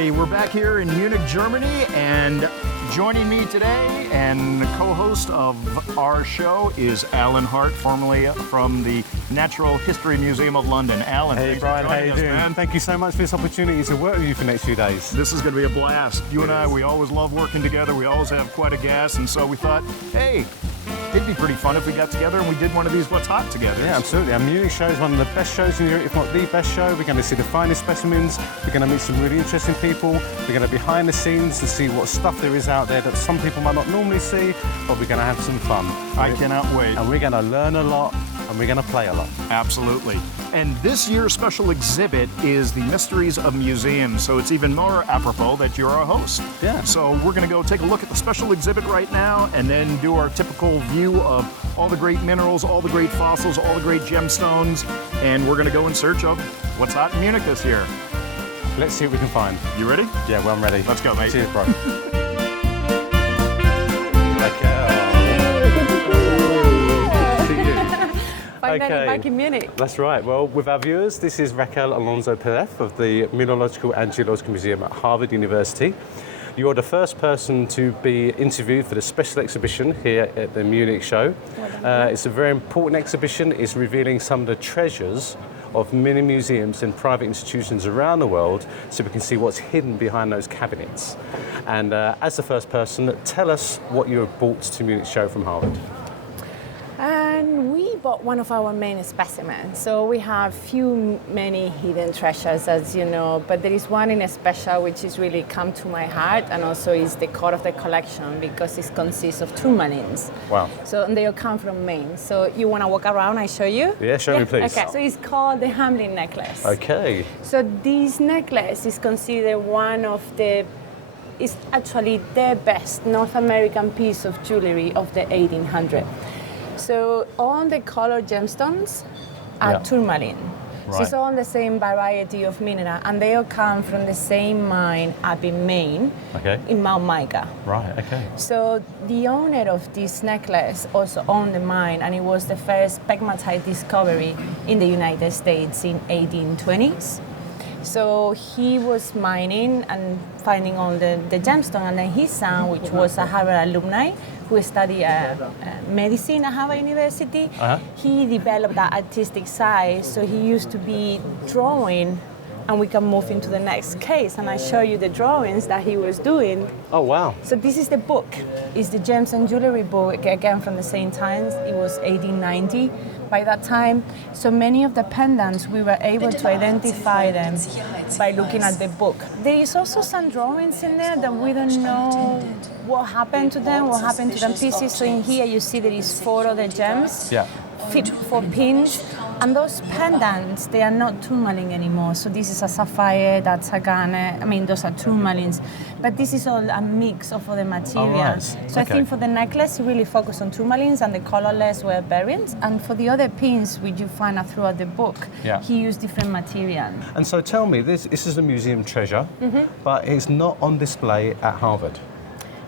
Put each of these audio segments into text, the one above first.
everybody. We're back here in Munich, Germany, and joining me today and co-host of our show is Alan Hart, formerly from the Natural History Museum of London. Alan, hey Brian, how you doing? Man. Thank you so much for this opportunity to work with you for the next few days. This is going to be a blast. You and I, we always love working together. We always have quite a gas, and so we thought, hey, it'd be pretty fun if we got together and we did one of these What's Hot together. Yeah, absolutely. Our Munich show is one of the best shows in Europe, if not the best show. We're going to see the finest specimens. We're going to meet some really interesting people. We're going to be behind the scenes to see what stuff there is out there that some people might not normally see, but we're going to have some fun. I cannot wait. And we're going to learn a lot, and we're going to play a lot. Absolutely. And this year's special exhibit is the Mysteries of Museums, so it's even more apropos that you're our host. Yeah. So we're going to go take a look at the special exhibit right now and then do our typical view of all the great minerals, all the great fossils, all the great gemstones, and we're going to go in search of what's hot in Munich this year. Let's see what we can find. You ready? Yeah, well, I'm ready. Let's go, mate. Cheers, bro. Finally back in Munich. That's right. Well, with our viewers, this is Raquel Alonso-Perez of the Mineralogical and Geological Museum at Harvard University. You're the first person to be interviewed for the special exhibition here at the Munich show. It's a very important exhibition. It's revealing some of the treasures of many museums and private institutions around the world, so we can see what's hidden behind those cabinets. And as the first person, tell us what you have brought to Munich show from Harvard. And we bought one of our main specimens. So we have many hidden treasures, as you know, but there is one in special which is really come to my heart, and also is the core of the collection because it consists of tourmalines. Wow. So they all come from Maine. So you want to walk around? I show you? Yeah, show me please. Okay. So it's called the Hamlin necklace. Okay. So this necklace is considered one of the is actually the best North American piece of jewelry of the 1800s. So all the colored gemstones are tourmaline. Right. So it's all the same variety of mineral, and they all come from the same mine up in Maine, in Mount Mica. Right, okay. So the owner of this necklace also owned the mine, and it was the first pegmatite discovery in the United States in 1820s. So he was mining and finding all the gemstone, and then his son, which was a Harvard alumni, who studied medicine at Harvard University, he developed that artistic side. So he used to be drawing, and we can move into the next case, and I show you the drawings that he was doing. Oh, wow. So this is the book. It's the Gems and Jewelry book, again from the same times. It was 1890 by that time. So many of the pendants, we were able to identify them by looking at the book. There is also some drawings in there that we don't know what happened to them, what happened to them pieces. So in here you see there is 4 other gems, fit for pins. And those pendants, they are not tourmaline anymore. So this is a sapphire, that's a garnet. I mean, those are tourmalines. But this is all a mix of other materials. Right. So I think for the necklace, you really focus on tourmalines, and the colorless were variants. And for the other pins, which you find out throughout the book, he used different material. And so tell me, this is a museum treasure, but it's not on display at Harvard.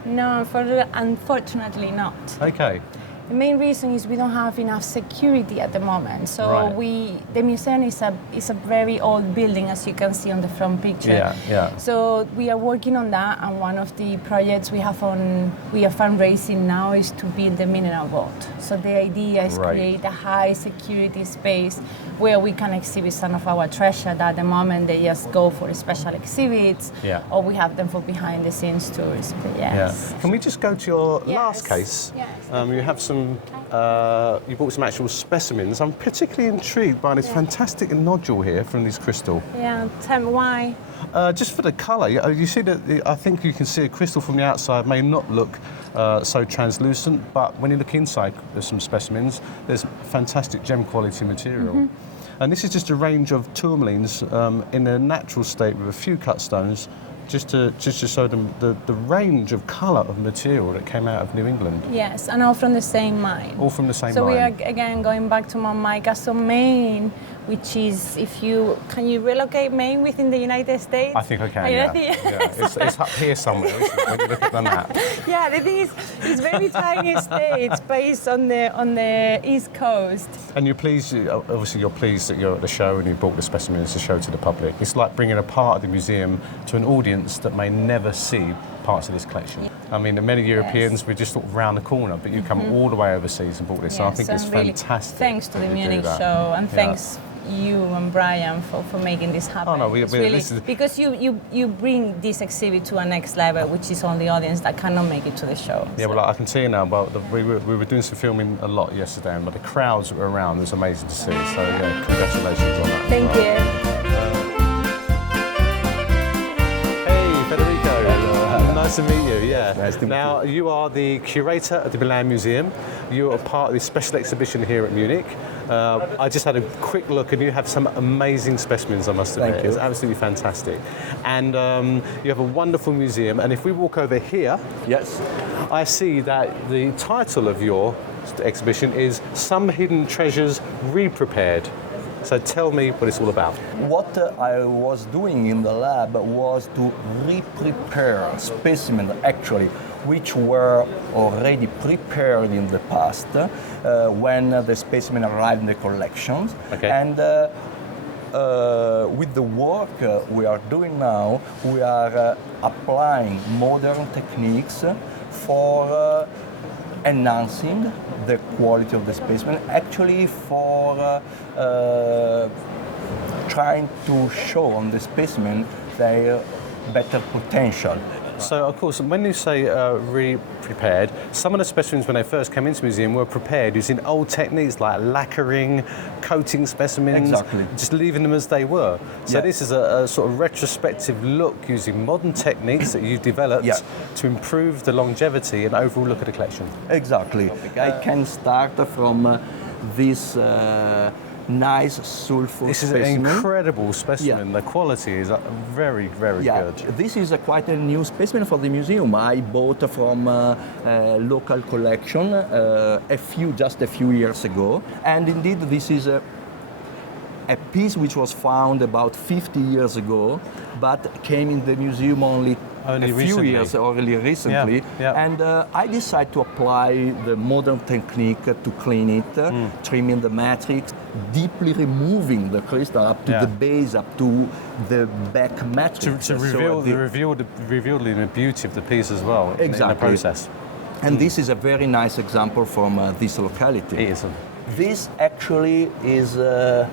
No, unfortunately not. Okay. The main reason is we don't have enough security at the moment. So the museum is a very old building, as you can see on the front picture. So we are working on that, and one of the projects we are fundraising now is to build the mineral vault. So the idea is create a high security space where we can exhibit some of our treasure that at the moment they just go for special exhibits, or we have them for behind the scenes tours. But Can we just go to your last case? You have some. You brought some actual specimens. I'm particularly intrigued by this fantastic nodule here from this crystal. Yeah, tell me why. Just for the colour. You see that I think you can see a crystal from the outside may not look so translucent, but when you look inside, there's some specimens. There's fantastic gem quality material. And this is just a range of tourmalines in a natural state with a few cut stones, just to show them the range of colour of material that came out of New England. Yes, and all from the same mine. All from the same mine. So we are, again, going back to Mount Mica. So Maine, which is, can you relocate Maine within the United States? I think I can, It's up here somewhere, isn't it, when you look at the map? Yeah, the thing is, it's very tiny states, but it's on the East Coast. And obviously you're pleased that you're at the show and you brought the specimens to show to the public. It's like bringing a part of the museum to an audience audience that may never see parts of this collection? I mean, many Europeans, we just thought round the corner, but you come all the way overseas and bought this. So I think it's really fantastic. Thanks to the that you do Munich that. show, and thanks you and Brian for making this happen. Oh no, It's really, this is because you bring this exhibit to a next level, which is on the audience that cannot make it to the show. yeah. Well, I can see now. Well, we were doing some filming a lot yesterday, but the crowds that were around was amazing to see. So yeah, congratulations on that. Thank you. Hey, Federico. Hello. Nice to meet you. Yeah. Nice to meet Now you are the curator of the Milan Museum. You are part of the special exhibition here at Munich. I just had a quick look, and you have some amazing specimens, I must admit. Thank you. It's absolutely fantastic. And you have a wonderful museum. And if we walk over here, Yes. I see that the title of your exhibition is Some Hidden Treasures Re-Prepared. So tell me what it's all about. What I was doing in the lab was to re-prepare specimens, actually, which were already prepared in the past when the specimen arrived in the collections. Okay. And with the work we are doing now, we are applying modern techniques for enhancing the quality of the specimen, actually for trying to show on the specimen their better potential. So, of course, when you say re-prepared, some of the specimens when they first came into the museum were prepared using old techniques like lacquering, coating specimens, Exactly. just leaving them as they were. So Yeah. this is a sort of retrospective look using modern techniques that you've developed Yeah. to improve the longevity and overall look at the collection. Exactly. I can start from this nice sulfur This is specimen. an incredible specimen. Yeah. The quality is very, very Yeah, good. this is quite a new specimen for the museum. I bought from a local collection just a few years ago, and indeed this is a piece which was found about 50 years ago, but came in the museum only a few recently. years, only recently. Yeah, yeah. And I decided to apply the modern technique to clean it, trimming the matrix, deeply removing the crystal up to Yeah. the base, up to the back matrix. To So reveal the beauty of the piece as well in the Exactly. process. And this is a very nice example from this locality. It is. This actually is a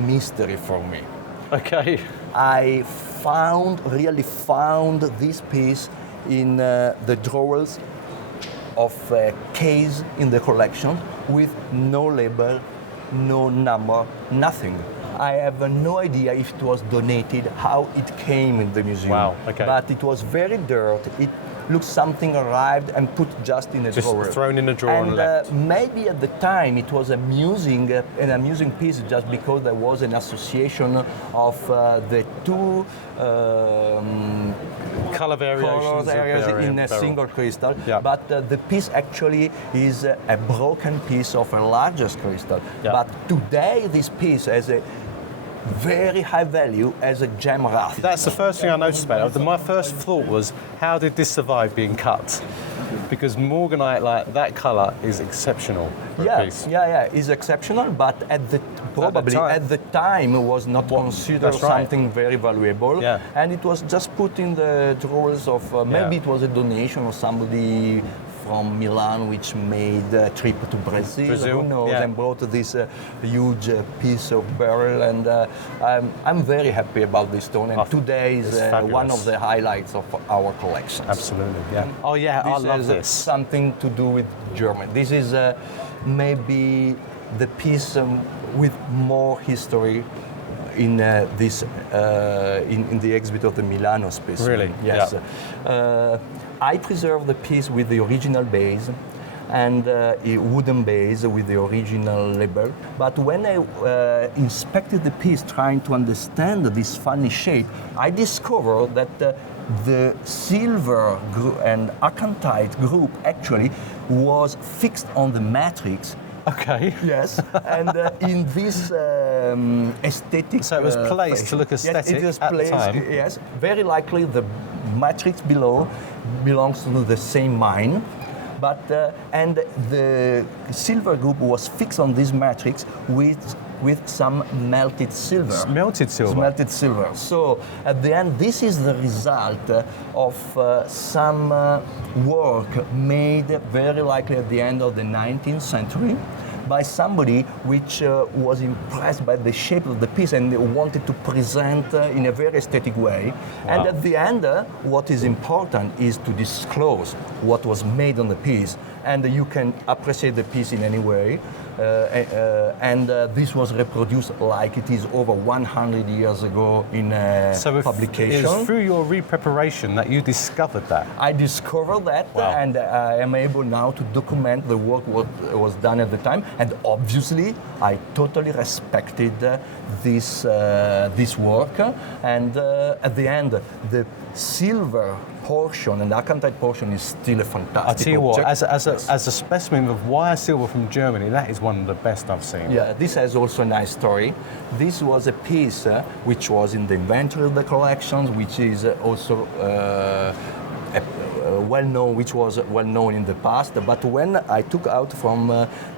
mystery for me. Okay. I really found this piece in the drawers of a case in the collection with no label, no number, nothing. I have no idea if it was donated, how it came in the museum. Wow, okay. But it was very dirty. It looks something arrived and put just in a Just drawer. thrown in a drawer and left. Maybe at the time it was an amusing piece just because there was an association of the two Color variations colors of in a beryl. single crystal. Yeah. But the piece actually is a broken piece of a largest crystal. Yeah. But today this piece has a very high value as a gem wrath. That's the first thing I noticed about it. My first thought was, how did this survive being cut? Because morganite like that color is exceptional for a piece. Yeah, is exceptional, but probably at the time it was not considered that's right. something very valuable, Yeah. and it was just put in the drawers of maybe it was a donation of somebody from Milan which made a trip to Brazil, who knows, yeah. and brought this huge piece of beryl, and I'm very happy about this stone, and today is one of the highlights of our collection. Absolutely, yeah. Oh yeah, I love Has this. something to do with Germany. This is maybe the piece with more history in this in the exhibit of the Milano specimen. Really? Yes. Yeah. I preserved the piece with the original base and a wooden base with the original label. But when I inspected the piece, trying to understand this funny shape, I discovered that the silver and Arkenstone group actually was fixed on the matrix. Okay. Yes, and in this aesthetic. So it was placed to look aesthetic yes, it was at the placed, time. Yes, very likely the matrix below belongs to the same mine, but and the silver group was fixed on this matrix with with some melted silver. Melted silver. Melted silver. So at the end, this is the result of some work made very likely at the end of the 19th century by somebody which was impressed by the shape of the piece and wanted to present in a very aesthetic way. Wow. And at the end, what is important is to disclose what was made on the piece. And you can appreciate the piece in any way. And this was reproduced like it is over 100 years ago in a publication. It was through your re-preparation that you discovered that? I discovered that, wow. and I am able now to document the work what was done at the time. And obviously, I totally respected this work. And at the end, the silver portion and the Argentine portion is still a fantastic I'll tell you what, object. as a specimen of wire silver from Germany, that is one of the best I've seen. Yeah, this has also a nice story. This was a piece which was in the inventory of the collections, which is also well-known, which was well-known in the past. But when I took out from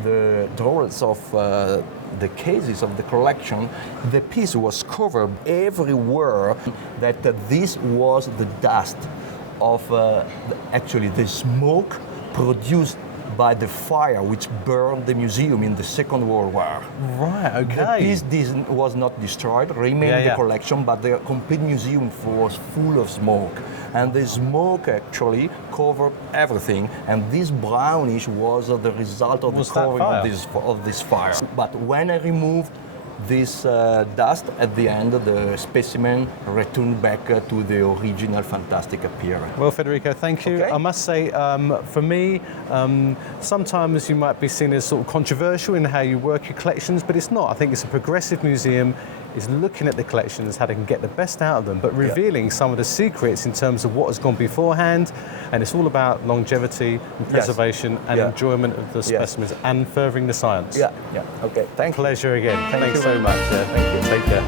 the drawers of the cases of the collection, the piece was covered everywhere that this was the dust of actually the smoke produced by the fire which burned the museum in the Second World War. Right, okay. The piece was not destroyed, remained in the collection, but the complete museum was full of smoke. And the smoke actually covered everything, and this brownish was the result of the covering of this fire. But when I removed this dust, at the end, the specimen returned back to the original fantastic appearance. Well, Federico, thank you. Okay. I must say, for me, sometimes you might be seen as sort of controversial in how you work your collections, but it's not. I think it's a progressive museum. Is looking at the collections, how they can get the best out of them, but revealing some of the secrets in terms of what has gone beforehand. And it's all about longevity and preservation and enjoyment of the specimens and furthering the science. Yeah, yeah. Okay, thank you. Pleasure again. Thanks so much. Thank you. Take care.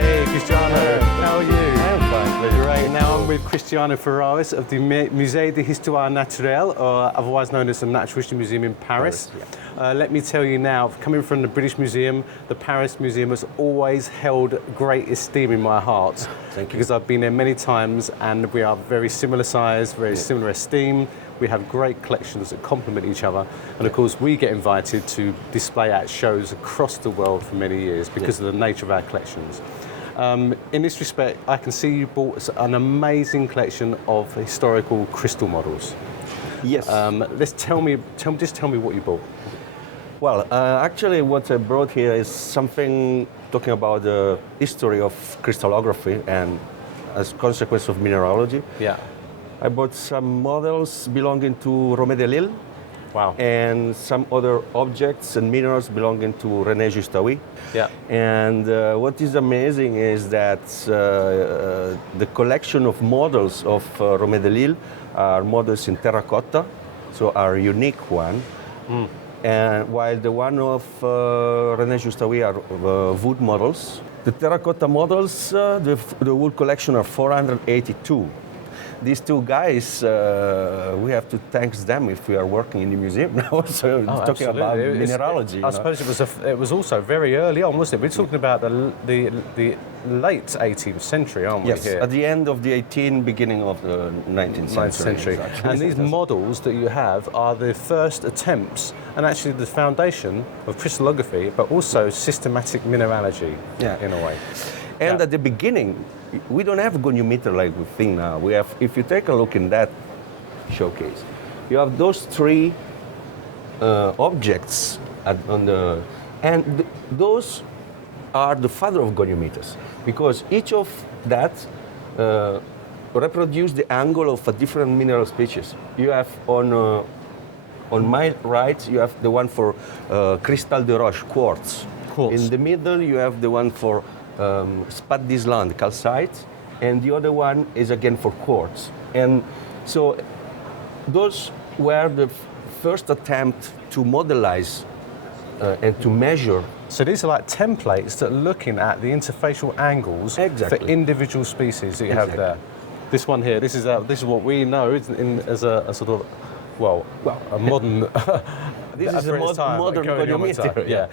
Hey, Cristiano. How are you? I'm fine, pleasure. Great. Now I'm with Cristiano Ferraris of the Musée d'Histoire Naturelle, or otherwise known as the Natural History Museum in Paris. Let me tell you now, coming from the British Museum, the Paris Museum has always held great esteem in my heart. Thank you. Because I've been there many times, and we are very similar size, very similar esteem. We have great collections that complement each other, and of course we get invited to display at shows across the world for many years because of the nature of our collections. In this respect, I can see you bought an amazing collection of historical crystal models. Yes. Just tell me what you bought. Well, actually what I brought here is something talking about the history of crystallography and as a consequence of mineralogy. Yeah. I bought some models belonging to Romé de Lille. Wow. And some other objects and minerals belonging to René Justaoui. Yeah. And what is amazing is that the collection of models of Romé de Lille are models in terracotta, so are unique one. And while the one of René Justaoui are wood models. The terracotta models, the wood collection are 482. These two guys, we have to thank them if we are working in the museum now. So talking about mineralogy. I suppose it was also very early on, wasn't it? We're talking about the late 18th century, aren't we? Yes, here? at the end of the 18th, beginning of the 19th century. Exactly. And these models that you have are the first attempts and actually the foundation of crystallography, but also systematic mineralogy in a way. And at the beginning, we don't have a goniometer like we think now. We have, if you take a look in that showcase, you have those three objects those are the father of goniometers, because each of that reproduce the angle of a different mineral species. You have on my right, you have the one for Cristal de Roche, quartz. In the middle, you have the one for Spat d'Islande, calcite, and the other one is again for quartz. And so those were the first attempt to modelize and to measure. So these are like templates that are looking at the interfacial angles for individual species that you have there. This one here, this is what we know as a sort of, a modern This is a for its time, modern goniometer. yeah.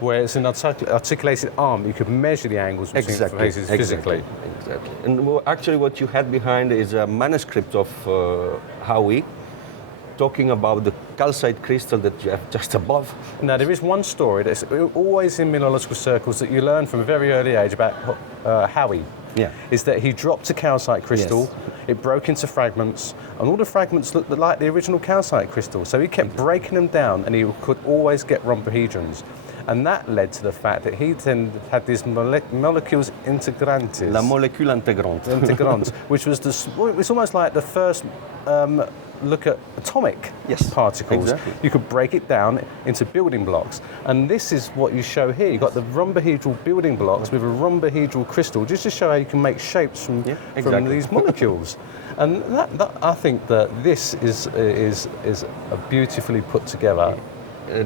Where it's an articulated arm, you could measure the angles between faces physically. Exactly. And actually what you had behind is a manuscript of Howie, talking about the calcite crystal that you have just above. Now, there is one story that's always in mineralogical circles that you learn from a very early age about Howie. Yeah. Is that he dropped a calcite crystal, Yes. it broke into fragments, and all the fragments looked like the original calcite crystal. So he kept breaking them down, and he could always get rhombohedrons. And that led to the fact that he then had these molecules integrantes. La molecule integrante. Integrants, which was it's almost like the first look at atomic particles. Exactly. You could break it down into building blocks, and this is what you show here. You've got the rhombohedral building blocks with a rhombohedral crystal, just to show how you can make shapes from these molecules. And that I think that this is a beautifully put together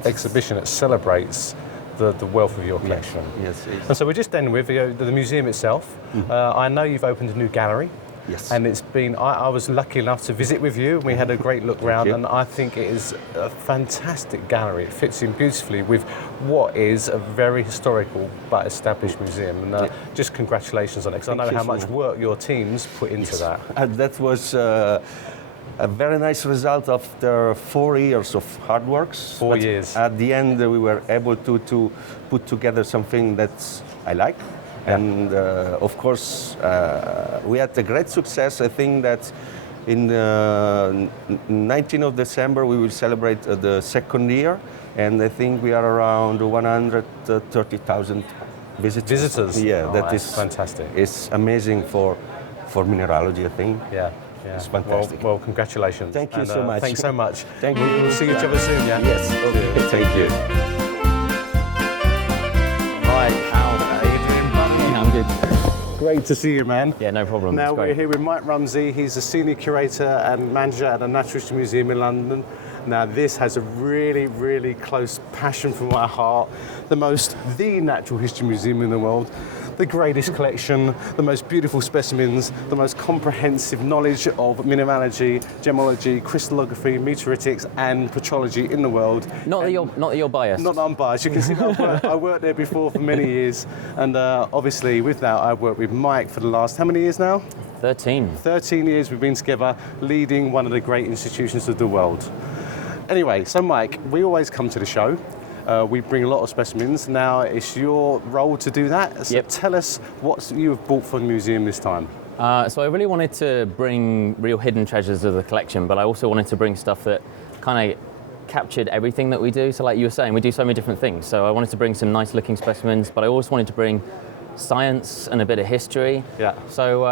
exhibition that celebrates the wealth of your collection. Yes. And so we're just ending with the museum itself. I know you've opened a new gallery. Yes. And it's been, I was lucky enough to visit with you. We had a great look round, and I think it is a fantastic gallery. It fits in beautifully with what is a very historical but established museum. And just congratulations on it, because I know how much work your teams put into that. That was a very nice result after 4 years of hard works. 4 years. At the end, we were able to put together something that I like. And of course, we had a great success. I think that in 19th of December, we will celebrate the second year. And I think we are around 130,000 visitors. Visitors? Yeah, that is fantastic. It's amazing for mineralogy, I think. Yeah. It's fantastic. Well, congratulations. Thank you so much. Thanks so much. Thank you. We'll see each other soon, yeah? Yes. Okay. Thank you. Hi, Al. How you doing, buddy? Yeah, I'm good. Great to see you, man. Yeah, no problem. Now It's we're great. here with Mike Rumsey. He's a senior curator and manager at the Natural History Museum in London. Now this has a really, really close passion for my heart. The Natural History Museum in the world. The greatest collection, the most beautiful specimens, the most comprehensive knowledge of mineralogy, gemology, crystallography, meteoritics and petrology in the world. Not that you're biased. Not that I'm biased. You can see that I worked there before for many years, and obviously with that I've worked with Mike for the last, how many years now? 13. 13 years we've been together, leading one of the great institutions of the world. Anyway, so Mike, we always come to the show. We bring a lot of specimens. Now it's your role to do that. So Yep. tell us what you have bought for the museum this time. So I really wanted to bring real hidden treasures of the collection, but I also wanted to bring stuff that kind of captured everything that we do. So like you were saying, we do so many different things. So I wanted to bring some nice looking specimens, but I also wanted to bring science and a bit of history. Yeah. So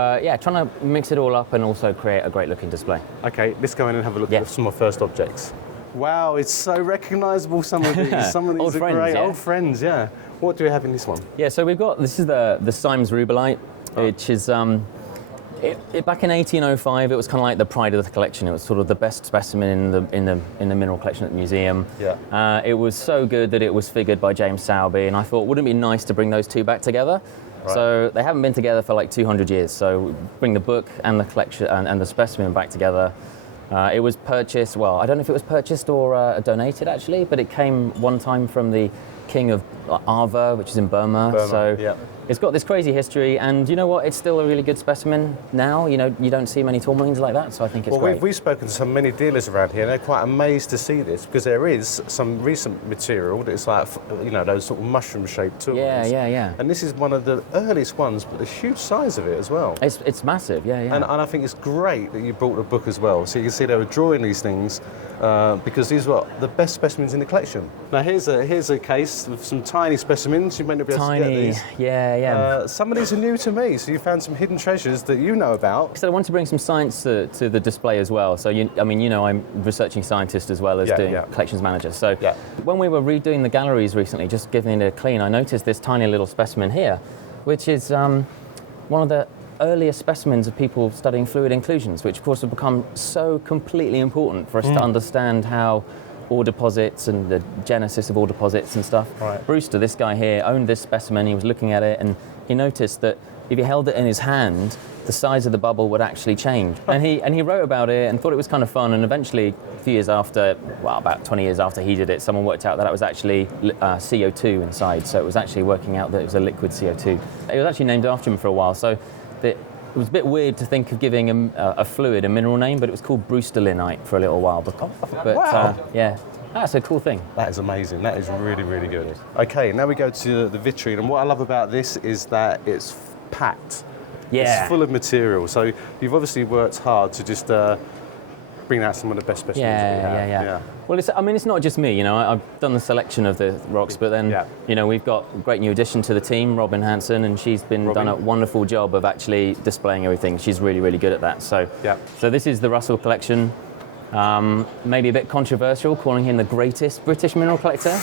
trying to mix it all up and also create a great looking display. Okay, let's go in and have a look Yeah. at some of our first objects. Wow, it's so recognisable, some of these. Some of these Old are friends, great. yeah. Old friends, yeah. What do we have in this one? Yeah, so we've got, this is the Symes rubellite, which is, back in 1805, it was kind of like the pride of the collection. It was sort of the best specimen in the mineral collection at the museum. Yeah. It was so good that it was figured by James Sowerby, and I thought, wouldn't it be nice to bring those two back together? Right. So they haven't been together for like 200 years, so we bring the book and the collection and the specimen back together. It was purchased, well, I don't know if it was purchased or donated actually, but it came one time from the king of Ava, which is in Burma. So yeah. it's got this crazy history, and you know what? It's still a really good specimen now. You know, you don't see many tourmalines like that, so I think it's Well, great. we've spoken to many dealers around here, and they're quite amazed to see this, because there is some recent material that's like, you know, those sort of mushroom-shaped tools. Yeah. And this is one of the earliest ones, but the huge size of it as well. It's massive, yeah. And I think it's great that you brought the book as well, so you can see they were drawing these things, because these were the best specimens in the collection. Now here's a case of some tiny specimens. You may not be able to get these. Yeah. Some of these are new to me, so you found some hidden treasures that you know about. So I want to bring some science to the display as well. So I'm researching scientist as well as doing collections manager. So when we were redoing the galleries recently, just giving it a clean, I noticed this tiny little specimen here, which is one of the earliest specimens of people studying fluid inclusions, which of course have become so completely important for us to understand how ore deposits and the genesis of ore deposits and stuff. Right. Brewster, this guy here, owned this specimen. He was looking at it and he noticed that if he held it in his hand, the size of the bubble would actually change. And he wrote about it and thought it was kind of fun. And eventually, a few years after, well, about 20 years after he did it, someone worked out that it was actually CO2 inside. So it was actually working out that it was a liquid CO2. It was actually named after him for a while. So it was a bit weird to think of giving a fluid a mineral name, but it was called brewsterlinite for a little while. But wow. Yeah. That's a cool thing. That is amazing. That is really, really good. Okay, now we go to the vitrine, and what I love about this is that it's packed. Yeah. It's full of material. So you've obviously worked hard to just bring out some of the best specimens that we have. Yeah. Well, it's not just me. I've done the selection of the rocks, but then we've got a great new addition to the team, Robin Hansen, and she's done a wonderful job of actually displaying everything. She's really, really good at that. So this is the Russell collection. Maybe a bit controversial, calling him the greatest British mineral collector.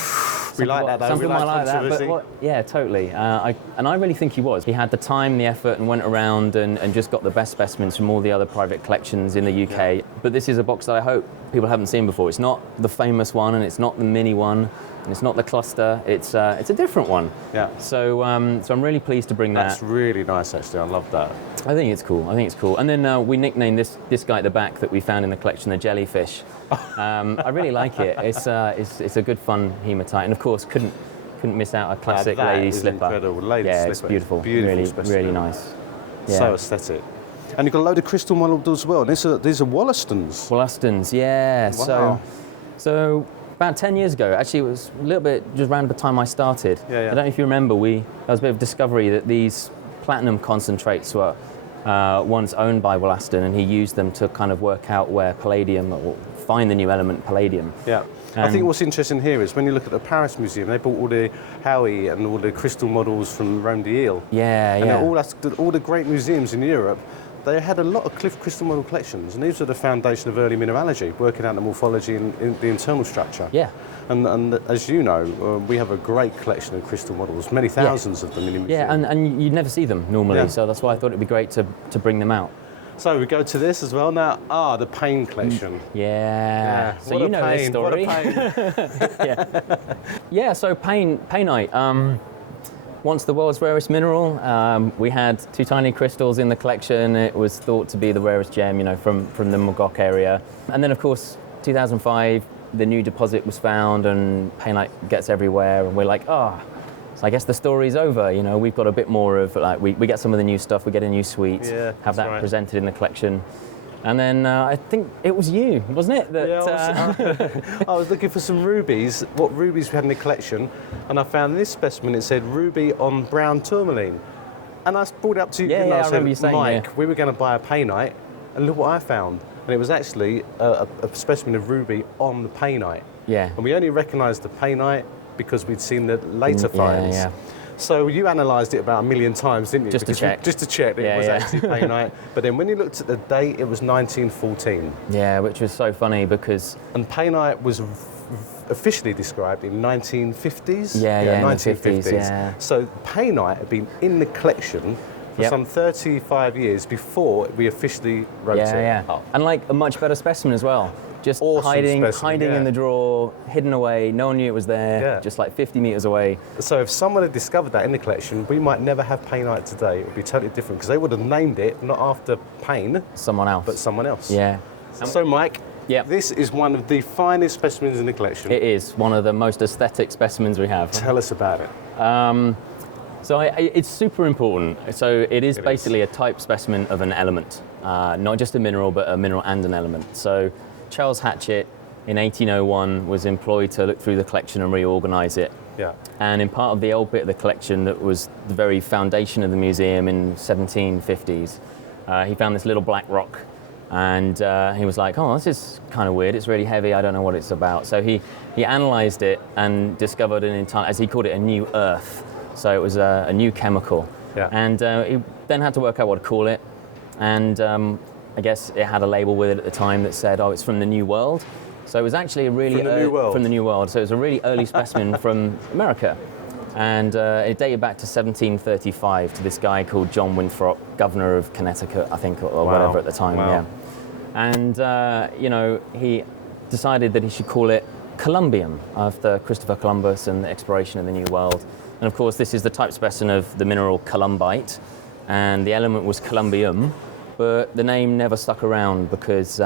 We like that, though. Some we people like might like that, but yeah, totally. I really think he was. He had the time, the effort, and went around and just got the best specimens from all the other private collections in the UK. Yeah. But this is a box that I hope people haven't seen before. It's not the famous one, and it's not the mini one, and it's not the cluster. It's a different one. Yeah. So I'm really pleased to bring that. That's really nice, actually. I love that. I think it's cool. And then we nicknamed this guy at the back that we found in the collection the jellyfish. I really like it. It's a good fun hematite, and of course couldn't miss out a classic lady slipper. Incredible. Lady slipper. It's beautiful. Beautiful really, really nice. Yeah. So aesthetic. And you've got a load of crystal models as well. These are Wollaston's. Wollaston's, yeah. Wow. So about 10 years ago, actually it was a little bit just around the time I started. I don't know if you remember, there was a bit of discovery that these platinum concentrates were once owned by Wollaston, and he used them to kind of work out where palladium, or find the new element palladium. Yeah. I think what's interesting here is when you look at the Paris Museum, they bought all the Howie and all the crystal models from Rome de Ile. And all the great museums in Europe, they had a lot of crystal model collections, and these are the foundation of early mineralogy, working out the morphology and the internal structure. Yeah. And as you know, we have a great collection of crystal models, many thousands of them in the museum. Yeah, and you'd never see them normally, so that's why I thought it'd be great to bring them out. So we go to this as well now. The Payne collection. Yeah. So you know this story. What a Payne. So Payneite. Once the world's rarest mineral, we had 2 tiny crystals in the collection. It was thought to be the rarest gem, from the Magog area. And then, of course, 2005, the new deposit was found, and Payneite gets everywhere. And we're like, so I guess the story's over. We've got a bit more of we get some of the new stuff. We get a new suite, have that presented in the collection. And then I think it was you, wasn't it? I was looking for some rubies, what rubies we had in the collection, and I found this specimen. It said ruby on brown tourmaline. And I brought it up to you, and I remember you saying, Mike, we were going to buy a Payneite, and look what I found. And it was actually a specimen of ruby on the Payneite. Yeah. And we only recognised the Payneite because we'd seen the later finds. Yeah. So you analysed it about 1 million times, didn't you? Just to check that it was actually Payneite. But then when you looked at the date, it was 1914. Yeah, which was so funny because... And Payneite was officially described in 1950s? Yeah, 1950s. Yeah. So Payneite had been in the collection for some 35 years before we officially wrote it. Yeah. And a much better specimen as well. Just hiding in the drawer, hidden away. No one knew it was there. Just 50 meters away. So if someone had discovered that in the collection, we might never have Payneite today. It would be totally different because they would have named it not after Payne, someone else, but someone else. Yeah. So Mike, this is one of the finest specimens in the collection. It is one of the most aesthetic specimens we have. Tell us about it. It's super important. So it is basically a type specimen of an element, not just a mineral, but a mineral and an element. So Charles Hatchett in 1801 was employed to look through the collection and reorganise it. Yeah. And in part of the old bit of the collection that was the very foundation of the museum in 1750s, he found this little black rock, and he was like, this is kind of weird, it's really heavy, I don't know what it's about. So he analysed it and discovered an entire, as he called it, a new earth. So it was a new chemical. Yeah. And he then had to work out what to call it, and I guess it had a label with it at the time that said, it's from the New World. So it was actually a really... From the New World. So it was a really early specimen from America. And it dated back to 1735 to this guy called John Winthrop, governor of Connecticut, I think, or whatever at the time. Wow. Yeah. And, he decided that he should call it Columbium, after Christopher Columbus and the exploration of the New World. And of course, this is the type specimen of the mineral columbite. and the element was columbium, but the name never stuck around because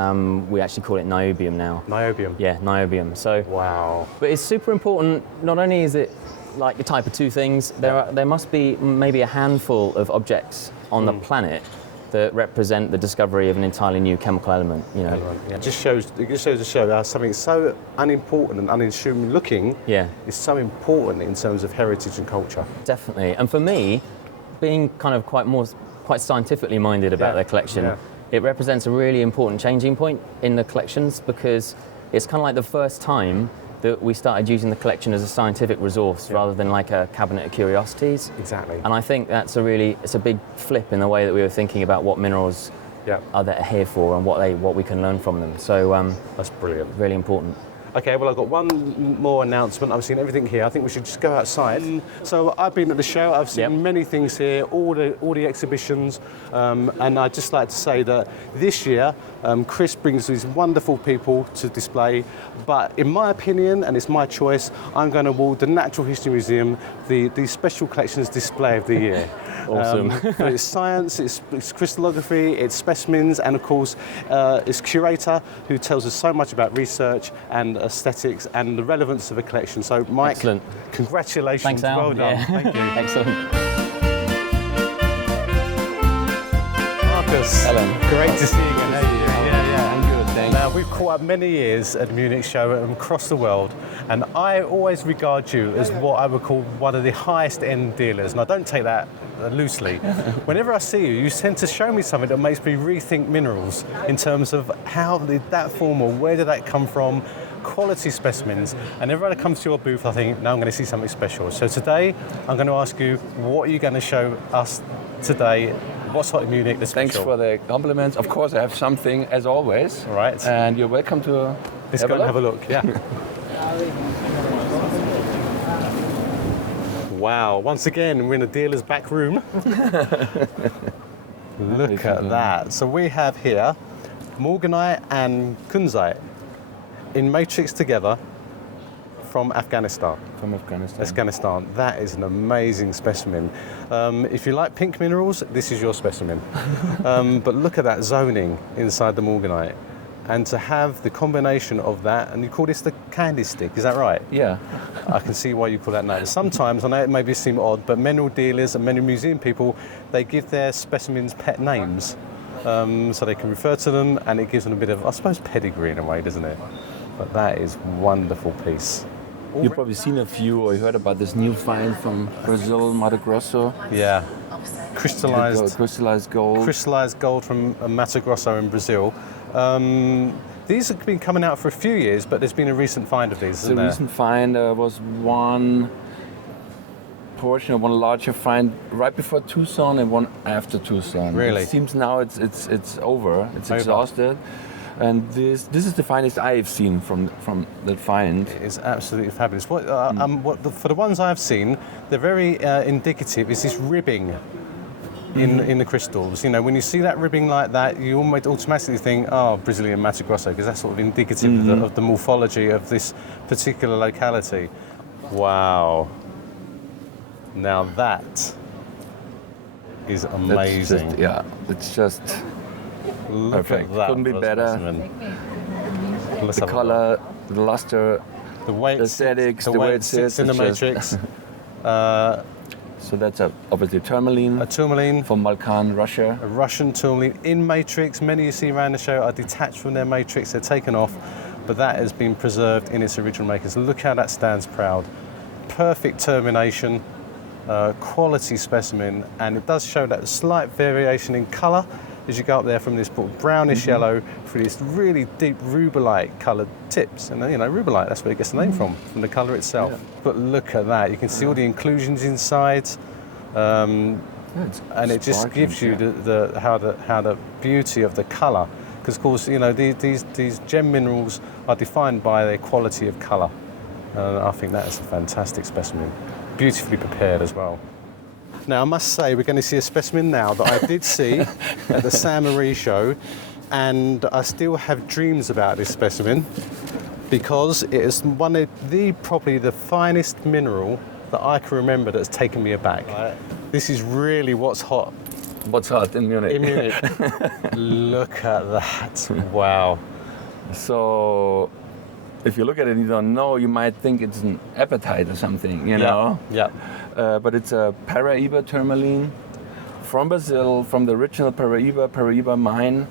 we actually call it niobium now. Niobium? Yeah, niobium. So, wow. But it's super important. Not only is it like the type of two things, there must be maybe a handful of objects on the planet that represent the discovery of an entirely new chemical element. You know, it just goes to show how something so unimportant and unassuming looking is so important in terms of heritage and culture. Definitely. And for me, being kind of quite scientifically minded about their collection, it represents a really important changing point in the collections, because it's kind of like the first time that we started using the collection as a scientific resource rather than like a cabinet of curiosities. Exactly. And I think it's a big flip in the way that we were thinking about what minerals are here for and what we can learn from them. So that's brilliant. Really important. Okay, well, I've got one more announcement. I've seen everything here. I think we should just go outside. So I've been at the show. I've seen many things here, all the exhibitions, and I'd just like to say that this year, Chris brings these wonderful people to display. But in my opinion, and it's my choice, I'm going to award the Natural History Museum the Special Collections Display of the Year. Awesome. It's science, it's crystallography, it's specimens, and of course, it's Curator, who tells us so much about research and aesthetics and the relevance of a collection. So, Mike, excellent. Congratulations. Thanks, Al. Well done. Yeah. Thank you. Excellent. Marcus, Helen. great to see you again. I'm good, thanks. Now, we've caught up many years at the Munich Show and across the world, and I always regard you as what I would call one of the highest end dealers, and I don't take that loosely. Whenever I see you, you tend to show me something that makes me rethink minerals in terms of how did that form, or where did that come from, quality specimens. And every time I come to your booth, I think, now I'm going to see something special. So today, I'm going to ask you, what are you going to show us today? What's Hot in Munich? Thanks for the compliments. Of course, I have something, as always. All right. And you're welcome to Let's go and have a look. Yeah. Wow. Once again, we're in a dealer's back room. Look at that. So we have here morganite and kunzite in matrix together from Afghanistan. From Afghanistan. Afghanistan. That is an amazing specimen. If you like pink minerals, this is your specimen. But look at that zoning inside the morganite. And to have the combination of that, and you call this the candy stick, is that right? Yeah. I can see why you call that name. Sometimes, I know it may seem odd, but mineral dealers and mineral museum people, they give their specimens pet names. So they can refer to them, and it gives them a bit of, I suppose, pedigree in a way, doesn't it? But that is a wonderful piece. You've probably seen a few or heard about this new find from Brazil, Mato Grosso. Yeah. Crystallized gold. Crystallized gold from Mato Grosso in Brazil. These have been coming out for a few years, but there's been a recent find of these, isn't there? The recent find was one portion of one larger find right before Tucson and one after Tucson. Really? It seems now it's over. It's exhausted. And this is the finest I've seen from the find. It's absolutely fabulous. For the ones I've seen, they're very indicative. It's this ribbing in the crystals. You know, when you see that ribbing like that, you almost automatically think, oh, Brazilian Mato Grosso, because that's sort of indicative of the morphology of this particular locality. Wow. Now that is amazing. It's just Look perfect. at that. Couldn't be better. The color, the luster, the way the aesthetics, the way it sits in the matrix. So that's obviously tourmaline. A tourmaline from Balkan, Russia. A Russian tourmaline in matrix. Many you see around the show are detached from their matrix. They're taken off, but that has been preserved in its original makers. Look how that stands proud. Perfect termination, quality specimen, and it does show that slight variation in colour as you go up there from this brownish yellow through this really deep rubellite coloured tips. And you know, rubellite, that's where it gets the name from the colour itself. Yeah. But look at that, you can see all the inclusions inside, and it just gives you how the beauty of the colour. Because of course, you know, these gem minerals are defined by their quality of colour. And I think that is a fantastic specimen, beautifully prepared as well. Now, I must say, we're going to see a specimen now that I did see at the San Marie show, and I still have dreams about this specimen because it is one of probably the finest mineral that I can remember that's taken me aback. Right. This is really what's hot what's hot in Munich. In Munich. Look at that. Wow. So if you look at it and you don't know, you might think it's an apatite or something, you know? Yeah. But it's a Paraíba tourmaline from Brazil, from the original Paraíba mine.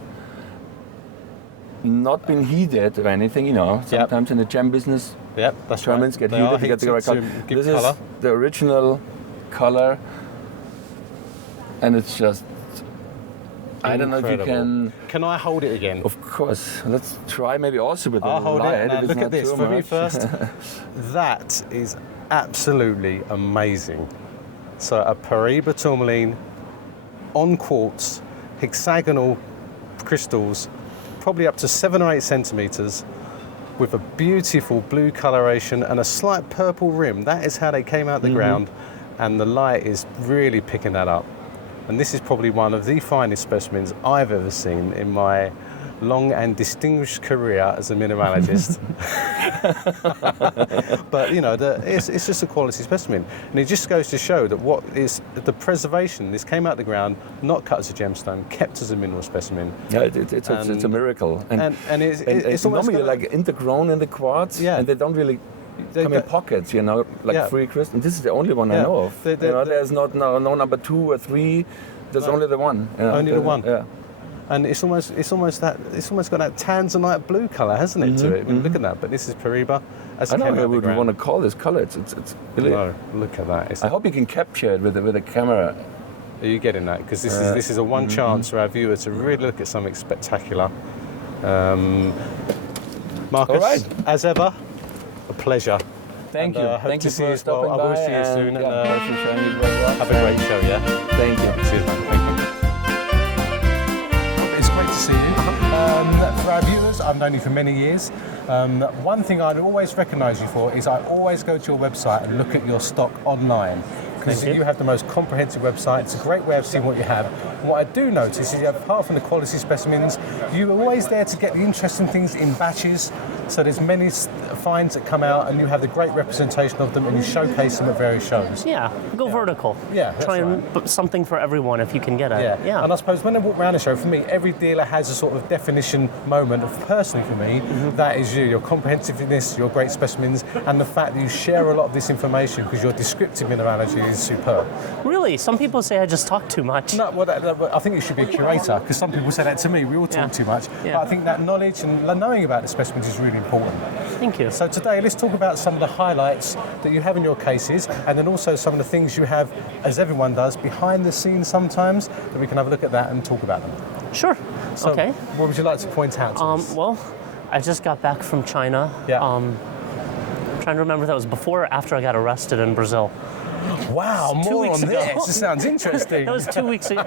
Not been heated or anything, you know. Sometimes in the gem business, Yep, that's tourmalines right. get heated to get the right color. Give This colour. is the original color, and it's just, I don't know if you Incredible. can. Can I hold it again? Of course, let's try maybe also with the I'll hold light. it. Now if it's look not at this too for me much. first. That is absolutely amazing. So a Paraíba tourmaline on quartz, hexagonal crystals, probably up to 7 or 8 centimeters, with a beautiful blue coloration and a slight purple rim. That is how they came out the ground, and the light is really picking that up. And this is probably one of the finest specimens I've ever seen in my long and distinguished career as a mineralogist. But you know, it's just a quality specimen, and it just goes to show that what is the preservation. This came out the ground, not cut as a gemstone, kept as a mineral specimen. Yeah, it's a miracle. And it's almost normally got like intergrown in the quartz, Yeah. and they don't really come in pockets, you know, like Yeah. free crystal. This is the only one I Yeah. know of. There's not no number 2 or 3. There's only the one. you know. Only the one. Yeah. And it's almost got that tanzanite blue color, hasn't it, to it? I mean, look at that. But this is Paraíba. As I it don't came know out what the we ground. want to call this color. It's really. No, look at that. I hope you can capture it with a camera. Are you getting that? Because this is a one chance for our viewer to really look at something spectacular. Marcus, All right. as ever, a pleasure. Thank And, you. hope Thank to you see for you as well. stopping I will by. see you soon. And, And, pleasure showing you very well. have a great show, yeah? Thank you. Cheers, man. Thank you. It's great to see you. For our viewers, I've known you for many years. One thing I'd always recognise you for is I always go to your website and look at your stock online. Because Thank you. you have the most comprehensive website. It's a great way of seeing what you have. What I do notice is, apart from the quality specimens, you're always there to get the interesting things in batches. So there's many finds that come out, and you have the great representation of them, and you showcase them at various shows. Yeah, go vertical. Yeah, that's Try and right. put something for everyone if you can get it. Yeah. And I suppose when I walk around the show, for me, every dealer has a sort of definition moment of, personally for me, that is you, your comprehensiveness, your great specimens, and the fact that you share a lot of this information because your descriptive mineralogy is superb. Really? Some people say I just talk too much. No, well, I think you should be a curator, because some people say that to me, we all talk too much. Yeah. But I think that knowledge and knowing about the specimens is really important. Thank you. So today, let's talk about some of the highlights that you have in your cases, and then also some of the things you have, as everyone does, behind the scenes sometimes, that we can have a look at that and talk about them. Sure. So Okay. what would you like to point out to us? Well, I just got back from China. Yeah. I'm trying to remember if that was before or after I got arrested in Brazil. Wow, 2 more weeks on ago. this. This sounds interesting. That was 2 weeks ago.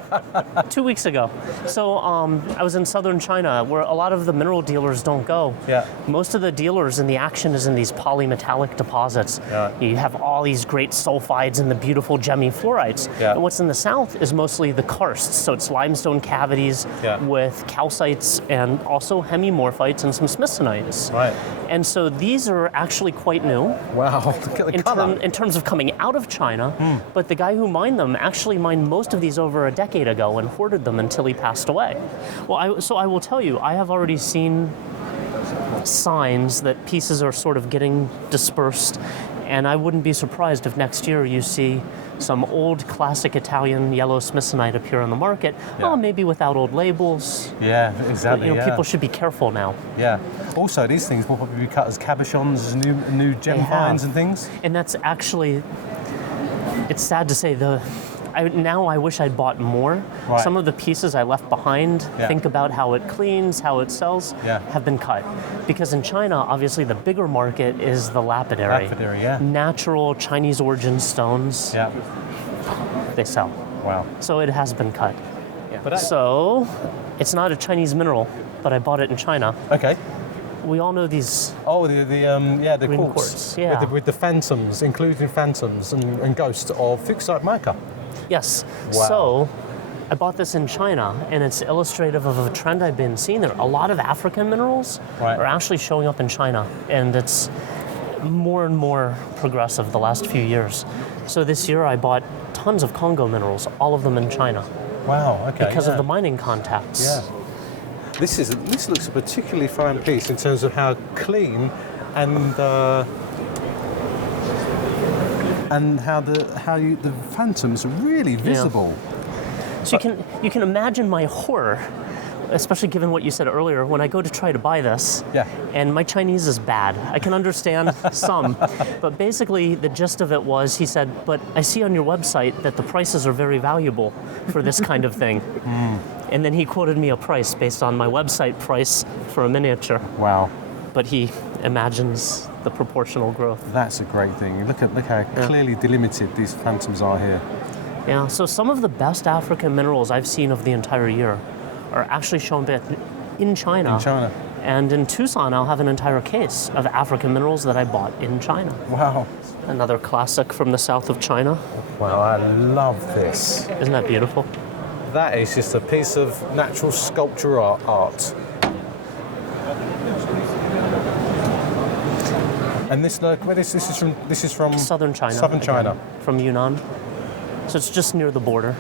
2 weeks ago. So I was in southern China, where a lot of the mineral dealers don't go. Yeah. Most of the dealers and the action is in these polymetallic deposits. Yeah. You have all these great sulfides and the beautiful gemmy fluorites. Yeah. And what's in the south is mostly the karsts. So it's limestone cavities Yeah. with calcites and also hemimorphites and some smithsonites. Right. And so these are actually quite new Wow, look at the colour. in terms of coming out of China, but the guy who mined them actually mined most of these over a decade ago and hoarded them until he passed away. Well, so I will tell you, I have already seen signs that pieces are sort of getting dispersed, and I wouldn't be surprised if next year you see some old classic Italian yellow smithsonite appear on the market, maybe without old labels. Yeah, But, exactly. people should be careful now. Yeah. Also, these things will probably be cut as cabochons, as new gem They have. finds and things. And that's actually, it's sad to say, now I wish I'd bought more. Right. Some of the pieces I left behind, Yeah. think about how it cleans, how it sells, Yeah. have been cut. Because in China, obviously the bigger market is the lapidary. Lapidary, yeah. Natural Chinese origin stones, Yeah. they sell. Wow. So it has been cut. But that, So it's not a Chinese mineral, but I bought it in China. okay. We all know these. Oh, the Green quartz. quartz, yeah. With the phantoms, including phantoms and ghosts of fuchsite mica. Yes. Wow. So I bought this in China, and it's illustrative of a trend I've been seeing there. A lot of African minerals Right. are actually showing up in China, and it's more and more progressive the last few years. So this year I bought tons of Congo minerals, all of them in China. Wow, okay. because of the mining contacts. Yeah. This looks a particularly fine piece in terms of how clean and how the phantoms are really visible. So you can imagine my horror, especially given what you said earlier, when I go to try to buy this, and my Chinese is bad. I can understand some, but basically the gist of it was, he said, but I see on your website that the prices are very valuable for this kind of thing. And then he quoted me a price based on my website price for a miniature. Wow. But he imagines the proportional growth. That's a great thing. Look how clearly delimited these phantoms are here. Yeah, so some of the best African minerals I've seen of the entire year are actually shown in China. In China. And in Tucson, I'll have an entire case of African minerals that I bought in China. Wow. Another classic from the south of China. Wow, I love this. Isn't that beautiful? That is just a piece of natural sculpture art. And this, look, where this is from? This is from southern China. Southern China. Again, from Yunnan. So it's just near the border.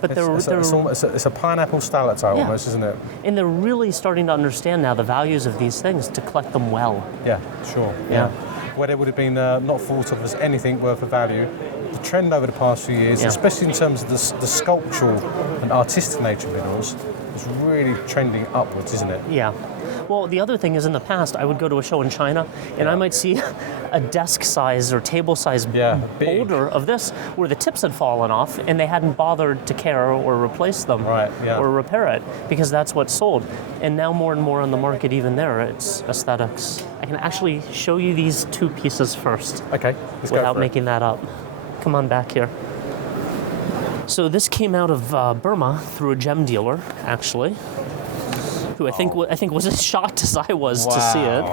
But it's a pineapple stalactite almost, isn't it? And they're really starting to understand now the values of these things to collect them well. Yeah, sure. Yeah. Where there would have been not thought of as anything worth of value, the trend over the past few years, especially in terms of the sculptural and artistic nature of minerals, is really trending upwards, isn't it? Yeah. Well, the other thing is, in the past, I would go to a show in China, and I might see a desk size or table size boulder of this where the tips had fallen off, and they hadn't bothered to care or replace them or repair it, because that's what's sold. And now more and more on the market, even there, it's aesthetics. I can actually show you these two pieces first. Okay, let's go without for making that up. Come on back here. So this came out of Burma through a gem dealer, actually, who I think was as shocked as I was to see it.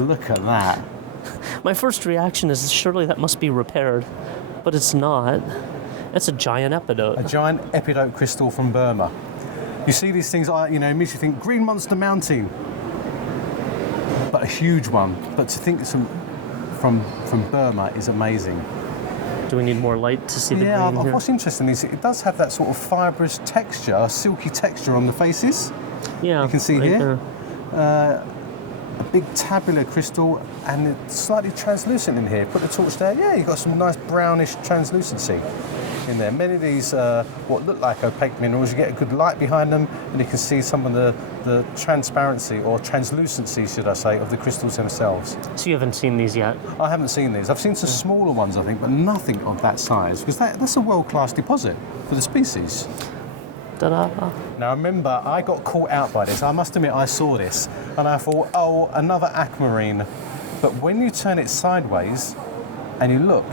Look at that. My first reaction is, surely that must be repaired, but it's not. It's a giant epidote. A giant epidote crystal from Burma. You see these things, immediately think Green Monster Mountain, but a huge one. But to think it's from Burma is amazing. Do we need more light to see the green here? What's interesting is it does have that sort of fibrous texture, a silky texture on the faces. Yeah, you can see right here. A big tabular crystal, and it's slightly translucent in here. Put the torch there, you've got some nice brownish translucency in there. Many of these, what look like opaque minerals, you get a good light behind them, and you can see some of the transparency, or translucency, should I say, of the crystals themselves. So you haven't seen these yet? I haven't seen these. I've seen some smaller ones, I think, but nothing of that size, because that's a world-class deposit for the species. Ta-da. Now remember, I got caught out by this. I must admit, I saw this, and I thought, oh, another aquamarine. But when you turn it sideways, and you look,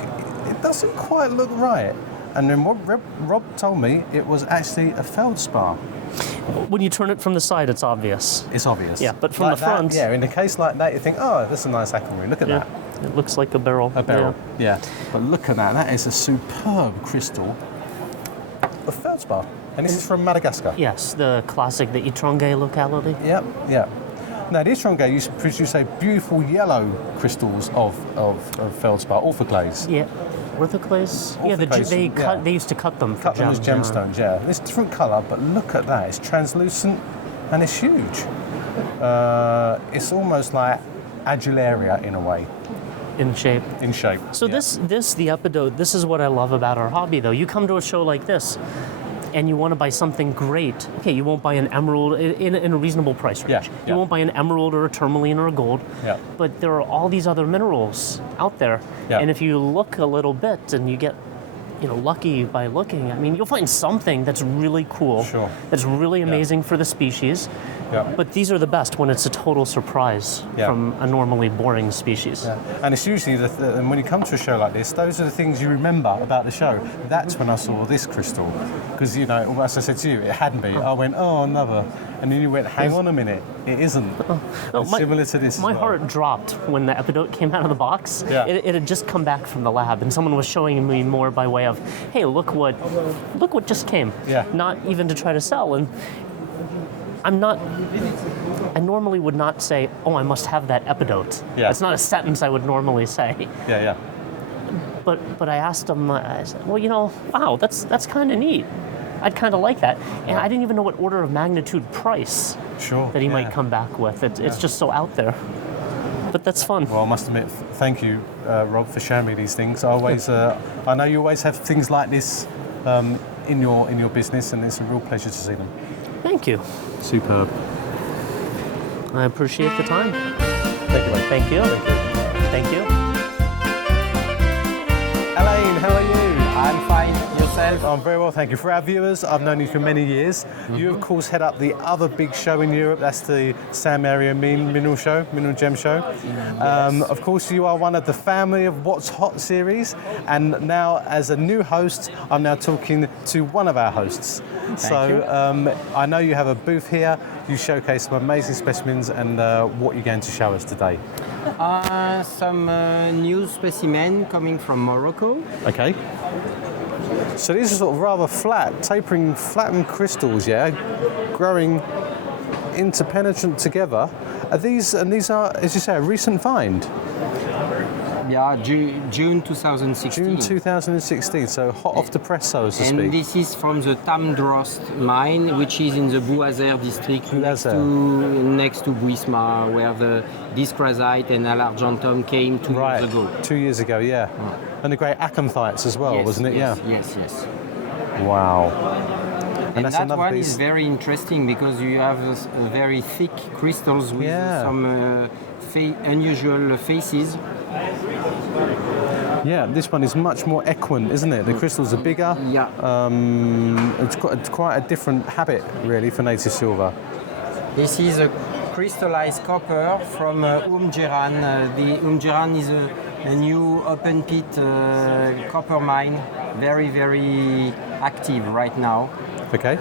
it doesn't quite look right. And then Rob told me it was actually a feldspar. When you turn it from the side, it's obvious. It's obvious. Yeah, but from like the front... That, in a case like that, you think, oh, that's a nice aquamarine. Look at that. It looks like a barrel. A barrel, yeah. But look at that. That is a superb crystal of feldspar. And this is from Madagascar. Yes, the classic, the Itronge locality. Yep. Now, the Itronge used to produce beautiful yellow crystals of feldspar, orthoclase. Yeah. Orthoclase? Yeah, they used to cut them for cut them as gemstones, It's a different colour, but look at that. It's translucent and it's huge. It's almost like adularia in a way. In shape. In shape. So the epidote, this is what I love about our hobby, though. You come to a show like this, and you want to buy something great. Okay, you won't buy an emerald in a reasonable price range. You won't buy an emerald or a tourmaline or a gold. Yeah. But there are all these other minerals out there. Yeah. And if you look a little bit and you get lucky by looking, you'll find something that's really cool. Sure. That's really amazing for the species. Yeah. But these are the best when it's a total surprise from a normally boring species. Yeah. And it's usually, and when you come to a show like this, those are the things you remember about the show. That's when I saw this crystal. Because, as I said to you, it hadn't been. I went, oh, another. And then you went, hang on a minute, it isn't. Similar to this. My heart dropped when the epidote came out of the box. Yeah. It had just come back from the lab, and someone was showing me more by way of, hey, look what just came. Yeah. Not even to try to sell. And I normally would not say, oh, I must have that epidote. Yeah. It's not a sentence I would normally say. Yeah. But I asked him, I said, well, wow, that's kind of neat. I'd kind of like that. And I didn't even know what order of magnitude price that he might come back with. It's just so out there. But that's fun. Well, I must admit, thank you, Rob, for showing me these things. I always, I know you always have things like this in your business, and it's a real pleasure to see them. Thank you. Superb. I appreciate the time. Thank you, mate. Thank you. Thank you. Thank you. Elaine, how are you? I'm fine. Yourself? I'm very well, thank you. For our viewers, I've known you for many years. You, of course, head up the other big show in Europe. That's the Sam Area Mineral Show, Mineral Gem Show. Of course, you are one of the family of What's Hot series. And now, as a new host, I'm now talking to one of our hosts. I know you have a booth here. You showcase some amazing specimens, and what you're going to show us today. Some new specimen coming from Morocco. Okay. So these are sort of rather flat, tapering, flattened crystals, yeah, growing interpenetrant together. These are, as you say, a recent find. Yeah, June 2016. June 2016, so hot off the press, so to speak. And this is from the Tamdrost mine, which is in the Bouazer district next to Buisma, where the dyscrasite and Al-Argentum came 2 years ago. 2 years ago, yeah. And the great Acanthites as well, wasn't it? Yes, yeah. Yes. Wow. And that's that one piece. is very interesting because you have very thick crystals with some unusual faces. Yeah, this one is much more equine, isn't it? The crystals are bigger. Yeah. It's got quite a different habit, really, for native silver. This is a crystallized copper from Umjeran. The Umjeran is a new open pit copper mine, very, very active right now. Okay.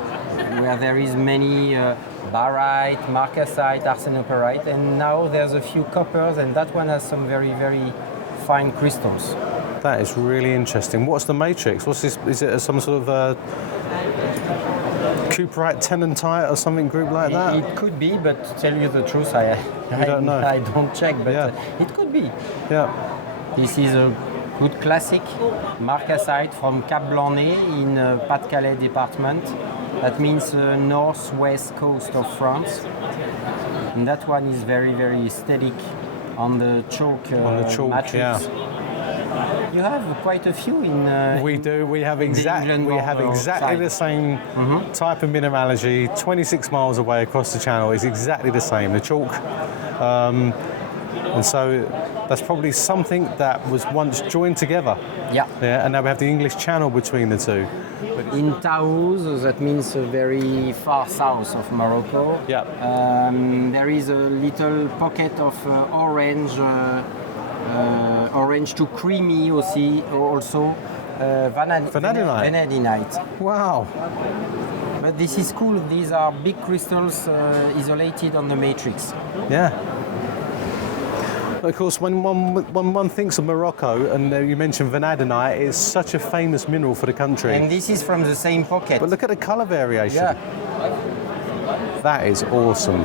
Where there is many barite, marcasite, arsenoperite, and now there's a few coppers, and that one has some very, very fine crystals. That is really interesting. What's the matrix? What's this? Is it some sort of cuprite, tennantite, or something group like that? It could be, but to tell you the truth, I don't know. I don't check, but it could be. Yeah. This is a good classic marcasite from Cap Blanc-Nez in Pas-de-Calais department. That means northwest coast of France. And that one is very, very aesthetic on the chalk matrix. Yeah. You have quite a few in. We do. We have exactly the same type of mineralogy. 26 miles away across the channel is exactly the same. The chalk, and so that's probably something that was once joined together. Yeah. Yeah. And now we have the English Channel between the two. In Taouz, that means very far south of Morocco. Yeah. There is a little pocket of orange to creamy also. Vanadinite. Wow. But this is cool. These are big crystals isolated on the matrix. Yeah. Of course, when one thinks of Morocco, and you mentioned vanadinite, it's such a famous mineral for the country. And this is from the same pocket. But look at the colour variation. Yeah. That is awesome.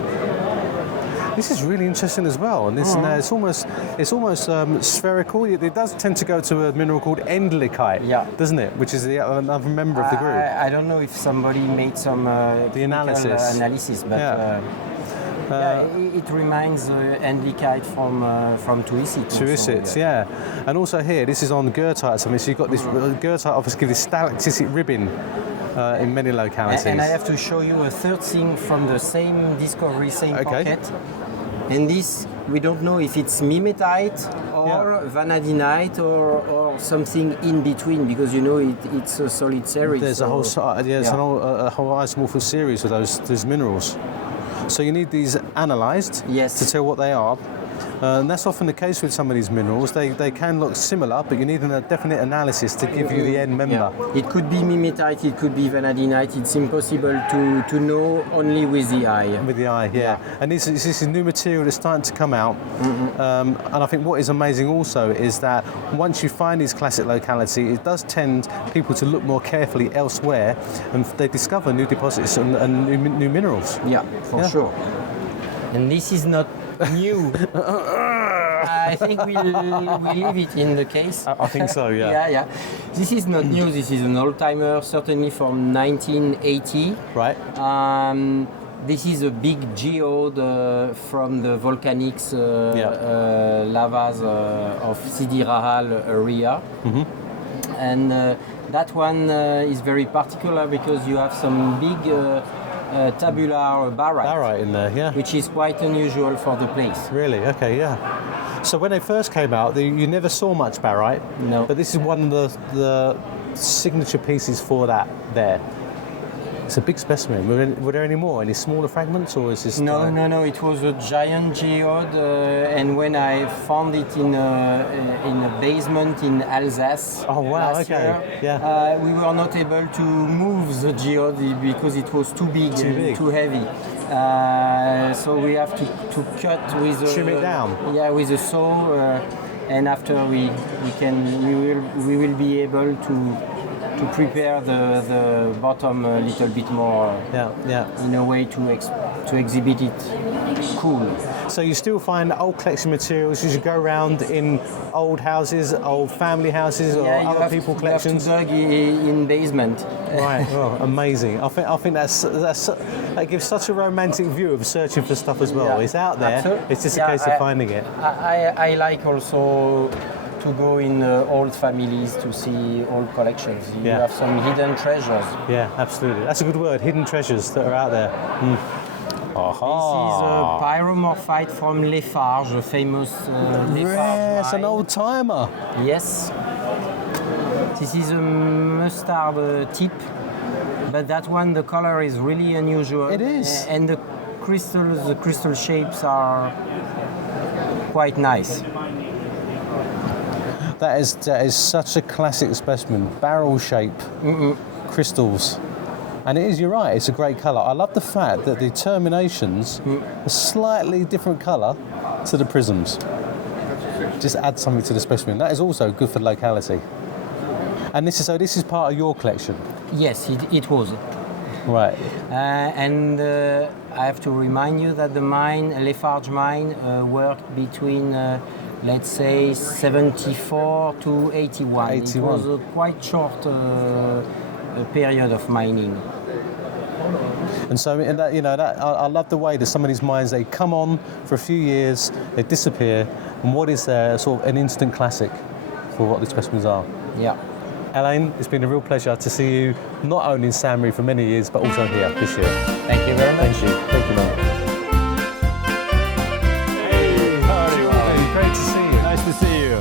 This is really interesting as well, and this, it's almost spherical. It does tend to go to a mineral called endelicite, doesn't it? Which is another member of the group. I don't know if somebody made some the analysis, but it reminds endelicite from Tuisit. Tuisit, yeah. And also here, this is on goethite. So you've got this goethite obviously gives this stalactitic ribbon in many localities. And I have to show you a third thing from the same discovery, same pocket. And this, we don't know if it's mimetite or vanadinite or something in between, because it's a solid series. There's a whole isomorphal series of those minerals. So you need these analysed to tell what they are. And that's often the case with some of these minerals. They can look similar, but you need a definite analysis to give you the end member. Yeah. It could be mimetite, it could be vanadinite. It's impossible to know only with the eye. With the eye, yeah. And this is new material that's starting to come out. And I think what is amazing also is that once you find these classic localities, it does tend people to look more carefully elsewhere, and they discover new deposits and new minerals. Yeah, for sure. And this is not new. I think we leave it in the case. I think so, yeah. Yeah. This is not new. This is an old-timer, certainly from 1980. Right. This is a big geode from the volcanics lavas of Sidi Rahal area. Mm-hmm. And that one is very particular because you have some big tabular Barite in there, yeah. which is quite unusual for the place. Really? Okay, yeah. So when they first came out, you never saw much barite. No. But this is one of the signature pieces for that there. It's a big specimen. Were there any more? Any smaller fragments, or is this? No. It was a giant geode, and when I found it in a basement in Alsace. Oh wow! last Okay. year, Yeah. we were not able to move the geode because it was too big and too heavy. So we have to cut with Trim it down. Yeah, with a saw, and after we will be able to prepare the bottom a little bit more. In a way to exhibit it cool. So you still find old collection materials as you go around in old houses, old family houses, or other people collections. You have to dig in basement. Right. Oh, amazing. I think that gives such a romantic view of searching for stuff as well. Yeah, It's out there. absolutely. It's just a case of finding it. I like also to go in old families to see old collections. You have some hidden treasures. Yeah, absolutely. That's a good word. Hidden treasures that are out there. Mm. This is a pyromorphite from Lafarge, a famous Lafarge Yes, an mine. old timer. Yes. This is a mustard tip, but that one, the color is really unusual. It is. And the crystal shapes are quite nice. That is such a classic specimen. Barrel shape, crystals. And it is, you're right, it's a great colour. I love the fact that the terminations are slightly different colour to the prisms. Just add something to the specimen. That is also good for locality. And this is part of your collection? Yes, it was. Right. And I have to remind you that the mine, Lafarge mine, worked between, let's say, 74 to 81. It was a quite short period of mining. And so, I love the way that some of these mines, they come on for a few years, they disappear, and what is there, sort of an instant classic for what the specimens are. Yeah. Alain, it's been a real pleasure to see you, not only in Saint-Marie for many years, but also here this year. Thank you very much. Thank you. Thank you, man. Hey, how are you? Great to see you. Nice to see you.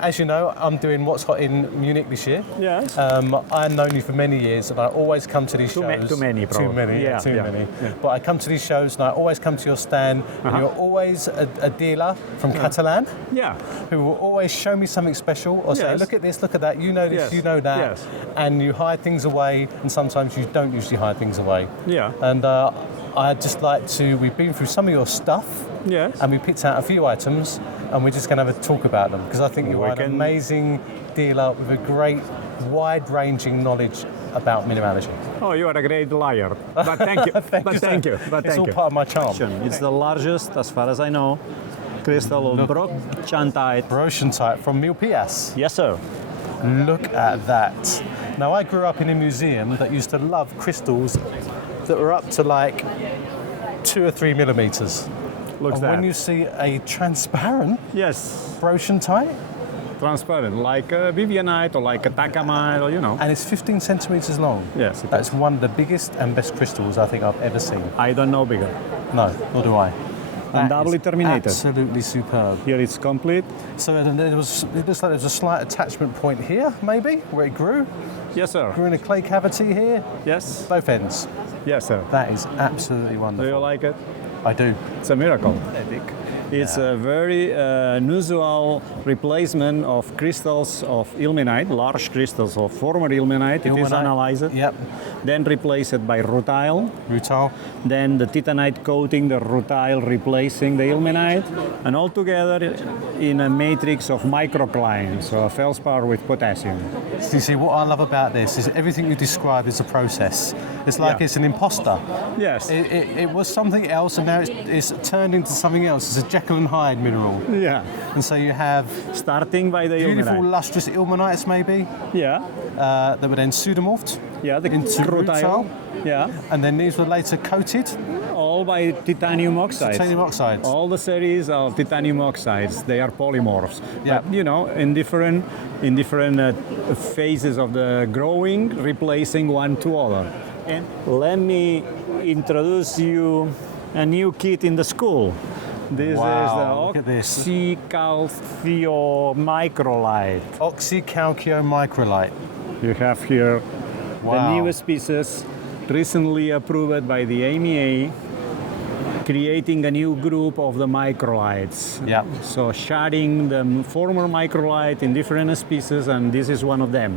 As you know, I'm doing What's Hot in Munich this year. Yes. I've known you for many years, and I always come to these shows. Too many, probably. Too many. But I come to these shows, and I always come to your stand, and you're always a dealer from Catalan. Yeah. Who will always show me something special, or say, look at this, look at that, you know this, you know that. Yes. And you hide things away, and sometimes you don't usually hide things away. Yeah. And I'd just like to, we've been through some of your stuff. Yes. And we picked out a few items, and we're just going to have a talk about them, because I think you're an amazing dealer with a great, wide-ranging knowledge about mineralogy. Oh, you are a great liar. But thank you. Thank you. It's all part of my charm. It's the largest, as far as I know, crystal of brochantite. Brochantite from Milpias. Yes, sir. Look at that. Now, I grew up in a museum that used to love crystals that were up to like 2 or 3 millimeters. Looks and that. when you see a transparent brochantite, transparent, like a Vivianite or like a Takamite, or and it's 15 centimeters long. Yes, that's one of the biggest and best crystals I think I've ever seen. I don't know bigger. No, nor do I. And doubly terminated. Absolutely superb. Here it's complete. So it looks like there's a slight attachment point here, maybe, where it grew. Yes, sir. Grew in a clay cavity here. Yes. Both ends. Yes, sir. That is absolutely wonderful. Do you like it? I do. It's a miracle, I think. It's a very unusual replacement of crystals of ilmenite, large crystals of former ilmenite. It is analyzed. Yep. Then replaced by rutile. Rutile. Then the titanite coating the rutile replacing the ilmenite. And all together in a matrix of microcline, so a feldspar with potassium. You see, what I love about this is everything you describe is a process. It's like it's an imposter. Yes. It was something else, and now it's turned into something else. It's a Jekyll and Hyde mineral. Yeah. And so you have Starting by the beautiful, ilmenite. lustrous ilmenites, maybe, Yeah. that were then pseudomorphed. Yeah, the into rutile. rutile. Yeah. And then these were later coated. All by titanium oxides. Titanium oxides. All the series are titanium oxides. They are polymorphs. Yeah. But, in different phases of the growing, replacing one to other. And let me introduce you a new kit in the school. This Wow, look at is this. the oxycalcio microlite. Oxycalcio microlite. You have here Wow. the newest species, recently approved by the AMA, creating a new group of the microlites. Yeah. So sharding the former microlite in different species, and this is one of them.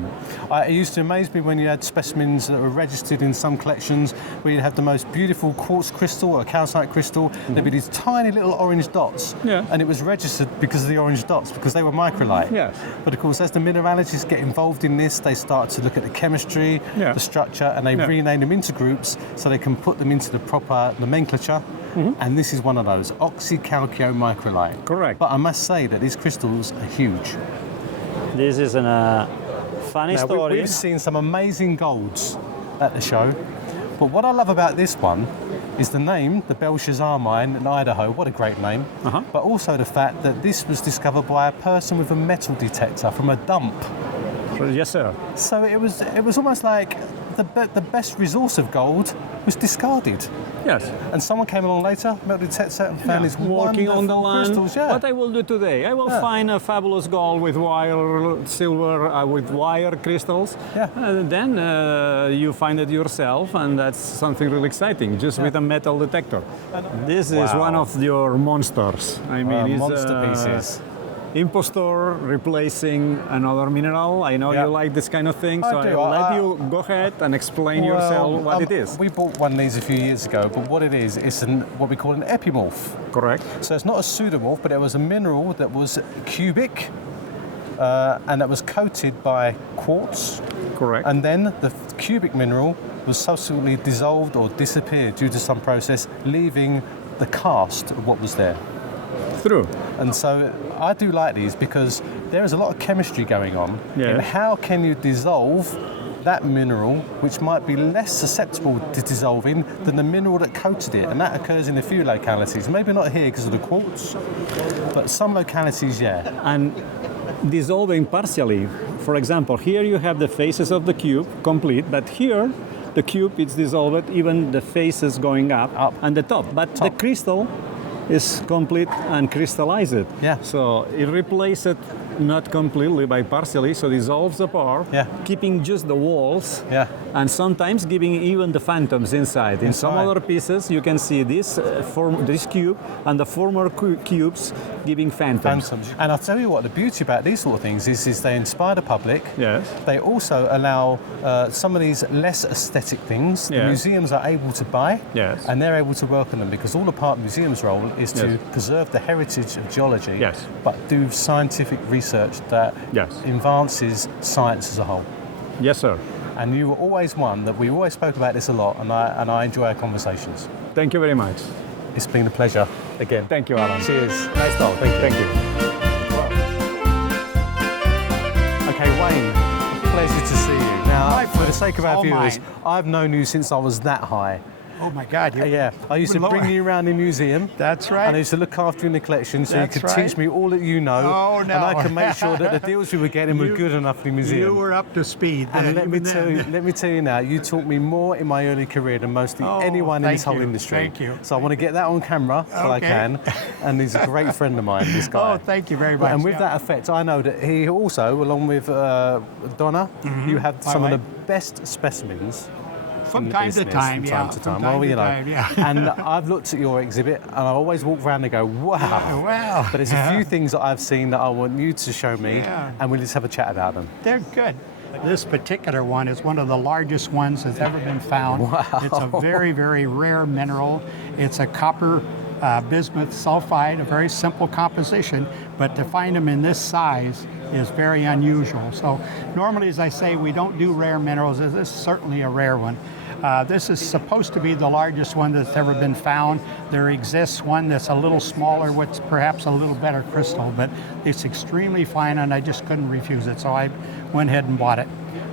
It used to amaze me when you had specimens that were registered in some collections where you'd have the most beautiful quartz crystal or calcite crystal. There'd be these tiny little orange dots. Yeah. And it was registered because of the orange dots, because they were microlite. Yes. But of course, as the mineralogists get involved in this, they start to look at the chemistry, Yeah. the structure, and they Yeah. rename them into groups so they can put them into the proper nomenclature. And this is one of those, oxycalcio microlite. Correct. But I must say that these crystals are huge. This is a funny Now, story. we've seen some amazing golds at the show, but what I love about this one is the name, the Belshazzar mine in Idaho. What a great name. Uh-huh. But also the fact that this was discovered by a person with a metal detector from a dump. Yes, sir. So it was almost like the best resource of gold was discarded. Yes. And someone came along later, metal detector, and found these Walking on the wonderful land. crystals. Yeah. What I will do today, I will find a fabulous gold with wire, silver, with wire crystals. Yeah. And then you find it yourself, and that's something really exciting, just with a metal detector. This is Wow. one of your monsters. I mean, it's monster pieces. impostor replacing another mineral. I know Yeah. you like this kind of thing, I so do. I'll let you go ahead and explain yourself what it is. We bought one of these a few years ago, but what it is, it's what we call an epimorph. Correct. So it's not a pseudomorph, but it was a mineral that was cubic and that was coated by quartz. Correct. And then the cubic mineral was subsequently dissolved or disappeared due to some process, leaving the cast of what was there. True. And so I do like these because there is a lot of chemistry going on. Yeah. And how can you dissolve that mineral, which might be less susceptible to dissolving than the mineral that coated it? And that occurs in a few localities. Maybe not here because of the quartz, but some localities, yeah. And dissolving partially. For example, here you have the faces of the cube complete, but here the cube is dissolved, even the faces going up and the top. But the crystal is complete and crystallized. Yeah. So it replaces it not completely by partially, so dissolves apart, Yeah. keeping just the walls, Yeah. and sometimes giving even the phantoms inside. In some Inside. other pieces, you can see this this cube and the former cubes giving phantoms. Phantoms. And I'll tell you what, the beauty about these sort of things is they inspire the public. Yes. They also allow some of these less aesthetic things, the Yes. museums are able to buy, Yes. and they're able to work on them because all a part of the museum's role is to Yes. preserve the heritage of geology, Yes. but do scientific research that Yes. advances science as a whole. Yes, sir. And you were always one that we always spoke about this a lot, and I enjoy our conversations. Thank you very much. It's been a pleasure again. Thank you, Alan. Cheers. Nice talk. Thank you. Thank you. Okay, Wayne, pleasure to see you. Now, for the sake of our all viewers, mine. I've known you since I was that high. Oh my God! Yeah, I used to bring you around the museum. That's right. And I used to look after you in the collection so That's you could right. teach me all that you know. Oh, no. And I could make sure that the deals we were getting were You- good enough for the museum. You were up to speed. And then, let me even tell you now, you taught me more in my early career than mostly Oh, anyone in this thank whole you. industry. Thank you. So I want to get that on camera if I Okay. can. And he's a great friend of mine, this guy. Oh, thank you very much. And with yeah. that effect, I know that he also, along with Donna, you have My some of wife. the best specimens. From in the time to business, time, from yeah. time to From time. time Well, to you know. time, yeah. And I've looked at your exhibit, and I always walk around and go, wow. Wow. But there's a few things that I've seen that I want you to show me, Yeah. and we'll just have a chat about them. They're good. This particular one is one of the largest ones that's ever been found. Wow. It's a very, very rare mineral. It's a copper bismuth sulfide, a very simple composition, but to find them in this size is very unusual. So normally, as I say, we don't do rare minerals. This is certainly a rare one. This is supposed to be the largest one that's ever been found. There exists one that's a little smaller, with perhaps a little better crystal, but it's extremely fine, and I just couldn't refuse it, so I went ahead and bought it.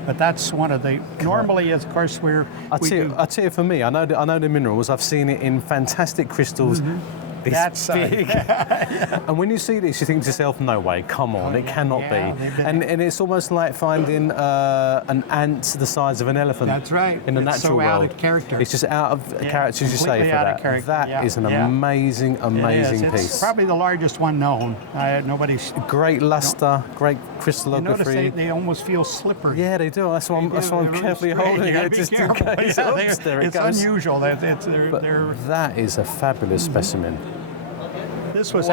But that's one of the. Normally, of course, I tell you, for me, I know the minerals. I've seen it in fantastic crystals. This big. And when you see this, you think to yourself, no way, come on, it cannot be. And it's almost like finding an ant the size of an elephant. That's right. In the It's natural so world. out of character. It's just out of character, as you say, for out that. of character. That is an amazing, amazing piece. It's probably the largest one known. Nobody's. Great luster, great crystallography. You notice they almost feel slippery. Yeah, they do. That's why I'm carefully holding it, just in case. Oops, there it goes. It's unusual. That is a fabulous specimen. This was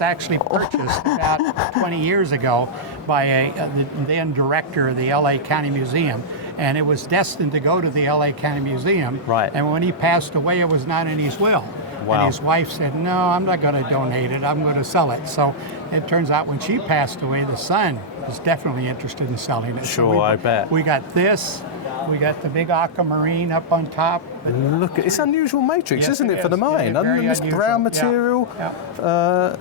actually purchased about 20 years ago by the then director of the LA County Museum, and it was destined to go to the LA County Museum. Right. And when he passed away, it was not in his will. Wow. And his wife said, "No, I'm not going to donate it. I'm going to sell it." So it turns out when she passed away, the son was definitely interested in selling it. Sure, I bet. We got this. We got the big aquamarine up on top. Look, it's unusual matrix, Yes, isn't it, it for the is. mine? Very And this unusual. brown material. Yeah.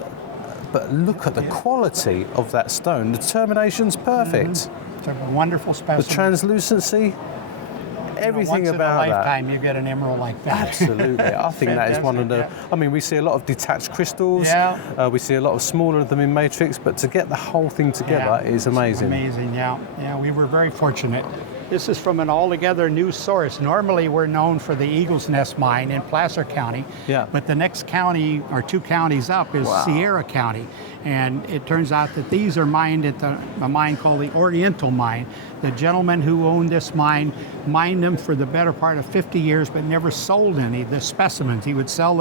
But look at the quality of that stone. The termination's perfect. It's a wonderful specimen. The translucency, everything once about in a that. lifetime, you get an emerald like that. Absolutely. I think that is one of the. I mean, we see a lot of detached crystals. Yeah. We see a lot of smaller of them in matrix, but to get the whole thing together is amazing. Amazing, yeah. Yeah, we were very fortunate. This is from an altogether new source. Normally, we're known for the Eagle's Nest mine in Placer County. Yeah. But the next county, or 2 counties up, is Sierra County. And it turns out that these are mined at a mine called the Oriental Mine. The gentleman who owned this mine mined them for the better part of 50 years, but never sold any of the specimens. He would sell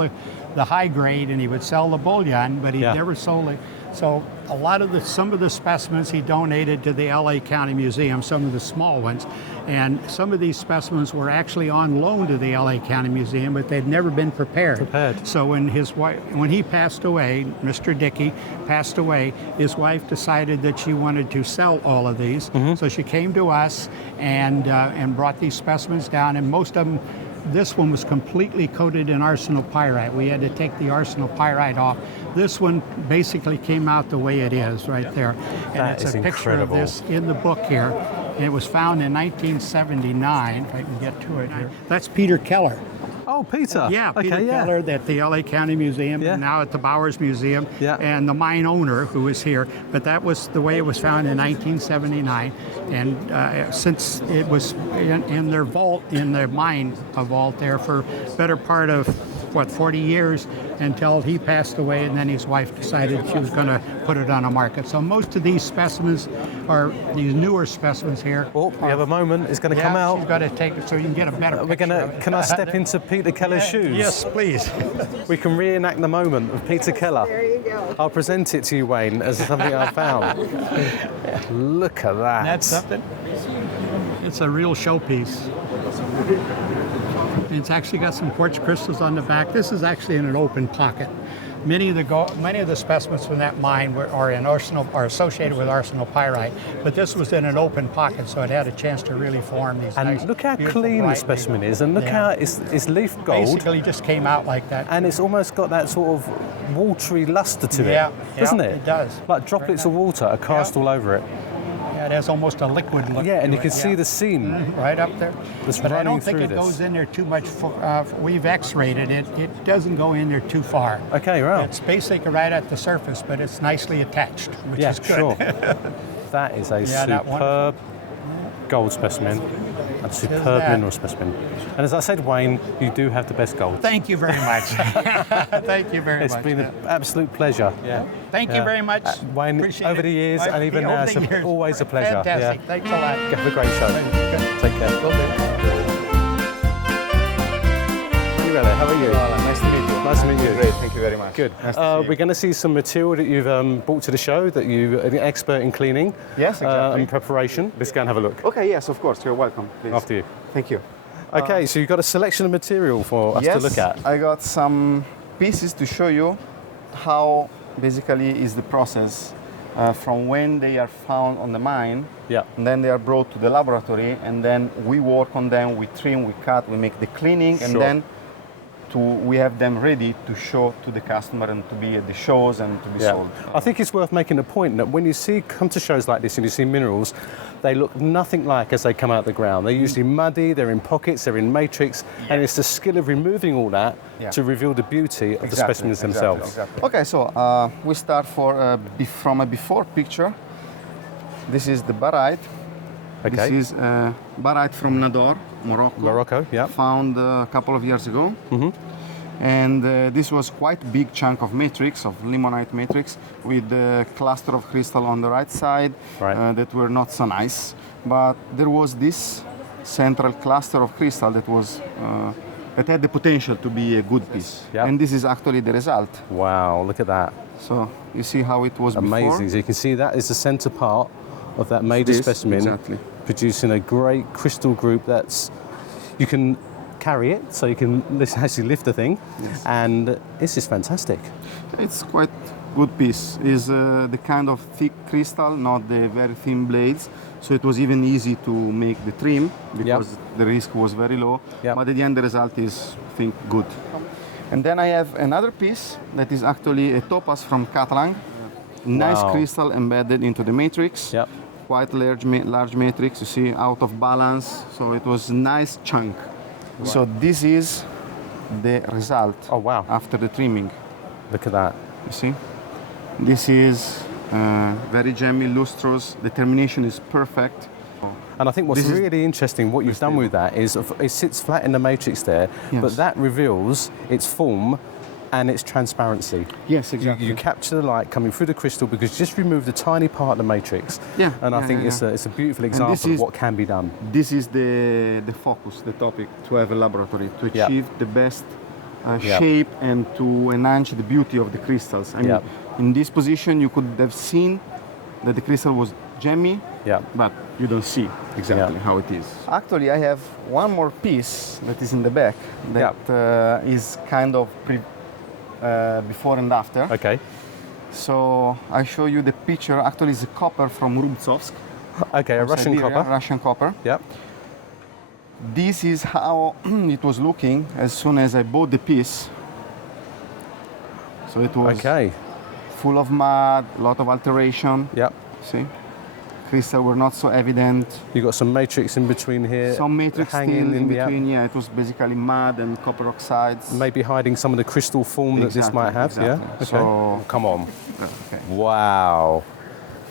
the high grade and he would sell the bullion, but he never sold it. So a lot of some of the specimens he donated to the LA County Museum, some of the small ones, and some of these specimens were actually on loan to the LA County Museum, but they'd never been prepared. So when he passed away, Mr. Dickey passed away, his wife decided that she wanted to sell all of these. So she came to us and brought these specimens down, and most of them. This one was completely coated in arsenopyrite. We had to take the arsenopyrite off. This one basically came out the way it is right there. And That it's is a picture incredible. of this in the book here. And it was found in 1979, if I can get to it here. That's Peter Keller. Oh, Peter. Yeah, Peter Keller at the LA County Museum, and now at the Bowers Museum, and the mine owner who is here. But that was the way it was found in 1979. And since it was in their vault, in their mine vault there for better part of, 40 years until he passed away, and then his wife decided she was going to put it on a market. So most of these specimens are these newer specimens here. Oh, we have a moment. It's going to come out. She's got to take it so you can get a better picture of it. Can I step into Peter Keller's shoes? Yes, please. We can reenact the moment of Peter Keller. There you go. I'll present it to you, Wayne, as something I found. Look at that. That's something. It's a real showpiece. It's actually got some quartz crystals on the back. This is actually in an open pocket. Many of the specimens from that mine are associated with arsenopyrite, but this was in an open pocket, so it had a chance to really form these. And nice, look how clean the specimen is, and look how it's leaf gold. Basically, just came out like that. And it's almost got that sort of watery luster to it, doesn't it? It does. Like droplets of water are cast all over it. Yeah, it has almost a liquid look. Yeah, and to you can it, see the seam right up there. But I don't think it this. goes in there too much. We've X-rated it. It doesn't go in there too far. Okay, right. It's basically right at the surface, but it's nicely attached, which is good. Sure. That is a superb gold specimen, a superb mineral specimen. And as I said, Wayne, you do have the best gold. Thank you very much. Thank you very much. It's been an absolute pleasure. Yeah. Thank you very much. Wayne, Appreciate over it. the years and even now, it's always a pleasure. Fantastic. Thanks a lot. Have a great show. Take care. Hey, Raquel, how are you? Nice to meet you. Nice to meet you. Great, thank you very much. Good. Nice to see you. We're going to see some material that you've brought to the show, that you're an expert in cleaning. Yes, exactly. And preparation. Let's go and have a look. Okay, yes, of course. You're welcome. Please. After you. Thank you. Okay, so you've got a selection of material for us to look at. Yes, I got some pieces to show you how basically is the process from when they are found on the mine. Yeah. And then they are brought to the laboratory, and then we work on them, we trim, we cut, we make the cleaning, and then we have them ready to show to the customer and to be at the shows and to be sold. I think it's worth making a point that when you come to shows like this and you see minerals, they look nothing like as they come out of the ground. They're usually muddy, they're in pockets, they're in matrix, and it's the skill of removing all that to reveal the beauty of the specimens themselves. Exactly. Okay, so we start from a before picture. This is the barite. Okay. This is barite from Nador, Morocco. Morocco, yeah. Found a couple of years ago. And this was quite big chunk of matrix, of limonite matrix, with a cluster of crystal on the right side that were not so nice. But there was this central cluster of crystal that was that had the potential to be a good piece. Yep. And this is actually the result. Wow, look at that. So you see how it was amazing. before? So you can see that is the center part of that major specimen, producing a great crystal group that's, you can carry it, so you can actually lift the thing, and this is fantastic. It's quite good piece. Is the kind of thick crystal, not the very thin blades, so it was even easy to make the trim because the risk was very low. But at the end, the result is, I think, good. And then I have another piece that is actually a topaz from Catalan. Nice crystal embedded into the matrix. Quite large matrix. You see, out of balance. So it was a nice chunk. So this is the result. After the trimming. Look at that. You see, this is very gemmy, lustrous. The termination is perfect. And I think what's really interesting, what you've done with that is it sits flat in the matrix there, but that reveals its form and its transparency. Yes, exactly. You capture the light coming through the crystal because you just remove the tiny part of the matrix. And I think it's a beautiful example of what can be done. This is the focus, the topic, to have a laboratory, to achieve the best shape and to enhance the beauty of the crystals. I mean, in this position, you could have seen that the crystal was gemmy, but you don't see exactly how it is. Actually, I have one more piece that is in the back that is kind of before and after. Okay. So I show you the picture. Actually, it's a copper from Rumsey. Okay, a Russian copper. Russian copper. This is how it was looking as soon as I bought the piece. So it was full of mud, a lot of alteration. See? Crystal were not so evident. You got some matrix in between here. Some matrix hanging still in between. It was basically mud and copper oxides. Maybe hiding some of the crystal form that this might have. Yeah. Okay. So come on. Wow.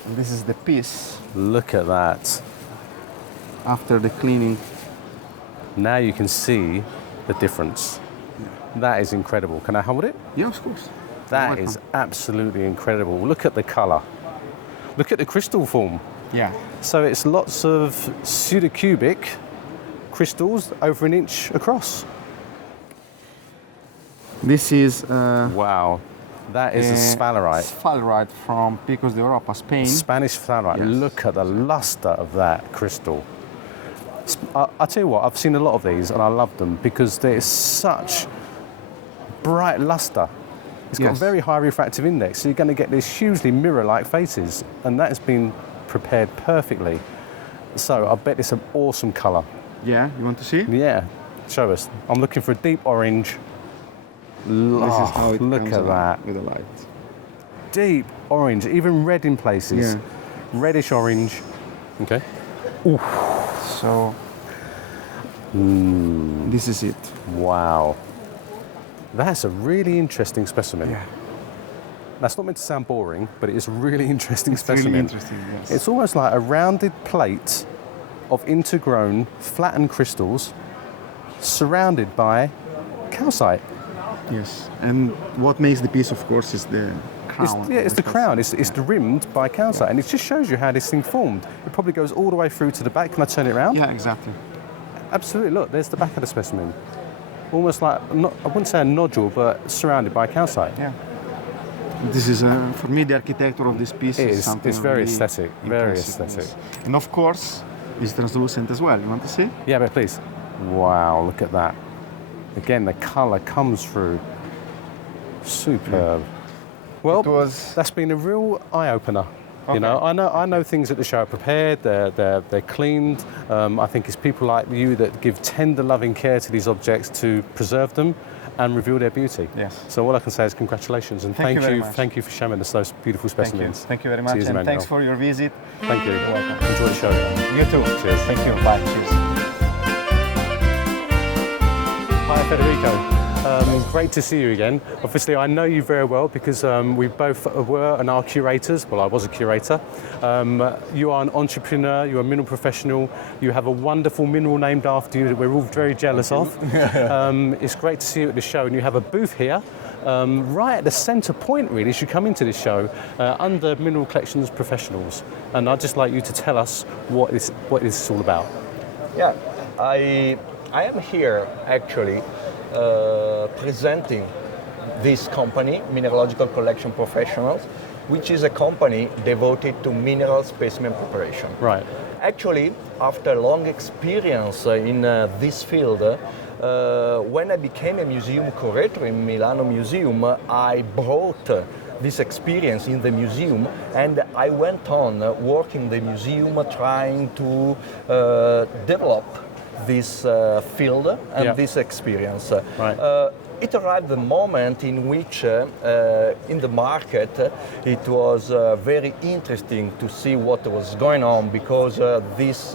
And this is the piece. Look at that. After the cleaning. Now you can see the difference. That is incredible. Can I hold it? Yeah, of course. That is absolutely incredible. Look at the color. Look at the crystal form. So it's lots of pseudocubic crystals over an inch across. This is wow. That is a sphalerite. Sphalerite from Picos de Europa, Spain. Spanish sphalerite. Look at the luster of that crystal. I tell you what, I've seen a lot of these and I love them because there is such bright luster. It's got a very high refractive index, so you're going to get these hugely mirror-like faces, and that has been prepared perfectly. So I bet it's an awesome colour. Yeah, you want to see? Yeah, show us. I'm looking for a deep orange. This is how it look comes at that. With the light. Deep orange, even red in places. Reddish orange. Okay. Oof. So this is it. Wow. That's a really interesting specimen. That's not meant to sound boring, but it is a really interesting specimen. Really interesting, yes. It's almost like a rounded plate of intergrown, flattened crystals surrounded by calcite. Yes, and what makes the piece, of course, is the crown. It's the crown. It's rimmed by calcite, and it just shows you how this thing formed. It probably goes all the way through to the back. Can I turn it around? Yeah, exactly. Absolutely. Look, there's the back of the specimen. Almost like, I wouldn't say a nodule, but surrounded by calcite. Yeah. This is, for me, the architecture of this piece is something it's very really aesthetic, very aesthetic. Yes. And of course, it's translucent as well. You want to see? Yeah, but please. Wow, look at that. Again, the colour comes through. Superb. Well, that's been a real eye-opener. You know, I know things at the show are prepared, they're cleaned. I think it's people like you that give tender, loving care to these objects to preserve them and reveal their beauty. Yes. So all I can say is congratulations and thank you for showing us those beautiful specimens. Thank you very much, Cheers, and thanks for your visit. Thank you. You're welcome. Enjoy the show. You too. Cheers. Thank you. Bye. Cheers. Hi, Federico. Great to see you again. Obviously, I know you very well because we both were and are curators. Well, I was a curator. You are an entrepreneur, you're a mineral professional. You have a wonderful mineral named after you that we're all very jealous of. It's great to see you at the show, and you have a booth here right at the centre point, really, as you come into this show, under Mineral Collections Professionals. And I'd just like you to tell us what this is all about. Yeah, I am here actually presenting this company, Mineralogical Collection Professionals, which is a company devoted to mineral specimen preparation. Right. Actually, after long experience in this field, when I became a museum curator in Milano Museum, I brought this experience in the museum, and I went on working in the museum trying to develop this field and this experience. Right. It arrived the moment in which in the market it was very interesting to see what was going on, because this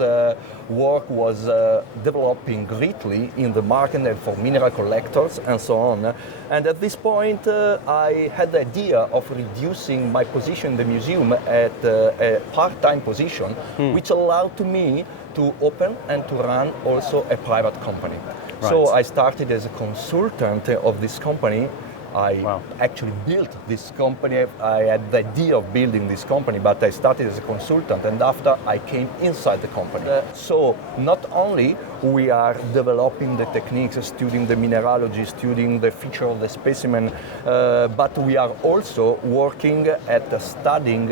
work was developing greatly in the market and for mineral collectors and so on. And at this point I had the idea of reducing my position in the museum at a part-time position, which allowed to me to open and to run also a private company. Right. So I started as a consultant of this company. I actually built this company. I had the idea of building this company, but I started as a consultant, and after I came inside the company. So not only we are developing the techniques, studying the mineralogy, studying the feature of the specimen, but we are also working at studying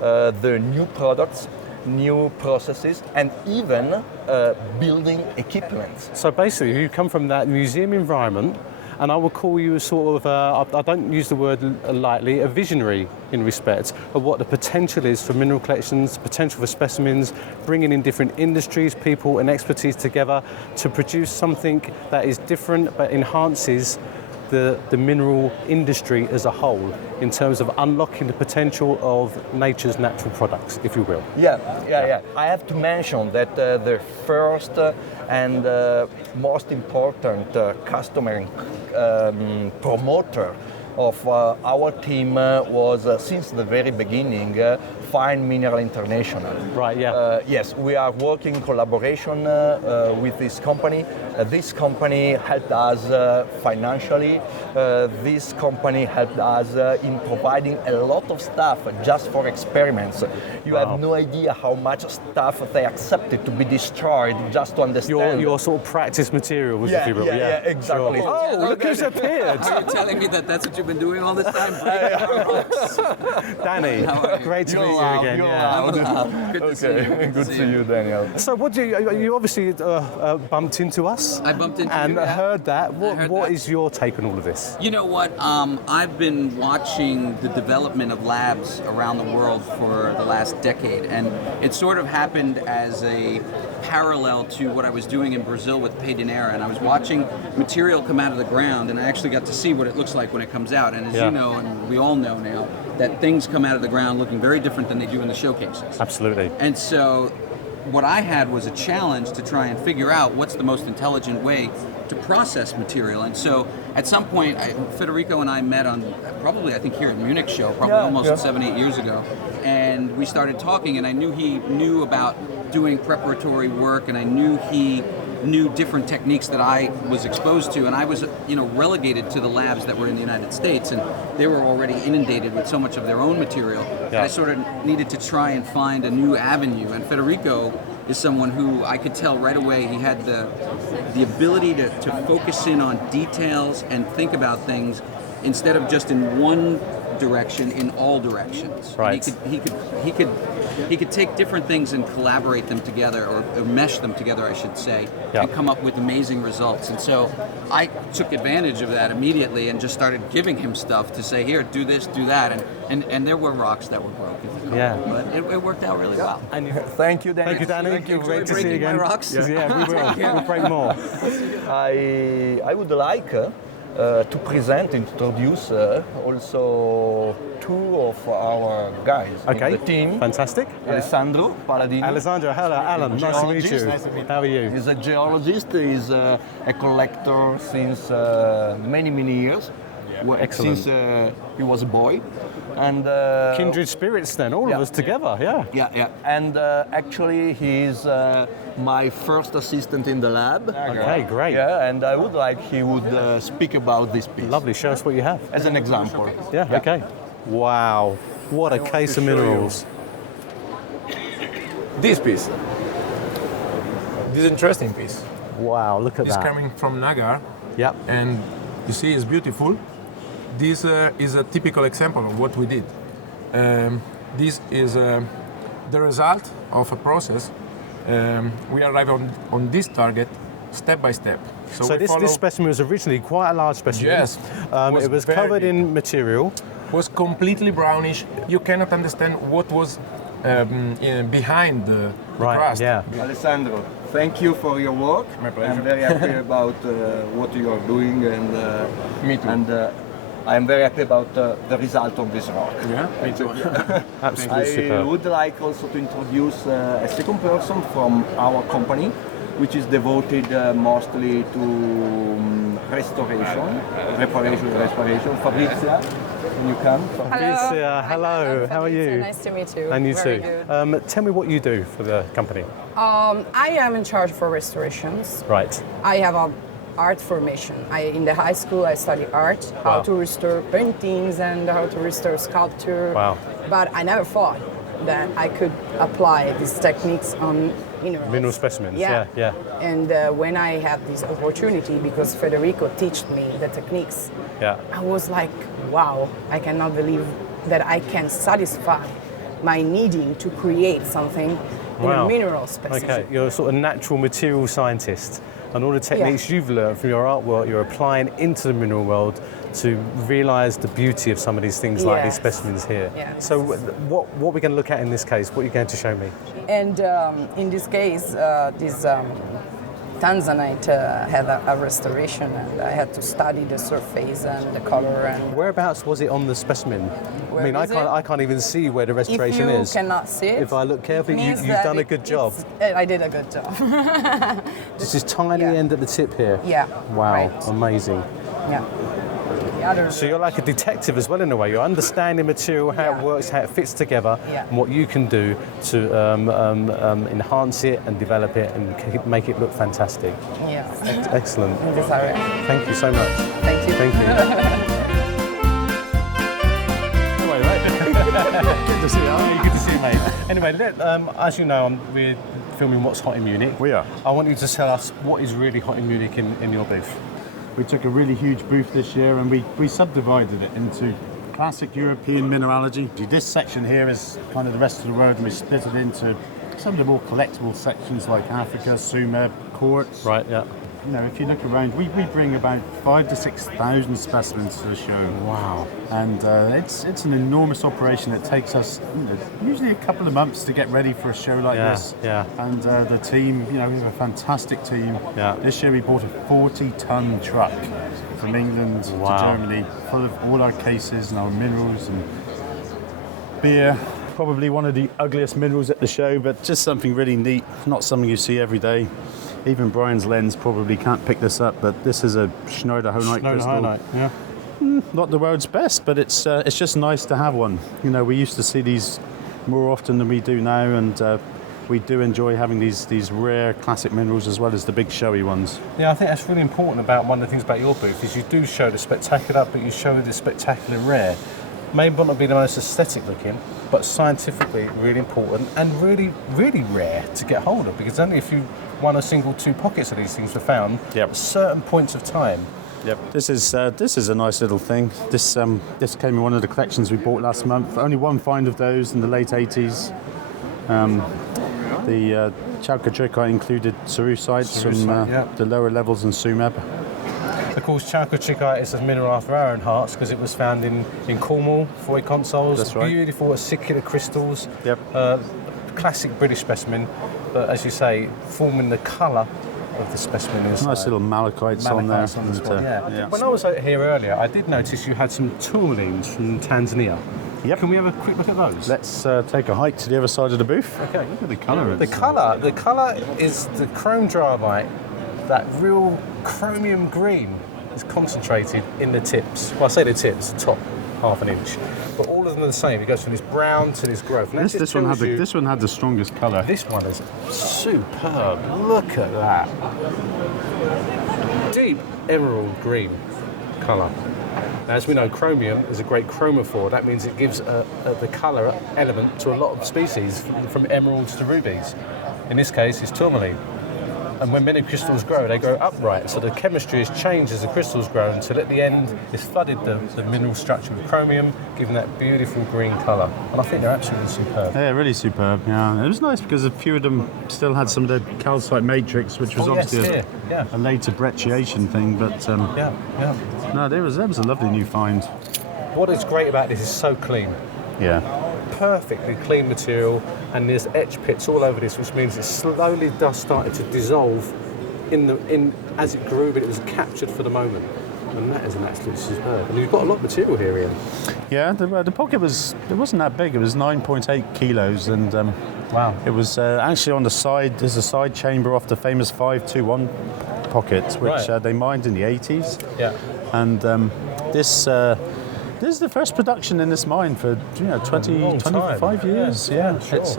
the new products, new processes, and even building equipment. So basically, you come from that museum environment, and I would call you a sort of, I don't use the word lightly, a visionary in respect of what the potential is for mineral collections, potential for specimens, bringing in different industries, people and expertise together to produce something that is different but enhances the mineral industry as a whole in terms of unlocking the potential of nature's natural products, if you will. Yeah. I have to mention that the first and most important customer promoter of our team was since the very beginning Fine Mineral International. Right, yeah. Yes, we are working in collaboration with this company. This company helped us financially. This company helped us in providing a lot of stuff just for experiments. You have no idea how much stuff they accepted to be destroyed just to understand. Your sort of practice materials, if you will. Yeah, exactly. Sure. Oh, look who's appeared. Are you telling me that that's what you've been doing all this time? Danny, great to meet you again. Good to see you. Good to see you, Daniel. So what do you obviously bumped into us? I bumped into and you. And heard that. What is your take on all of this? You know what? I've been watching the development of labs around the world for the last decade, and it sort of happened as a parallel to what I was doing in Brazil with Pedinera, and I was watching material come out of the ground, and I actually got to see what it looks like when it comes out. And as you know, and we all know now, that things come out of the ground looking very different than they do in the showcases. Absolutely. And so what I had was a challenge to try and figure out what's the most intelligent way to process material. And so at some point, Federico and I met on probably, I think, here at Munich Show, probably almost 7-8 years ago. And we started talking, and I knew he knew about doing preparatory work, and I knew he knew different techniques that I was exposed to, and I was, relegated to the labs that were in the United States, and they were already inundated with so much of their own material. Yeah. I sort of needed to try and find a new avenue, and Federico is someone who I could tell right away he had the ability to focus in on details and think about things instead of just in one direction, in all directions. Right. He could take different things and collaborate them together, or mesh them together, I should say, and come up with amazing results. And so I took advantage of that immediately and just started giving him stuff to say, here, do this, do that. And there were rocks that were broken. Yeah. But it worked out really well. And Thank you, Danny. Thank you, Danny. Thank you. Great to see you Breaking my again. rocks. Yeah, we will. We'll break more. I would like to present, introduce also two of our guys Okay. in the team. Fantastic. Alessandro Paladini. Alessandro, hello, Alan. Nice to meet you. How are you? He's a geologist. He's a collector since many years. Excellent. Since he was a boy. And Kindred spirits then, all of us together, yeah. Yeah. And actually, he's my first assistant in the lab. Okay, great. Yeah, and I would like he would speak about this piece. Lovely, show us what you have. As an example. Yeah, okay. Wow, what a case of minerals. This piece. This interesting piece. Wow, look at It's that. coming from Nagar. Yep. And you see it's beautiful. This is a typical example of what we did. This is the result of a process. We arrive on this target step by step. So this specimen was originally quite a large specimen. Yes. It was very covered big. in material. Was completely brownish. You cannot understand what was behind the crust. Yeah. Alessandro, thank you for your work. My pleasure. I'm very happy about what you are doing, and Me too. And I'm very happy about the result of this rock. Yeah, me too. Absolutely I superb. would like also to introduce a second person from our company, which is devoted mostly to restoration. Fabrizia, can you come? Fabrizia, hello, how are you? Nice to meet you. And you Very too. good. Tell me what you do for the company. I am in charge for restorations. Right. I have a art formation. In the high school I studied art, how to restore paintings and how to restore sculpture. Wow. But I never thought that I could apply these techniques on minerals. Mineral specimens, yeah. And when I had this opportunity, because Federico taught me the techniques, I was like, wow, I cannot believe that I can satisfy my needing to create something in a mineral specimen. Okay, you're a sort of natural material scientist, and all the techniques you've learned from your artwork, you're applying into the mineral world to realise the beauty of some of these things like these specimens here. Yes. So what we're going to look at in this case, what are you going to show me? And in this case, this Tanzanite had a restoration, and I had to study the surface and the color. And whereabouts was it on the specimen? Where I mean, is I can't even see where the restoration if is. you cannot see it, if I look carefully, means you've that done a good job. I did a good job. Just this tiny end at the tip here. Yeah. Wow, right. Amazing. Yeah. The other. So you're like a detective as well in a way. You're understanding material, how it works, how it fits together, and what you can do to enhance it and develop it and make it look fantastic. Yeah. Excellent. In this area. Thank you so much. Thank you. Thank you. Good to see you. Good to see you, mate. Anyway, as you know, we're filming What's Hot in Munich. We are. I want you to tell us what is really hot in Munich in your booth. We took a really huge booth this year and we subdivided it into classic European mineralogy. This section here is kind of the rest of the world, and we split it into some of the more collectible sections like Africa, Sumer, quartz. Right, yeah. You know, if you look around, we bring about 5,000 to 6,000 specimens to the show. Wow. And it's an enormous operation. It takes us usually a couple of months to get ready for a show like this. Yeah. And the team, we have a fantastic team. Yeah. This year we bought a 40-ton truck from England to Germany, full of all our cases and our minerals and beer. Probably one of the ugliest minerals at the show, but just something really neat, not something you see every day. Even Brian's lens probably can't pick this up, but this is a Schneiderholnite crystal. Schneiderholite, yeah. Not the world's best, but it's just nice to have one. We used to see these more often than we do now, and we do enjoy having these rare classic minerals as well as the big showy ones. Yeah, I think that's really important about one of the things about your booth is you do show the spectacular, but you show the spectacular rare. May not be the most aesthetic looking, but scientifically really important and really, really rare to get hold of, because only if you one or single two pockets of these things were found at certain points of time. Yep. This is a nice little thing. This came in one of the collections we bought last month. Only one find of those in the late 80s. The chalcodricite included cerusites from the lower levels in Sumeb. Of course, chalcochrysite is a mineral after our own hearts because it was found in Cornwall, Foy consols. That's right. Beautiful acicular crystals. Yep. Classic British specimen, but as you say, forming the colour of the specimen inside. Nice little malachites on there. On this one, yeah. When I was out here earlier, I did notice you had some tourmalines from Tanzania. Yep. Can we have a quick look at those? Let's take a hike to the other side of the booth. Okay. Look at the colour. The colour is the chrome dryabite. That real chromium green is concentrated in the tips. Well, I say the tips, the top half an inch. But all of them are the same. It goes from this brown to this growth. This one had the strongest colour. This one is superb. Look at that. Deep emerald green colour. Now, as we know, chromium is a great chromophore. That means it gives the colour element to a lot of species, from emeralds to rubies. In this case, it's tourmaline. And when many crystals grow, they grow upright. So the chemistry has changed as the crystals grow until at the end it's flooded the mineral structure with chromium, giving that beautiful green colour. And I think they're absolutely superb. Yeah, really superb. Yeah, it was nice because a few of them still had some of the calcite matrix, which was obviously a later brecciation thing. But no, that was a lovely new find. What is great about this is so clean. Yeah. Perfectly clean material, and there's etch pits all over this, which means it slowly does started to dissolve as it grew, but it was captured for the moment. And that is an absolute superb. And you've got a lot of material here, Ian. Yeah, the pocket wasn't that big. It was 9.8 kilos, and wow. It was actually on the side. There's a side chamber off the famous 521 pocket, which they mined in the 80s. Yeah. And this is the first production in this mine for 25 years. Yeah, sure. It's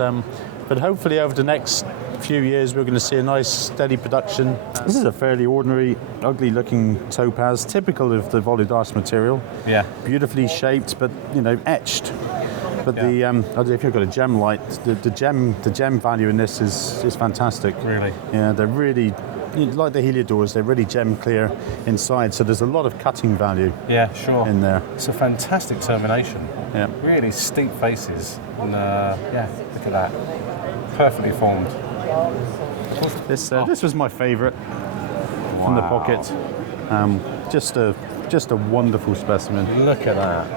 but hopefully over the next few years we're going to see a nice steady production. This is a fairly ordinary, ugly-looking topaz, typical of the Volidar's material. Yeah. Beautifully shaped, but etched. But the I don't know if you've got a gem light. The gem value in this is fantastic. Really. Yeah, they're really. Like the Heliodors, they're really gem clear inside, so there's a lot of cutting value. Yeah, sure. In there. It's a fantastic termination. Yeah. Really steep faces, and look at that, perfectly formed. This was my favourite from the pocket. Just a wonderful specimen. Look at that.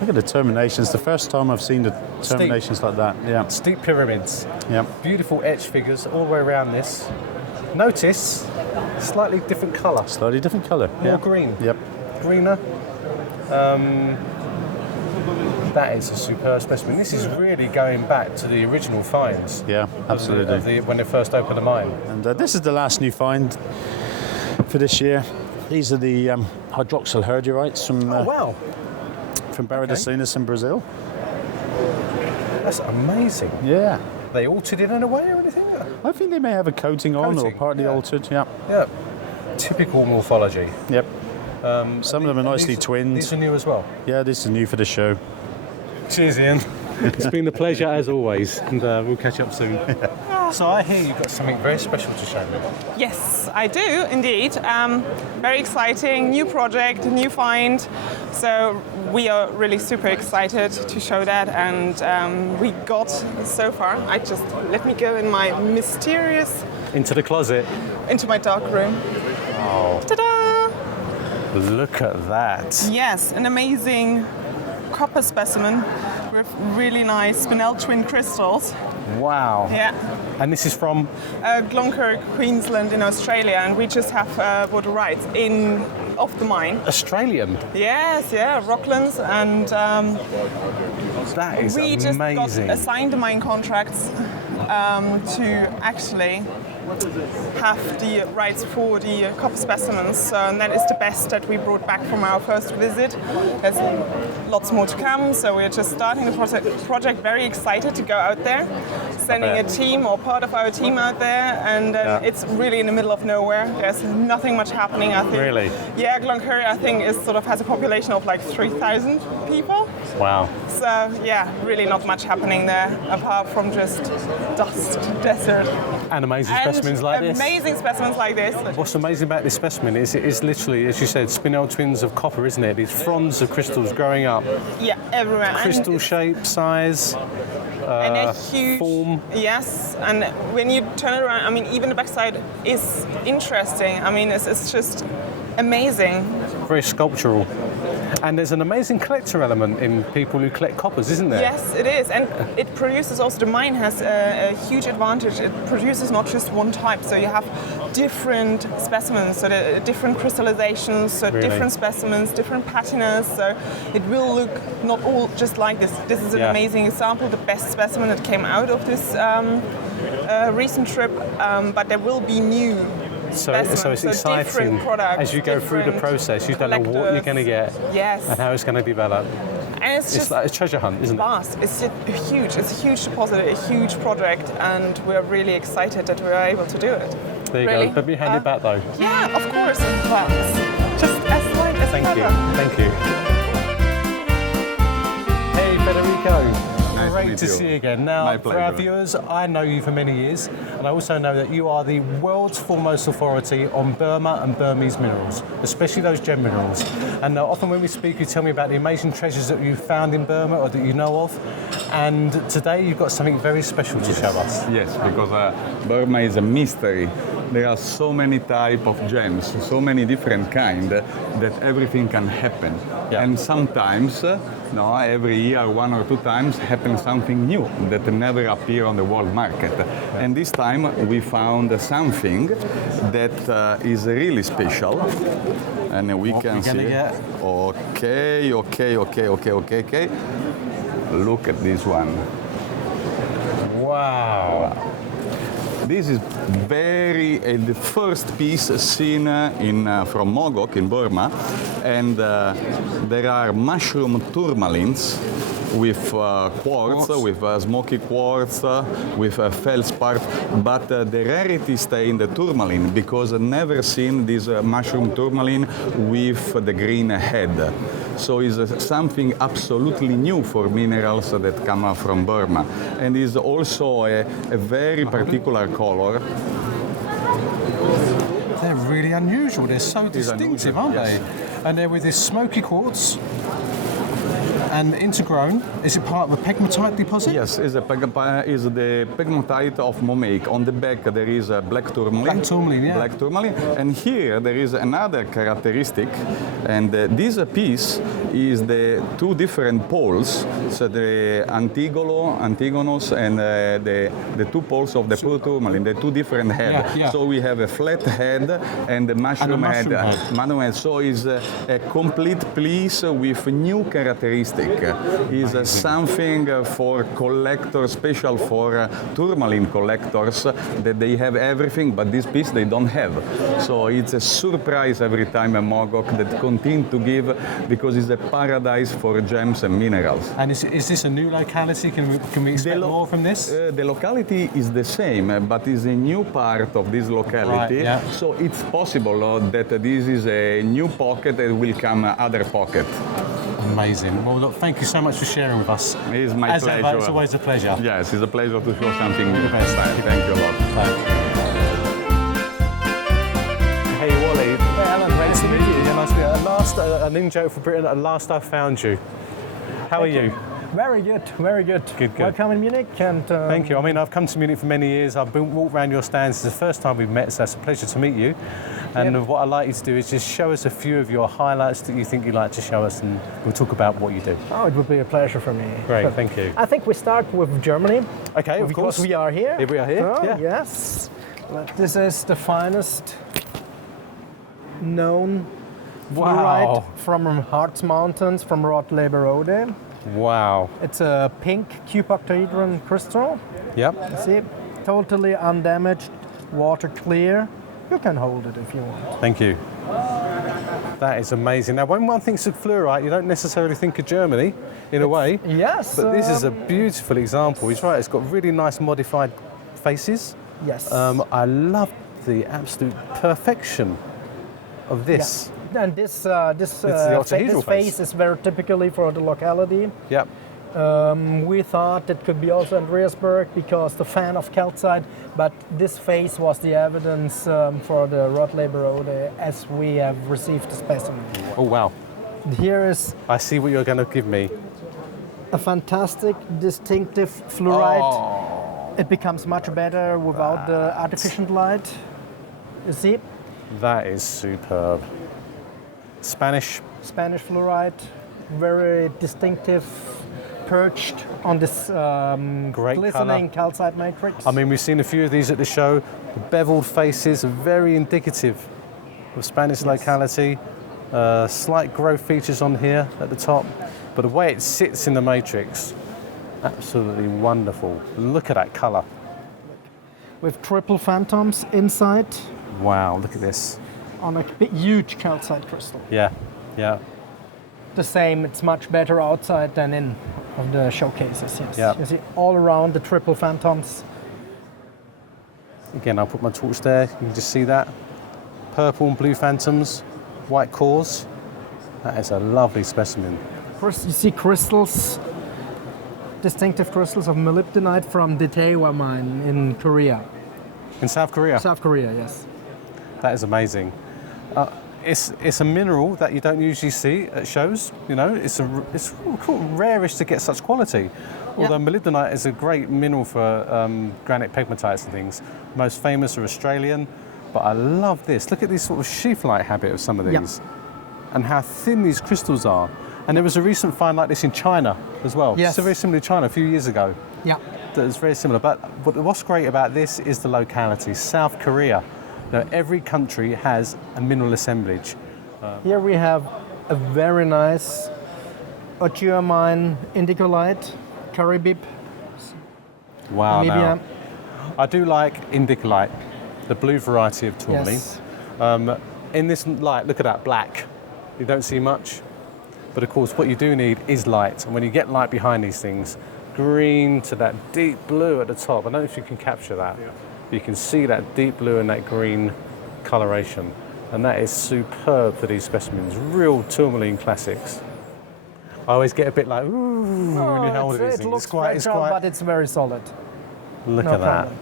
Look at the terminations. The first time I've seen the terminations like that. Yeah. Steep pyramids. Yeah. Beautiful etch figures all the way around this. Notice, slightly different colour. Slightly different colour. More green. Yep. Greener. That is a superb specimen. This is really going back to the original finds. Yeah, absolutely. When they first opened the mine. And this is the last new find for this year. These are the hydroxyl herdurites from Barra das Sinas in Brazil. That's amazing. Yeah. Are they altered in a way or anything? I think they may have a coating on or partly altered. Yeah. Yeah. Typical morphology. Yep. Some of them are nicely twinned. These are new as well? Yeah, this is new for the show. Cheers, Ian. It's been a pleasure as always, and we'll catch up soon. So I hear you've got something very special to show me. Yes, I do indeed. Very exciting, new project, new find. So we are really super excited to show that, and we got so far. Let me go in my mysterious. Into the closet. Into my dark room. Oh. Ta-da! Look at that. Yes, an amazing copper specimen with really nice spinel twin crystals. Wow. Yeah. And this is from? Glencoe, Queensland in Australia, and we just have Fluorite off the mine. Australian? Yes, yeah, Rocklands, and that is we amazing. just got assigned the mine contracts to actually have the rights for the copper specimens, and that is the best that we brought back from our first visit. There's lots more to come, so we're just starting the project. Very excited to go out there, sending a team or part of our team out there, and it's really in the middle of nowhere. There's nothing much happening, I think. Really? Yeah, Glencoe, I think, has a population of like 3,000 people. Wow. So yeah, really not much happening there apart from just dust, desert. And amazing specimens like this. Amazing specimens like this. What's amazing about this specimen is it is literally, as you said, spinel twins of copper, isn't it? These fronds of crystals growing up. Yeah, everywhere. Crystal shape, size, and a huge form. Yes, and when you turn it around, I mean, even the backside is interesting. I mean, it's just amazing. Very sculptural. And there's an amazing collector element in people who collect coppers, isn't there? Yes, it is. And it produces also, the mine has a huge advantage. It produces not just one type, so you have different specimens, so different crystallizations, so Really? different specimens, different patinas, so it will look not all just like this. This is an amazing example, the best specimen that came out of this recent trip, but there will be new specimens, so it's exciting different products, as you go through the process. You don't know what you're going to get and how it's going to develop. And it's just like a treasure hunt, isn't vast. It's huge. It's a huge deposit, a huge project, and we're really excited that we are able to do it. There you really? go. Let me hand it back though. Yeah, of course. Well, just as light as Thank you. clever. Thank you. Hey, Federico. Nice Great to you. see you again. Now, My for our pleasure. viewers, I know you for many years, and I also know that you are the world's foremost authority on Burma and Burmese minerals, especially those gem minerals. And often when we speak, you tell me about the amazing treasures that you found in Burma or that you know of. And today you've got something very special to show us. Yes, because Burma is a mystery. There are so many type of gems, so many different kind that everything can happen. And sometimes, every year, 1 or 2 times, happens something new that never appear on the world market. And this time we found something that is really special. And we can see. Okay. Look at this one. Wow. This is the first piece seen from Mogok in Burma, and there are mushroom tourmalines with quartz, with smoky quartz, with feldspar, but the rarity stay in the tourmaline because I never seen this mushroom tourmaline with the green head. So it's something absolutely new for minerals that come from Burma, and is also a very particular color. They're really unusual. They're so distinctive, aren't they? And they're with this smoky quartz. And intergrown, is it part of the pegmatite deposit? Yes, is the pegmatite of Momake. On the back there is a black tourmaline. Black tourmaline, yeah. Black tourmaline. And here there is another characteristic, and this piece is the 2 different poles, so the Antigonos and the 2 poles of the pure tourmaline, the 2 different heads. Yeah. So we have a flat head and the mushroom head. So it's a complete piece with new characteristics. Is something for collectors, special for tourmaline collectors, that they have everything, but this piece they don't have. So it's a surprise every time a Mogok that continue to give, because it's a paradise for gems and minerals. And is this a new locality? Can we expect more from this? The locality is the same, but it's a new part of this locality. Right, yeah. So it's possible that this is a new pocket that will come other pocket. Amazing. Well, look, thank you so much for sharing with us. It is my pleasure. Ever, it's always a pleasure. Yes, it's a pleasure to show something new. Thank you a lot. Hey, Wally. Hey, Alan. Great to meet you. Yeah, nice to meet you. At last, an in-joke for Britain. At last, I found you. How are you? Very good, very good. Good. Welcome in Munich. And thank you. I mean, I've come to Munich for many years. I've walked around your stands. It's the first time we've met, so it's a pleasure to meet you. And what I'd like you to do is just show us a few of your highlights that you think you'd like to show us, and we'll talk about what you do. Oh, it would be a pleasure for me. Great, thank you. I think we start with Germany. Okay, of course. Because we are here. Here we are here, yeah. Yes. This is the finest known fluorite from Hart Mountains from Rot-Leberode. Wow. It's a pink cuboctahedron crystal. Yep. You see, totally undamaged, water clear. You can hold it if you want. Thank you. That is amazing. Now, when one thinks of fluorite, you don't necessarily think of Germany, in a way. Yes. But this is a beautiful example. He's right. It's got really nice modified faces. Yes. I love the absolute perfection of this. Yeah. And this octahedral face is very typically for the locality. Yep. We thought it could be also Andreasberg because the fan of calcite, but this face was the evidence for the Rot-Leberode as we have received the specimen. Oh wow! Here is. I see what you're going to give me. A fantastic, distinctive fluorite. Oh. It becomes much better without the artificial light. You see? That is superb. Spanish fluorite, very distinctive, perched on this great glistening colour. calcite matrix. I mean, we've seen a few of these at the show. The beveled faces are very indicative of Spanish locality. Slight growth features on here at the top, but the way it sits in the matrix, absolutely wonderful. Look at that colour. With triple phantoms inside. Wow, look at this. On a huge calcite crystal. Yeah, yeah. The same, it's much better outside than in of the showcases, yes. Yeah. You see all around the triple phantoms. Again, I'll put my torch there, you can just see that. Purple and blue phantoms, white cores. That is a lovely specimen. First, you see crystals, distinctive crystals of molybdenite from the Daewoo mine in Korea. In South Korea? South Korea, yes. That is amazing. It's a mineral that you don't usually see at shows. You know, it's rarish to get such quality. Although molybdenite is a great mineral for granite pegmatites and things. Most famous are Australian, but I love this. Look at this sort of sheath-like habit of some of these, and how thin these crystals are. And there was a recent find like this in China as well. Yes. So very similar to China a few years ago. Yeah. That is very similar. But what's great about this is the locality. South Korea. Now, every country has a mineral assemblage. Here we have a very nice Ochua mine indicolite, Caribbean. Wow. Namibia. Now, I do like indicolite, the blue variety of tourmaline. Yes. In this light, look at that black. You don't see much. But of course, what you do need is light. And when you get light behind these things, green to that deep blue at the top. I don't know if you can capture that. Yeah. You can see that deep blue and that green coloration. And that is superb for these specimens. Real tourmaline classics. I always get a bit like, ooh, when you hold these things. It looks fragile, but it's very solid. Look at that.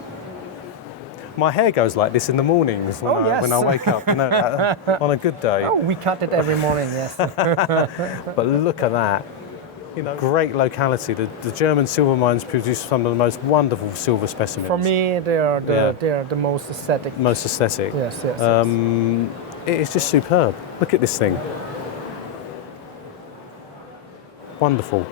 My hair goes like this in the mornings when I wake up, you know, on a good day. Oh, we cut it every morning, yes. But look at that. You know, great locality. The German silver mines produce some of the most wonderful silver specimens. For me, they are the most aesthetic. Most aesthetic. Yes, yes. It is just superb. Look at this thing. Wonderful.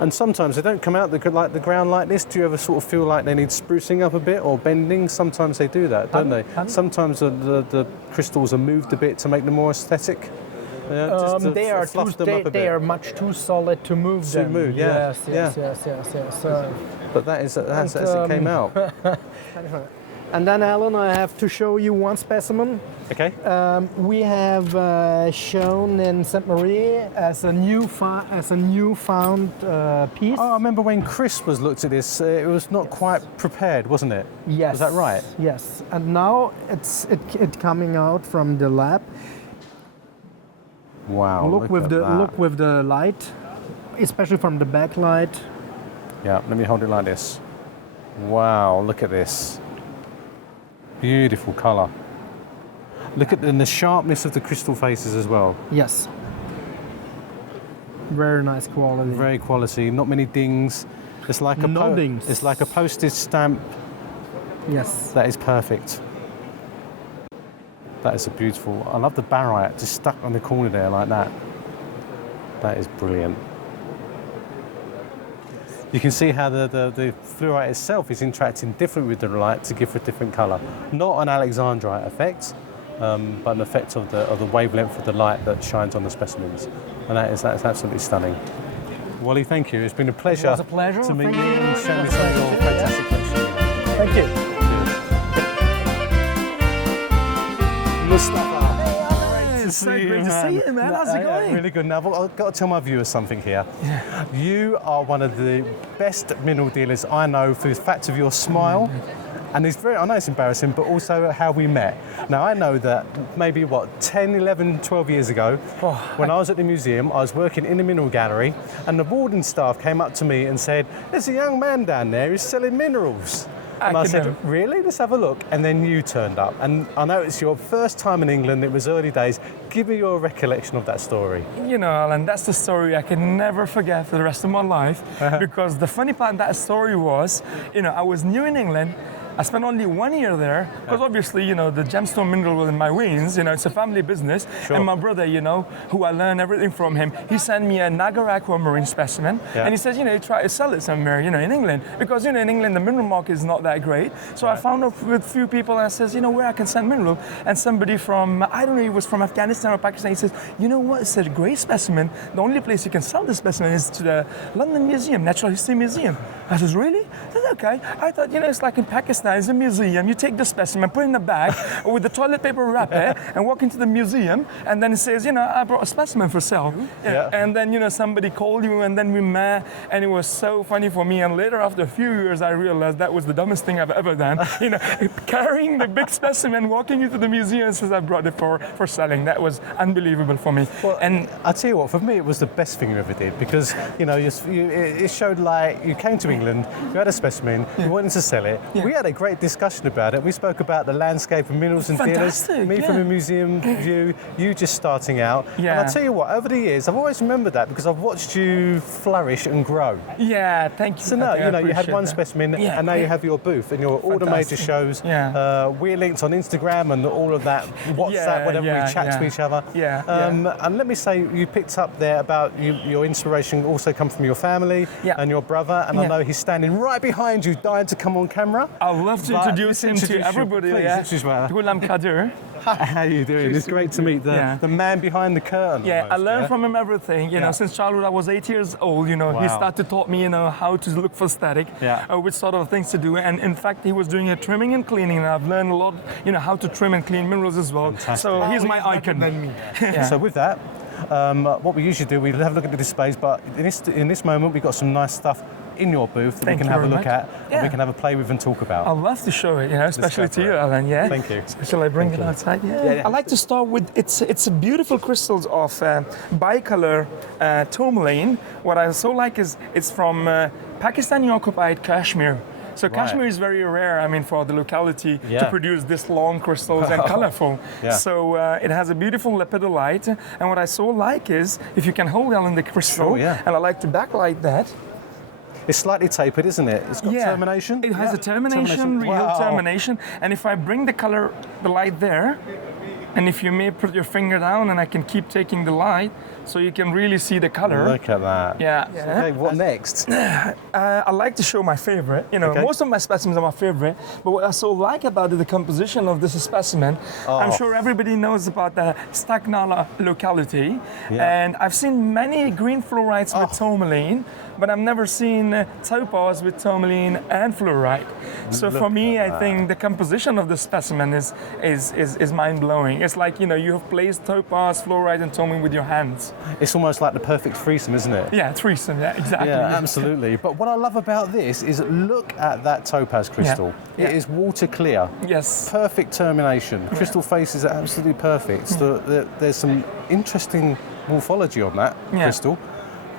And sometimes they don't come out the ground like this. Do you ever sort of feel like they need sprucing up a bit or bending? Sometimes they do that, don't they? Sometimes the crystals are moved a bit to make them more aesthetic. They are much too solid to move them. Yeah. Yes. But that's as it came out. And then, Alan, I have to show you one specimen. Okay. We have shown in Sainte Marie as a newfound piece. Oh, I remember when Chris looked at this. It was not quite prepared, wasn't it? Yes. Was that right? Yes. And now it's coming out from the lab. Wow. Look with the light, especially from the backlight. Yeah. Let me hold it like this. Wow. Look at this. Beautiful colour. Look at the sharpness of the crystal faces as well. Yes. Very nice quality. Very quality. Not many dings. It's like dings. It's like a postage stamp. Yes. That is perfect. That is a beautiful. I love the barite just stuck on the corner there like that. That is brilliant. You can see how the fluorite itself is interacting different with the light to give a different colour. Not an Alexandrite effect, but an effect of the wavelength of the light that shines on the specimens. And that's absolutely stunning. Wally, thank you. It's been a pleasure, it was a pleasure to meet you and show me some of your fantastic collection. Thank you. Mustafa. It's so great to see you, man. How's it going? Really good. Now, I've got to tell my viewers something here. Yeah. You are one of the best mineral dealers I know for the fact of your smile. And I know it's embarrassing, but also how we met. Now, I know that maybe, 10, 11, 12 years ago, when I was at the museum, I was working in the mineral gallery, and the warden staff came up to me and said, there's a young man down there who's selling minerals. And I said, really? Let's have a look. And then you turned up. And I know it's your first time in England. It was early days. Give me your recollection of that story. You know, Alan, that's the story I can never forget for the rest of my life. Because the funny part of that story was, I was new in England. I spent only 1 year there because obviously, you know, the gemstone mineral was in my veins. You know, it's a family business. Sure. And my brother, you know, who I learned everything from him, he sent me a Nagar aquamarine specimen, and he says, you know, try to sell it somewhere, you know, in England, because you know, in England the mineral market is not that great. So I found out with a few people, and I says, you know, where I can send mineral, and somebody from, I don't know, he was from Afghanistan or Pakistan. He says, you know what? It's a great specimen. The only place you can sell this specimen is to the London Museum, Natural History Museum. I says, really? I said, okay. I thought, you know, it's like in Pakistan, it's a museum. You take the specimen, put it in a bag with the toilet paper wrapper, and walk into the museum, and then it says, you know, I brought a specimen for sale. Yeah. And then, you know, somebody called you, and then we met, and it was so funny for me. And later, after a few years, I realized that was the dumbest thing I've ever done. You know, carrying the big specimen, walking into the museum, and says I brought it for selling. That was unbelievable for me. Well, and I tell you what, for me, it was the best thing you ever did because, you know, it showed like you came to England, you had a specimen, you wanted to sell it. Yeah. We had a great discussion about it. We spoke about the landscape of minerals and dealers, me from a museum view, you just starting out. Yeah. And I tell you what, over the years, I've always remembered that because I've watched you flourish and grow. Yeah, thank you. So now, you know, you had one specimen and now you have your booth and you're all the major shows. Yeah. We're linked on Instagram and all of that, WhatsApp, whatever we chat to each other. And let me say, you picked up there about your inspiration also come from your family and your brother, and I know he's standing right behind you, dying to come on camera. I'd love to introduce him to everybody. Ghulam Kadir. How are you doing? It's great to meet the man behind the curtain. Yeah, I learned from him everything. You know, since childhood, I was 8 years old. You know, he started to taught me, you know, how to look for static, which sort of things to do. And in fact, he was doing a trimming and cleaning. And I've learned a lot, you know, how to trim and clean minerals as well. Fantastic. So he's my icon. So with that, what we usually do, we have a look at the displays, but in this moment, we've got some nice stuff in your booth that we can have a look at, and we can have a play with and talk about. I'd love to show it, you know, especially to you, Alan. Yeah. Thank you. Shall I bring it outside? Yeah. I like to start with it's beautiful crystals of bicolor tourmaline. What I so like is it's from Pakistani-occupied Kashmir. So Kashmir is very rare, I mean, for the locality to produce this long crystals and colorful. So it has a beautiful lepidolite. And what I so like is, if you can hold on the crystal, and I like to backlight that. It's slightly tapered, isn't it? It's got termination. It has a termination, real termination. And if I bring the light there, and if you may put your finger down and I can keep taking the light, so you can really see the color. Look at that. Yeah. Okay, what next? I like to show my favorite. You know, most of my specimens are my favorite, but what I so like about it, the composition of this specimen, I'm sure everybody knows about the Stagnala locality. And I've seen many green fluorites with tourmaline, but I've never seen topaz with tourmaline and fluorite. So for me, I think the composition of the specimen is mind-blowing. It's like, you know, you have placed topaz, fluorite, and tourmaline with your hands. It's almost like the perfect threesome, isn't it? Yeah, threesome, exactly. Yeah, absolutely. But what I love about this is look at that topaz crystal. It is water clear. Yes. Perfect termination. Crystal faces are absolutely perfect. So there's some interesting morphology on that crystal.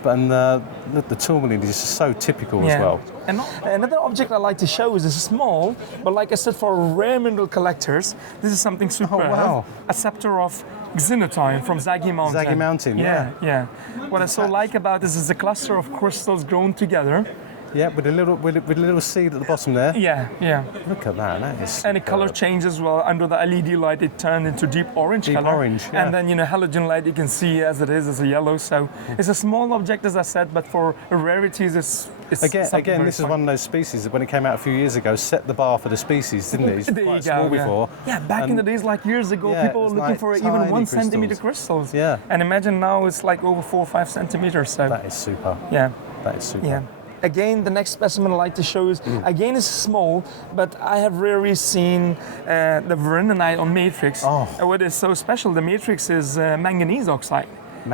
And the tourmaline is just so typical as well. And another object I like to show is small, but like I said, for rare mineral collectors, this is something super. Oh, wow. A scepter of xenotime from Zaghi Mountain. Zaghi Mountain, yeah. What I so like about this is a cluster of crystals grown together. Yeah, with a little seed at the bottom there. Yeah. Look at that. That is. And the color change as well. Under the LED light, it turned into deep orange color. Orange. Yeah. And then, you know, halogen light, you can see as it is as a yellow. So it's a small object, as I said, but for rarities, it's again, this is one of those species that when it came out a few years ago, set the bar for the species, didn't it? It's quite small before. Yeah, back in the days, like years ago, people were looking for even 1 centimeter crystals. Yeah. And imagine now it's like over 4 or 5 centimeters. So that is super. Yeah. That is super. Yeah. Again, the next specimen I like to show is, again, it's small, but I have rarely seen the verinonite on matrix. What is so special, the matrix is manganese oxide.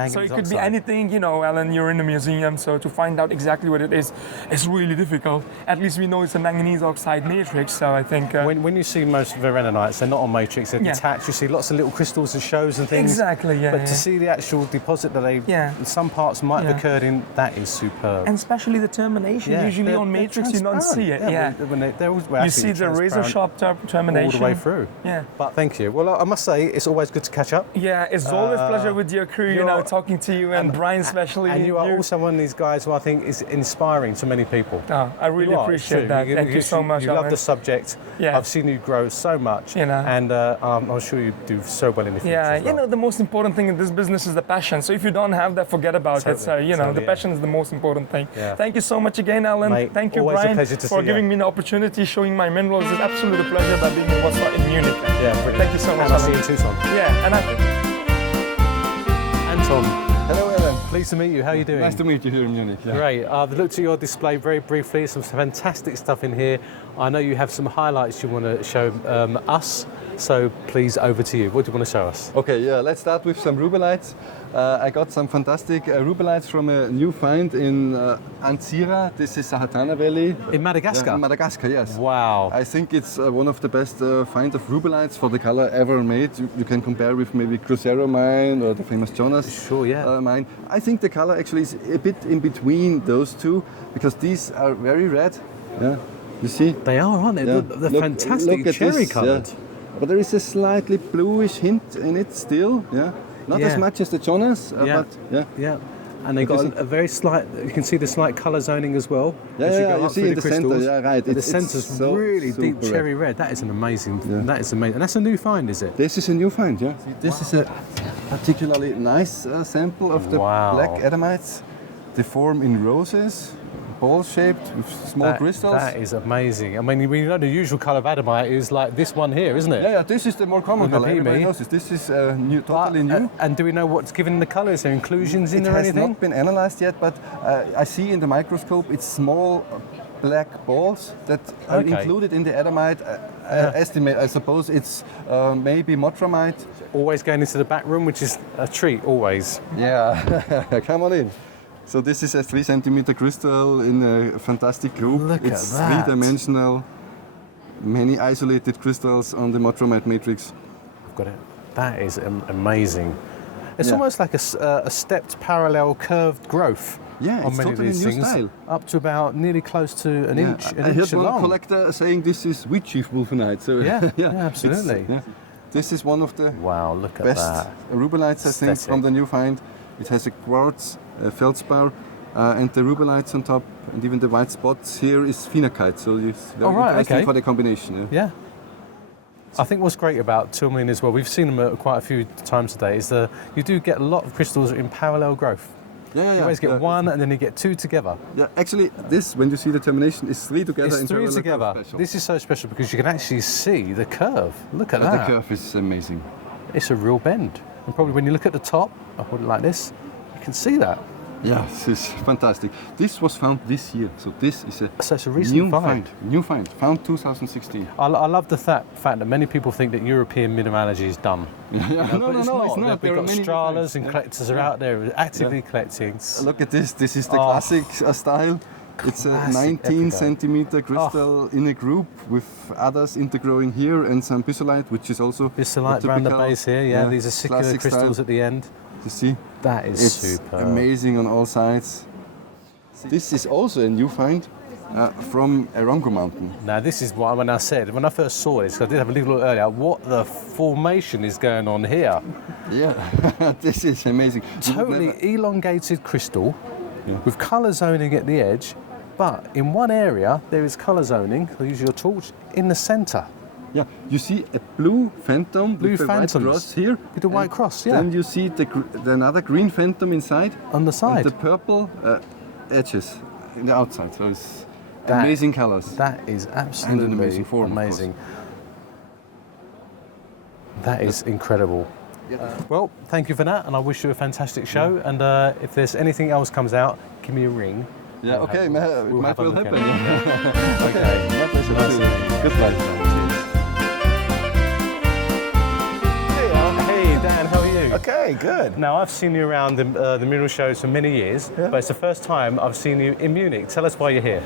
So it could be anything, you know, Alan, you're in a museum, so to find out exactly what it is, it's really difficult. At least we know it's a manganese oxide matrix, so I think... when you see most veranonites, they're not on matrix, they're detached. You see lots of little crystals and shows and things. Exactly, yeah. But to see the actual deposit that they, some parts might have occurred in, that is superb. And especially the termination. Usually on matrix you don't see it. You see the razor-sharp termination. All the way through. Yeah. But thank you. Well, I must say, it's always good to catch up. Yeah, it's always a pleasure with your crew, you know. know, talking to you and Brian especially. And you are also one of these guys who I think is inspiring to many people. Oh, I really appreciate that. Thank you so much. You love the subject. Yeah. I've seen you grow so much. You know. And I'm sure you do so well in the future. Yeah, as well. you know, the most important thing in this business is the passion. So if you don't have that, forget about it. So, you know, the passion is the most important thing. Yeah. Thank you so much again, Alan. Mate, thank you, always a Brian, pleasure to for see giving you. me the opportunity, showing my minerals. It's absolutely a pleasure by being in Hot In Munich. Yeah, brilliant. Thank you so much, And I'll Alan. see you in Tucson. Yeah, and Anton. Hello, Alan. Pleased to meet you. How are you doing? Nice to meet you here in Munich. Yeah. Great. I've looked at your display very briefly. Some fantastic stuff in here. I know you have some highlights you want to show us. So please, over to you. What do you want to show us? Okay, yeah, let's start with some rubelites. I got some fantastic rubelites from a new find in Antsira. This is Sahatana Valley. In Madagascar? In Madagascar, yes. Wow. I think it's one of the best find of rubelites for the color ever made. You can compare with maybe Cruzeiro mine or the famous Jonas mine. I think the color actually is a bit in between those two because these are very red. Yeah, you see? They are, aren't they? Yeah. They're fantastic, at cherry this, coloured. Yeah. But there is a slightly bluish hint in it still. Yeah, not as much as the Jonas, but yeah. Yeah. And they got a very slight. You can see the slight colour zoning as well. Yeah, as you yeah, go you up see through in the the centre, crystals. yeah, right. The It's centre's so really deep super cherry red. That is an amazing. That is amazing. And that's a new find, is it? This is a new find, yeah. This is a particularly nice sample of the black adamites. They form in roses, ball-shaped with small crystals. That is amazing. I mean, you know the usual colour of adamite is like this one here, isn't it? Yeah, yeah. This is the more common With the color. Everybody pimi. knows this. This is new, totally new. And do we know what's given the colour? Is there inclusions in It there or has anything? not been analyzed yet, but I see in the microscope it's small black balls that are included in the adamite. Estimate, I suppose it's maybe motramite. Always going into the back room, which is a treat, always. Yeah, come on in. So this is a 3 centimeter crystal in a fantastic group. Look at it's that. 3-dimensional, many isolated crystals on the motramite matrix. I've got it. That is amazing. It's Yeah. almost like a stepped parallel curved growth. Yeah, on it's many totally of these new things, style. up to about nearly close to an inch, I heard one long. collector saying this is wheat chief wolfenite. So Yeah, yeah, it's- absolutely. yeah. This is one of the Look at best that. rubelites, I think, Aesthetic. from the new find. It has a quartz, feldspar, and the rubelites on top, and even the white spots here is phenakite. So it's very interesting for the combination. Yeah. I think what's great about tourmaline as well, we've seen them quite a few times today, is you do get a lot of crystals in parallel growth. Yeah. You always get one and then you get two together. Yeah, actually, this, when you see the termination, is 3 together It's in 3 parallel. together. Special. This is so special because you can actually see the curve. Look at The that. curve is amazing. It's a real bend. And probably when you look at the top, I hold it like this, you can see that. Yeah, this is fantastic. This was found this year, so this is it's a recent new find. New find, found 2016. I love the fact that many people think that European mineralogy is done. No, but it's not. We've There are got many Stralas and different- collectors are out there actively collecting. Look at this. This is the classic style. It's a Classic 19 epic. centimeter crystal in a group with others intergrowing here and some byssolite, which is also Byssolite around the base here. Yeah, these are circular classic crystals style. at the end. You see? That is it's superb. amazing on all sides. This is also a new find from Erongo Mountain. Now this is what when I said, when I first saw this, 'cause I did have a little look earlier, what the formation is going on here? Yeah, this is amazing. Totally elongated crystal with colour zoning at the edge, but in one area there is colour zoning, I'll use your torch, in the centre. Yeah, you see a blue phantom with a white phantoms. cross here. With a white cross, yeah. Then you see the another green phantom inside. On the side. And the purple edges in the outside. So it's That- amazing colors. That is And absolutely an amazing form, of course. amazing. That is incredible. Well, thank you for that, and I wish you a fantastic show. And if there's anything else comes out, give me a ring. Yeah, We'll okay, have- might have a well look at happen. it. Okay, My pleasure. Nice to meet you. Good luck. Hey, Dan, how are you? Okay, good. Now, I've seen you around the mineral shows for many years, but it's the first time I've seen you in Munich. Tell us why you're here.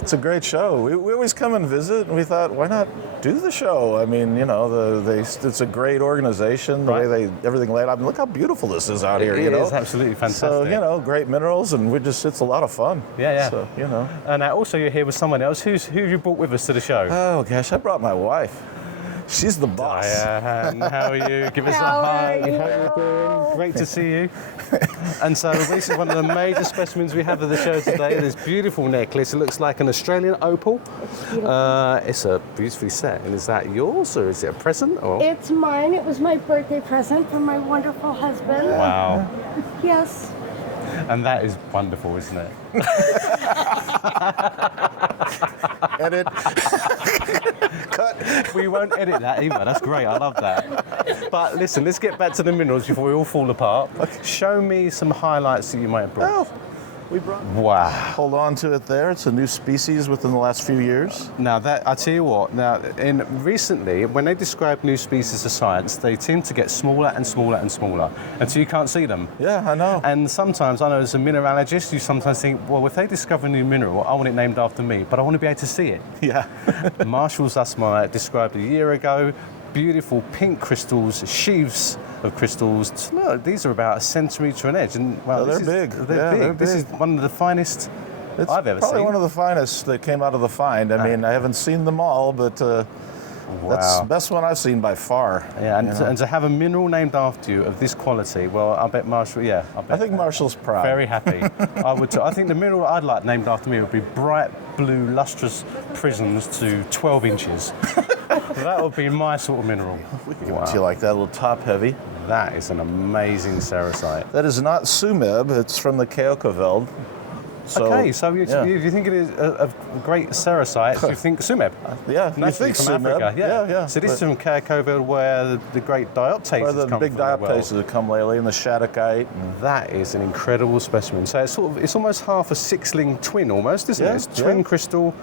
It's a great show. We always come and visit, and we thought, why not do the show? I mean, you know, it's a great organization. The way everything laid out. I mean, look how beautiful this is out here. It you know, is absolutely fantastic. So you know, great minerals, and it's a lot of fun. Yeah. So you know. And also, you're here with someone else. Who have you brought with us to the show? Oh gosh, I brought my wife. She's the boss. Diane, how are you? Give us a hug. How are you doing? Great to see you. And so this is one of the major specimens we have of the show today. This beautiful necklace. It looks like an Australian opal. It's a beautifully set. And is that yours or is it a present? Or? It's mine. It was my birthday present from my wonderful husband. Wow. Yes. And that is wonderful, isn't it? Edit. Cut. We won't edit that either. That's great. I love that. But listen, let's get back to the minerals before we all fall apart. Show me some highlights that you might have brought. Oh, we brought. Wow. Hold on to it there. It's a new species within the last few years. Now, that I tell you what. Now, recently, when they describe new species of science, they tend to get smaller and smaller and smaller until you can't see them. Yeah, I know. And sometimes, I know as a mineralogist, you sometimes think, well, if they discover a new mineral, I want it named after me, but I want to be able to see it. Yeah. Marshall Zussmeyer described a year ago beautiful pink crystals, sheaths of crystals. Look, these are about 1 centimetre an edge, and well, they're big. They're big. They're this big. is one of the finest I've ever probably seen. one of the finest that came out of the find. I mean, I haven't seen them all, but that's the best one I've seen by far. Yeah, and to have a mineral named after you of this quality, well, I bet Marshall. Yeah, I think Marshall's proud. Very happy. I would. I think the mineral I'd like named after me would be bright blue, lustrous prisms to 12 inches. That would be my sort of mineral. We could give it to you like that, a little top heavy. That is an amazing cerussite. That is not Sumeb, it's from the Keokaveld. Okay, so if you think it is a great cerussite, you think Sumeb. Yeah, you think from Sumeb. Africa. Yeah. So this is from Keokaveld where the great dioptases where the come big from. dioptases have come lately, and the Shattuckite. That is an incredible specimen. So it's almost half a six-ling twin, almost, isn't it? It's twin crystal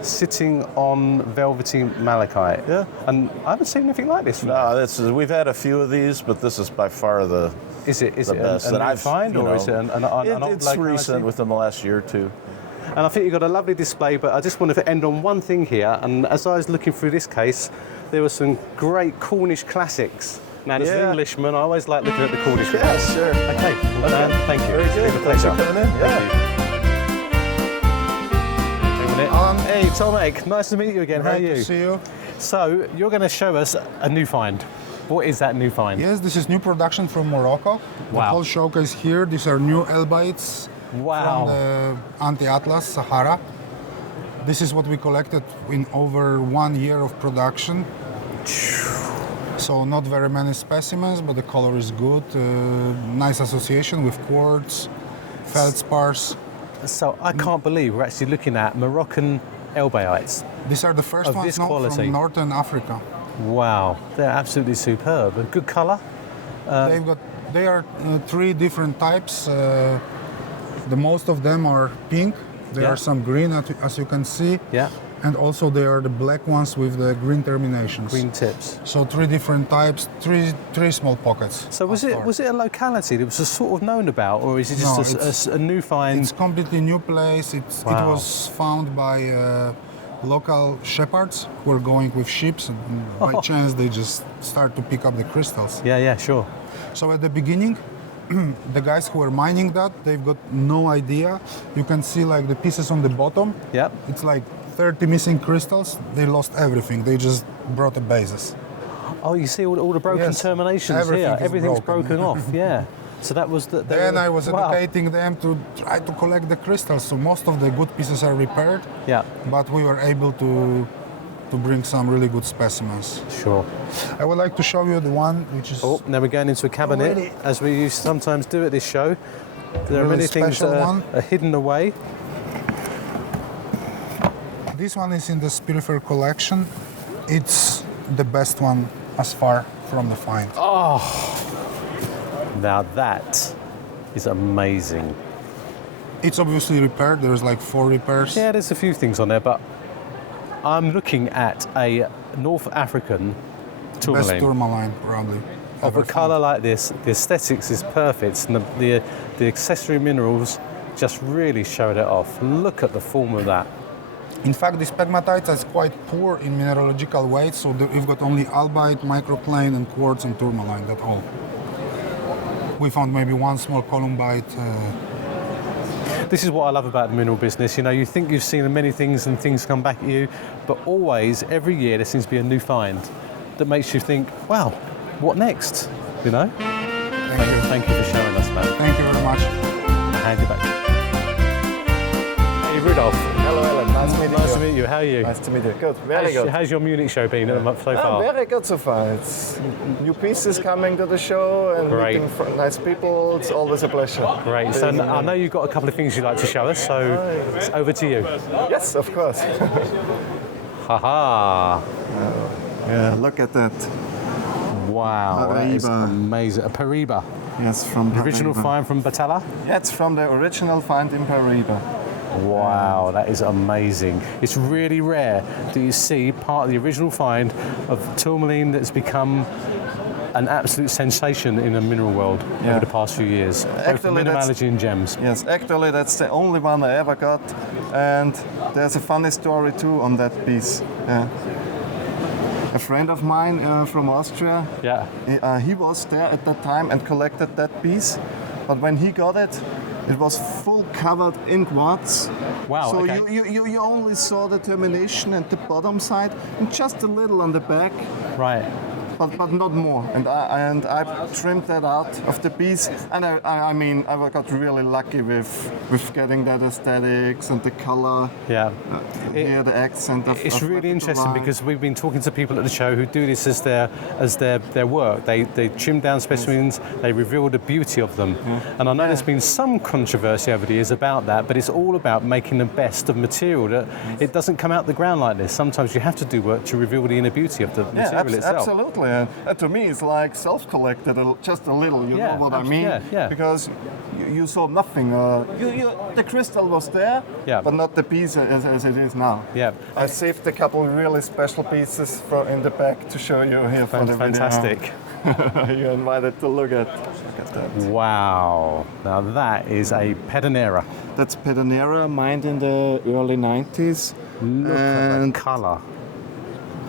sitting on velvety malachite. Yeah. And I haven't seen anything like this. No, we've had a few of these, but this is by far the Is it best a that new I've find, or is it an old It's locality? recent, within the last year or two. And I think you've got a lovely display, but I just wanted to end on one thing here. And as I was looking through this case, there were some great Cornish classics. Now, as an Englishman, I always like looking at the Cornish. Yeah, sure. Okay. Thank you. Very good. It's been a Thanks pleasure. for coming in. Yeah. Hey, Tomek, nice to meet you again. How are you? Great to see you. So, you're going to show us a new find. What is that new find? Yes, this is new production from Morocco. The Wow. whole showcase here. These are new elbites from the Anti-Atlas Sahara. This is what we collected in over 1 year of production. So not very many specimens, but the color is good. Nice association with quartz, feldspars. So I can't believe we're actually looking at Moroccan elbaites. These are the first of ones this now quality. from Northern Africa. Wow, they're absolutely superb. A good colour. They are 3 different types. The most of them are pink. There are some green, as you can see. Yeah. And also they are the black ones with the green terminations. Green tips. So 3 different types, three small pockets. So was it a locality that was sort of known about, or is it No, just a new find? It's completely new place. It Wow. was found by local shepherds who were going with sheep, and by chance they just start to pick up the crystals. Yeah, sure. So at the beginning, the guys who were mining that, they've got no idea. You can see like the pieces on the bottom. Yep. It's like 30 missing crystals. They lost everything. They just brought the bases. Oh, you see all the broken terminations everything here. is Everything's broken. broken off. Yeah. So that was the. Then I was wow. educating them to try to collect the crystals. So most of the good pieces are repaired. Yeah. But we were able to bring some really good specimens. Sure. I would like to show you the one which is. Oh, now we're going into a cabinet, Really? as we sometimes do at this show. There are Really many things special that one. are hidden away. This one is in the Spirifer collection. It's the best one as far from the find. Oh, now that is amazing. It's obviously repaired. There's like 4 repairs. Yeah, there's a few things on there, but I'm looking at a North African Best tourmaline. tourmaline, probably. Of a colour like this, the aesthetics is perfect, and the accessory minerals just really showed it off. Look at the form of that. In fact, this pegmatite is quite poor in mineralogical weight, so we've got only albite, microclane, and quartz and tourmaline, that's all. We found maybe 1 small columbite. This is what I love about the mineral business. You know, you think you've seen many things and things come back at you, but always, every year, there seems to be a new find. that makes you think, wow, what next? You know? Thank you for showing us, man. Thank you very much. I'll hand it back. Hey, Rudolph. Hello, Alan. Nice meeting you. Nice to meet you. How are you? Nice to meet you. Good. Very good. How's your Munich show been so far? Very good so far. It's new pieces coming to the show and Great. meeting nice people. It's always a pleasure. Great. So I know you've got a couple of things you'd like to show us, so it's over to you. Yes, of course. Haha. Yeah, look at that. Wow, that is Paraiba. amazing. A Paraiba. Yes, from the original Paraiba. find from Batalla? Yeah, it's from the original find in Paraiba. Wow, that is amazing. It's really rare that you see part of the original find of tourmaline that's become an absolute sensation in the mineral world over the past few years. Both for Actually, mineralogy and gems. Yes, actually that's the only one I ever got, and there's a funny story too on that piece. Yeah. A friend of mine from Austria, he was there at that time and collected that piece, but when he got it, it was full covered in quartz. Wow, So okay. you only saw the termination and the bottom side and just a little on the back. Right. But not more. And I trimmed that out of the piece. And I mean, I got really lucky with getting that aesthetics and the color. Yeah. Here, the accent of It's of really interesting Line. because we've been talking to people at the show who do this as their work. They trim down specimens, they reveal the beauty of them. And I know there's been some controversy over the years about that, but it's all about making the best of material. That it doesn't come out the ground like this. Sometimes you have to do work to reveal the inner beauty of the material itself. Absolutely. And to me, it's like self-collected just a little. You know what I mean? Yeah. Because you saw nothing. The crystal was there, but not the piece as it is now. Yeah. I saved a couple really special pieces in the back to show you here for the Fantastic. video. You're invited to look at that. Wow. Now that is a pedonera. That's pedonera, mined in the early 90s. Look at the color.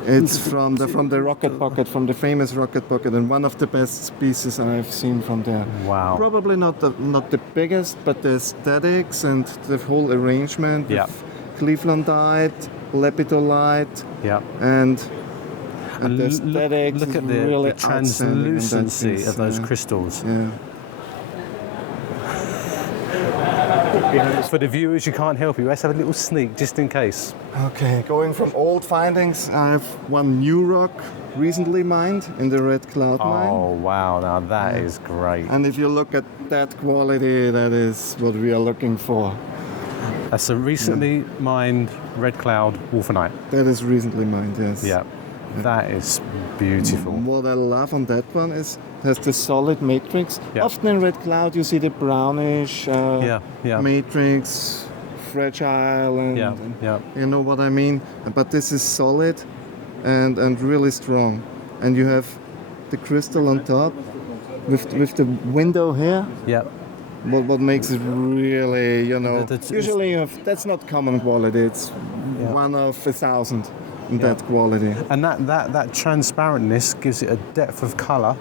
It's from the rocket pocket, from the famous rocket pocket, and one of the best pieces I've seen from there. Wow. Probably not the biggest, but the aesthetics and the whole arrangement. Yeah. With Clevelandite, lepidolite, and the aesthetics. Look at is the really translucency outstanding in that of those piece, crystals. Yeah. For the viewers, you can't help it. Let's have a little sneak just in case. Okay, going from old findings, I have one new rock recently mined in the Red Cloud mine. Oh wow, now that is great. And if you look at that quality, that is what we are looking for. That's a recently mined Red Cloud Wolfenite. That is recently mined, yes. Yeah, that is beautiful. What I love on that one is it has the solid matrix. Yeah. Often in Red Cloud you see the brownish matrix, fragile, and you know what I mean. But this is solid and really strong. And you have the crystal on top with the window here. Yeah. What makes it really, usually you have, that's not common quality. It's one of 1,000 in that quality. And that transparentness gives it a depth of colour.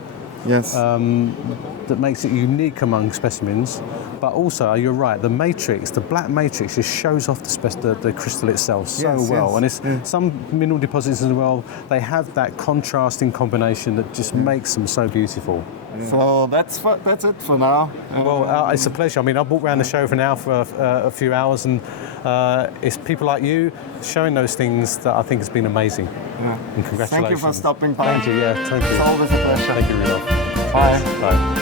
Yes. That makes it unique among specimens. But also, you're right, the matrix, the black matrix, just shows off the crystal itself so well. And it's some mineral deposits in the world, they have that contrasting combination that just makes them so beautiful. So that's it for now. Well, it's a pleasure. I mean, I've walked around the show for now for a few hours, and it's people like you showing those things that I think has been amazing. Yeah. And congratulations. Thank you for stopping by. Thank you, thank you. It's always a pleasure. Thank you, Rudolph. Bye. Bye.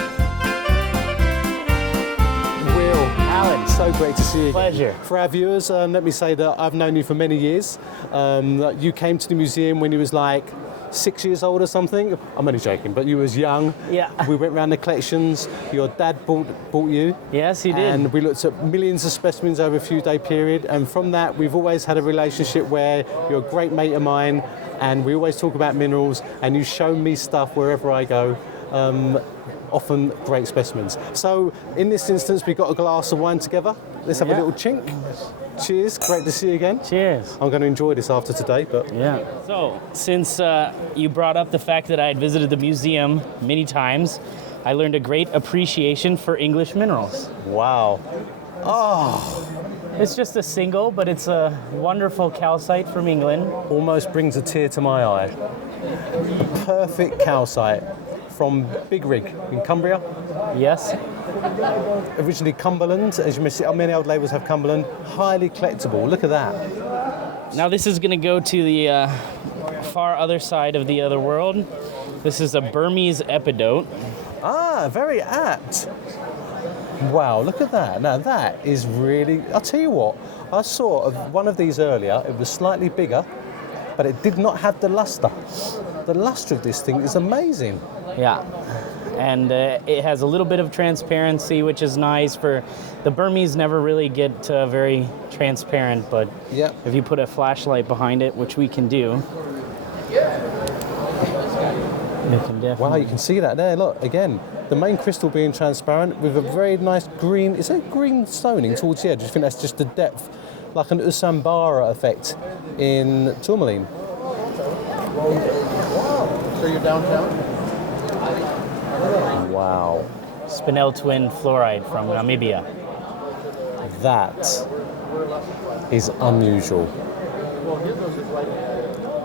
Will, Alan, so great to see you again. Pleasure. For our viewers, let me say that I've known you for many years. That you came to the museum when you was like 6 years old or something. I'm only joking, but you was young. Yeah. We went around the collections. Your dad bought you. Yes, he did. And we looked at millions of specimens over a few day period. And from that, we've always had a relationship where you're a great mate of mine, and we always talk about minerals. And you show me stuff wherever I go. Often great specimens. So in this instance, we got a glass of wine together. Let's have a little chink. Cheers, great to see you again. Cheers. I'm going to enjoy this after today, but yeah. So, since you brought up the fact that I had visited the museum many times, I learned a great appreciation for English minerals. Wow. Oh. It's just a single, but it's a wonderful calcite from England. Almost brings a tear to my eye. Perfect calcite from Big Rig in Cumbria. Yes. Originally Cumberland, as you may see, many old labels have Cumberland. Highly collectible. Look at that. Now this is going to go to the far other side of the other world. This is a Burmese epidote. Ah, very apt. Wow, look at that. Now that is really, I'll tell you what, I saw one of these earlier. It was slightly bigger, but it did not have the luster. The luster of this thing is amazing. Yeah, and it has a little bit of transparency, which is nice. For the Burmese never really get very transparent, but if you put a flashlight behind it, which we can do, wow, you can see that there. Look, again, the main crystal being transparent with a very nice green, is it green stoning towards the edge? I think that's just the depth, like an Usambara effect in tourmaline. So you're downtown? Wow. Spinel twin fluorite from Namibia. That is unusual.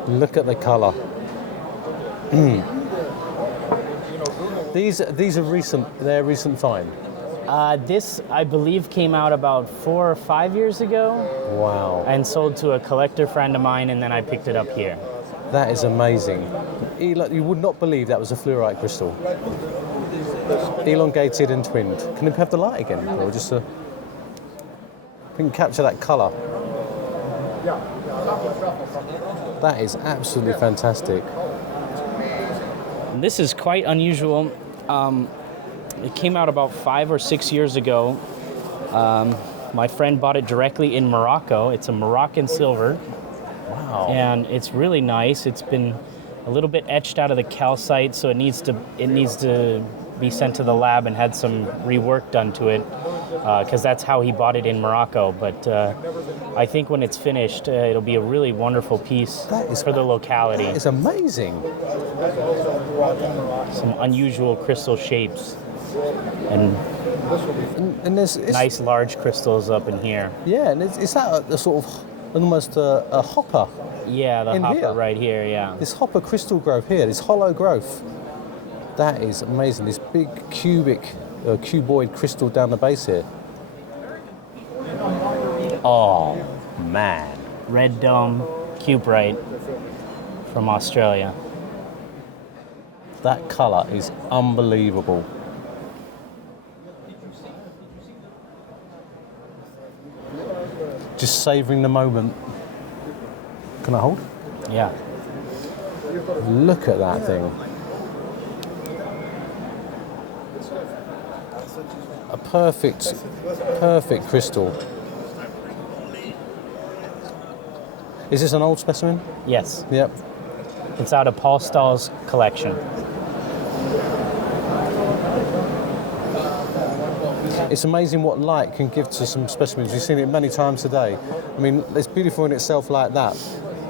Look at the colour. These are recent. They're a recent find. This, I believe, came out about 4 or 5 years ago. Wow. And sold to a collector friend of mine, and then I picked it up here. That is amazing. You would not believe that was a fluorite crystal. Elongated and twinned. Can you have the light again? Or just we can capture that colour. That is absolutely fantastic. And this is quite unusual. It came out about 5 or 6 years ago. My friend bought it directly in Morocco. It's a Moroccan silver. Wow. And it's really nice. It's been a little bit etched out of the calcite, so it needs to be sent to the lab and had some rework done to it, because that's how he bought it in Morocco. But I think when it's finished, it'll be a really wonderful piece for the locality. That is amazing. Some unusual crystal shapes. And there's nice large crystals up in here. Yeah, and is that a sort of almost a hopper? Yeah, the hopper here? right here, yeah. This hopper crystal growth here, this hollow growth. That is amazing. This big cuboid crystal down the base here. Oh, man. Red dome cuprite from Australia. That colour is unbelievable. Just savouring the moment. Can I hold? Yeah. Look at that thing. A perfect crystal. Is this an old specimen? Yes. Yep. It's out of Paul Stahl's collection. It's amazing what light can give to some specimens. You've seen it many times today. I mean, it's beautiful in itself like that,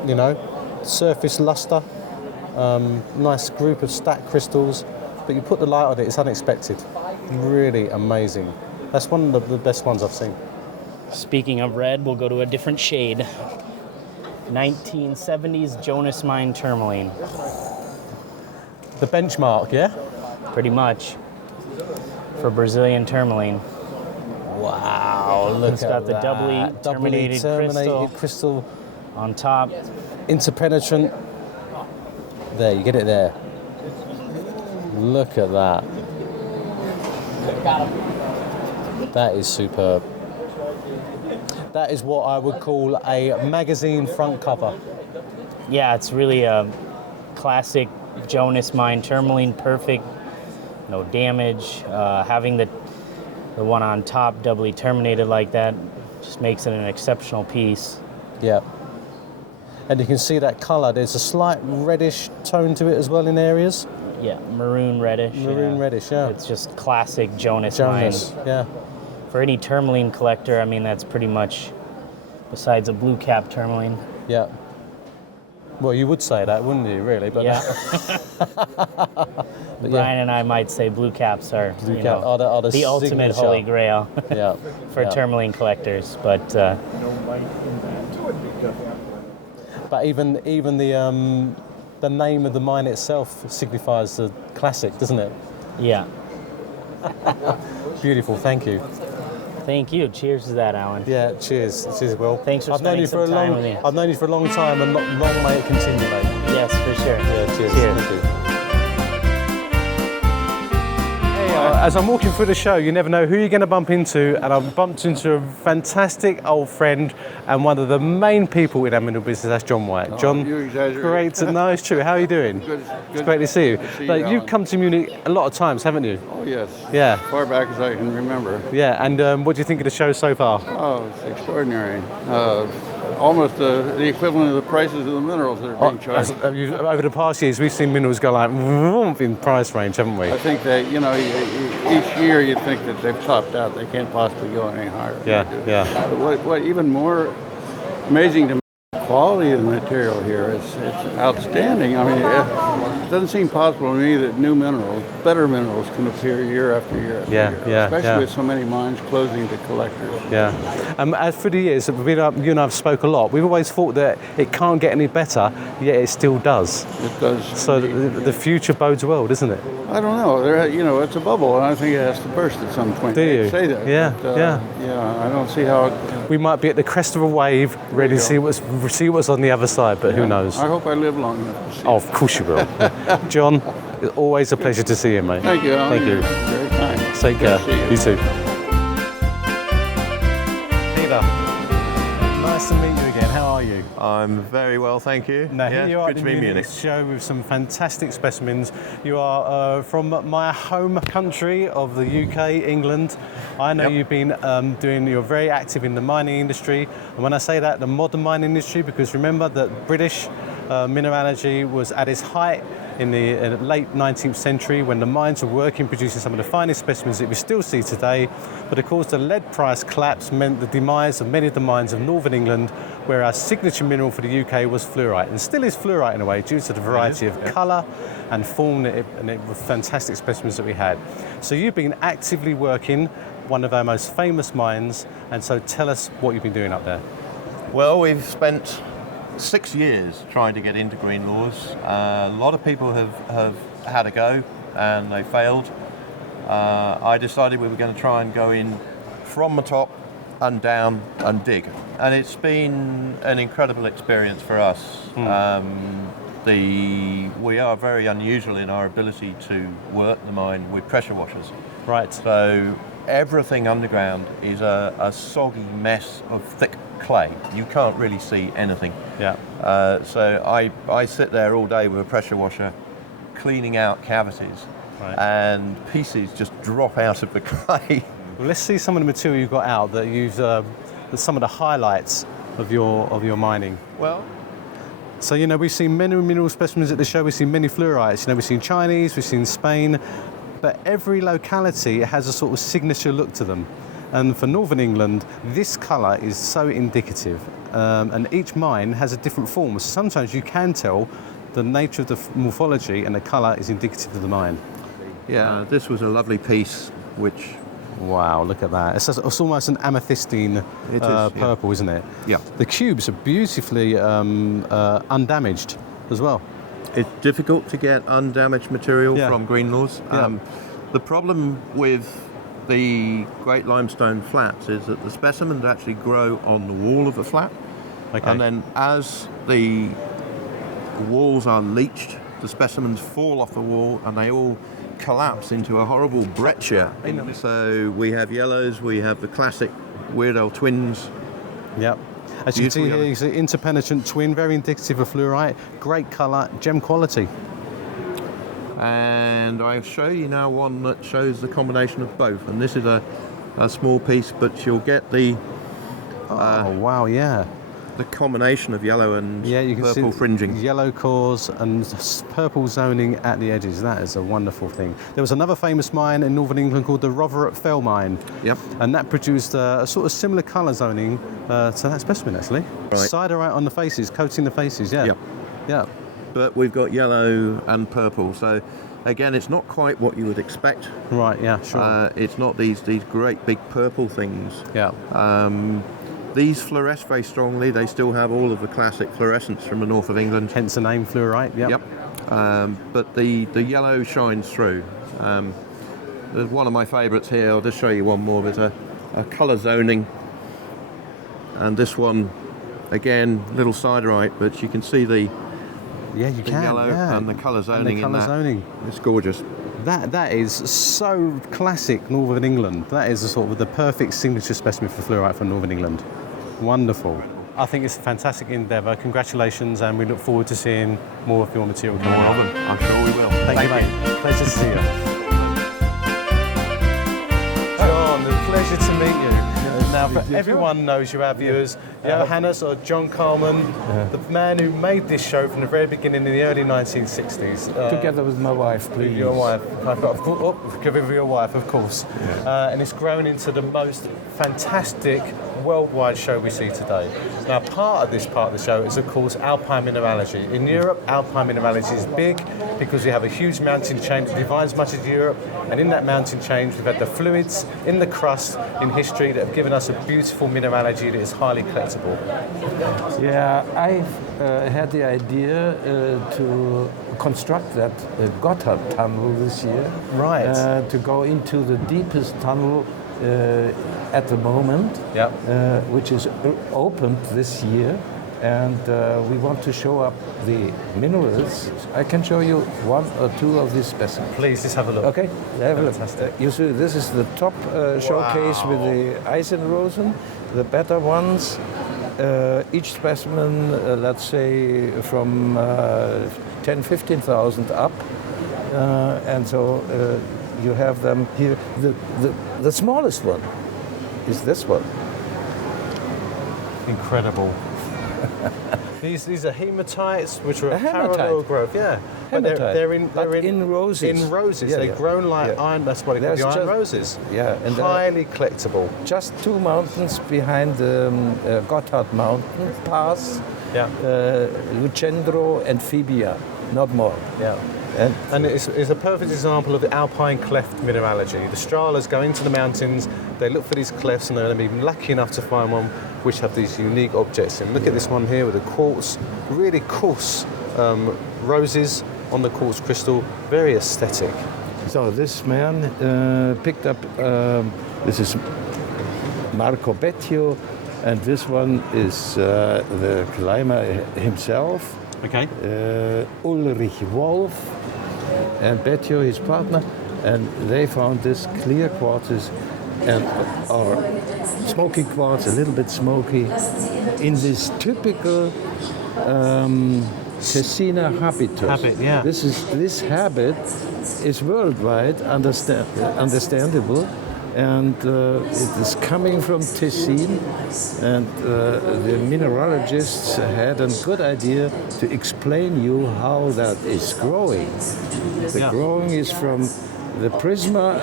you know. Surface luster, nice group of stacked crystals, but you put the light on it, it's unexpected. Really amazing. That's one of the best ones I've seen. Speaking of red, we'll go to a different shade. 1970s Jonas Mine tourmaline. The benchmark, yeah? Pretty much. For Brazilian tourmaline. Wow, look it's at got the that. doubly terminated crystal on top. Interpenetrant. There, you get it there. Look at that. That is superb. That is what I would call a magazine front cover. Yeah, it's really a classic Jonas Mine tourmaline, perfect, no damage. Having the one on top doubly terminated like that just makes it an exceptional piece. Yeah. And you can see that colour. There's a slight reddish tone to it as well in areas. Yeah, maroon reddish. Maroon reddish, yeah. It's just classic Jonas Mine. Yeah. For any tourmaline collector, I mean, that's pretty much, besides a blue cap tourmaline. Yeah. Well, you would say that, wouldn't you, really? But yeah. Brian and I might say blue caps are, the the ultimate signature. holy grail Yeah. for tourmaline collectors. But even the the name of the mine itself signifies the classic, doesn't it? Yeah. Beautiful, thank you. Thank you. Cheers to that, Alan. Yeah, cheers. Cheers, Will. Thanks for I've known spending you for some a time long, with me. I've known you for a long time, and long may it continue, mate. Yes, for sure. Yeah, cheers. Cheers. Thank you. As I'm walking through the show, you never know who you're going to bump into, and I've bumped into a fantastic old friend and one of the main people in our mineral business. That's John White. John, you exaggerate. great to know. It's true. How are you doing? Good. It's great to see you. Good to see Like, you, you've Alan. come to Munich a lot of times, haven't you? Oh yes. Yeah. Far back as I can remember. Yeah. And what do you think of the show so far? Oh, it's extraordinary. Almost the equivalent of the prices of the minerals that are being charged. Over the past years, we've seen minerals go like in price range, haven't we? I think that each year you'd think that they've topped out. They can't possibly go any higher. Yeah, yeah. But what even more amazing to me, the quality of the material here it's outstanding. I mean, it doesn't seem possible to me that new minerals, better minerals, can appear year after year after year. Especially with so many mines closing to collectors. Yeah. As for the years, you and I have spoke a lot. We've always thought that it can't get any better, yet it still does. It does. So the future bodes well, doesn't it? I don't know. It's a bubble, and I think it has to burst at some point. Do you? They say that. Yeah, but, yeah. I don't see how. We might be at the crest of a wave, ready to see what's on the other side, but who knows? I hope I live long enough to see. Oh, of course you will. John, it's always a pleasure to see you, mate. Thank you, Alan. Thank you. Very kind. Take care. Good to see You too. Peter, nice to meet you again. How are you? I'm very well, thank you. Now, here you are good at to the be in Munich Munich. Show with some fantastic specimens. You are from my home country of the UK, England. I know you've been you're very active in the mining industry. And when I say that, the modern mining industry, because remember that British mineralogy was at its height in the late 19th century when the mines were working, producing some of the finest specimens that we still see today. But of course, the lead price collapse meant the demise of many of the mines of northern England, where our signature mineral for the UK was fluorite, and still is fluorite in a way, due to the variety of colour and form and it were fantastic specimens that we had. So you've been actively working one of our most famous mines, and so tell us what you've been doing up there. Well, we've spent 6 years trying to get into green laws. A lot of people have had a go and they failed. I decided we were going to try and go in from the top and down and dig. And it's been an incredible experience for us. We are very unusual in our ability to work the mine with pressure washers. Right. So everything underground is a soggy mess of thick clay. You can't really see anything. Yeah. So I sit there all day with a pressure washer cleaning out cavities, and pieces just drop out of the clay. Well, let's see some of the material you've got out that you've some of the highlights of your mining. Well, so we've seen many mineral specimens at the show. We've seen many fluorites. We've seen Chinese, we've seen Spain, but every locality has a sort of signature look to them. And for Northern England, this colour is so indicative, and each mine has a different form. So sometimes you can tell the nature of the morphology, and the colour is indicative of the mine. Yeah, this was a lovely piece, which... Wow, look at that. It's almost an amethystine purple, isn't it? Yeah. The cubes are beautifully undamaged as well. It's difficult to get undamaged material from green laws. The problem with the Great Limestone flats is that the specimens actually grow on the wall of the flat. Okay. And then as the walls are leached, the specimens fall off the wall and they all collapse into a horrible breccia. So we have yellows, we have the classic Weirdo twins. Yep. As you can see here, it's an interpenetrant twin, very indicative of fluorite, great colour, gem quality. And I'll show you now one that shows the combination of both. And this is a small piece, but you'll get the... oh, wow, yeah. The combination of yellow and you can purple see fringing. Yellow cores and purple zoning at the edges. That is a wonderful thing. There was another famous mine in northern England called the Rotherham Fell Mine. Yep. And that produced a sort of similar colour zoning to that specimen, actually. Right. Ciderite on the faces, coating the faces, yeah. Yep. Yeah. But we've got yellow and purple. So again, it's not quite what you would expect. Right, yeah, sure. It's not these great big purple things. Yeah. These fluoresce very strongly. They still have all of the classic fluorescence from the north of England. Hence the name Fluorite. Yep. But the yellow shines through. There's one of my favourites here. I'll just show you one more. There's a colour zoning, and this one, again, little siderite, but you can see the yellow and the colour zoning in that. It's gorgeous. That is so classic Northern England. That is sort of the perfect signature specimen for fluorite from Northern England. Wonderful. I think it's a fantastic endeavour. Congratulations, and we look forward to seeing more of your material coming out. I'm sure we will. Thank you, mate. Pleasure to see you. John, a pleasure to meet you. Now, everyone knows you, our viewers. Johannes, or John Carman, the man who made this show from the very beginning in the early 1960s. Together with my wife, please. Your wife. With your wife, of course. And it's grown into the most fantastic worldwide show we see today. Now, part of the show is, of course, Alpine mineralogy. In Europe, Alpine mineralogy is big because we have a huge mountain chain that divides much of Europe, and in that mountain chain we've had the fluids in the crust in history that have given us a beautiful mineralogy that is highly collectible. Yeah, I had the idea to construct that Gotthard tunnel this year. Right. To go into the deepest tunnel at the moment, which is opened this year, and we want to show up the minerals. I can show you one or two of these specimens. Please, just have a look. Okay, have a look. You see, this is the top showcase with the Eisenrosen, the better ones. Each specimen, let's say, from 10,000-15,000 up, and so you have them here. The smallest one is this one. Incredible. These are hematites, which are a parallel growth. Yeah, but they're in roses. In roses, Yeah, they've grown like iron. That's why they call the iron roses. Yeah, and highly collectible. Just 2 mountains behind the Gotthard mountain pass. Yeah, Lucendro and Fibia, not more. Yeah. And it's a perfect example of the Alpine cleft mineralogy. The Strahlers go into the mountains, they look for these clefts, and they're going to be lucky enough to find one which have these unique objects. And look at this one here with the quartz, really coarse roses on the quartz crystal, very aesthetic. So this man picked up, this is Marco Becchio, and this one is the climber himself. Okay. Ulrich Wolf and Becchio, his partner, and they found this clear quartz or smoky quartz, a little bit smoky, in this typical Tessiner habitus. This habit is worldwide understandable. And it is coming from Tessin, and the mineralogists had a good idea to explain you how that is growing. The growing is from the prisma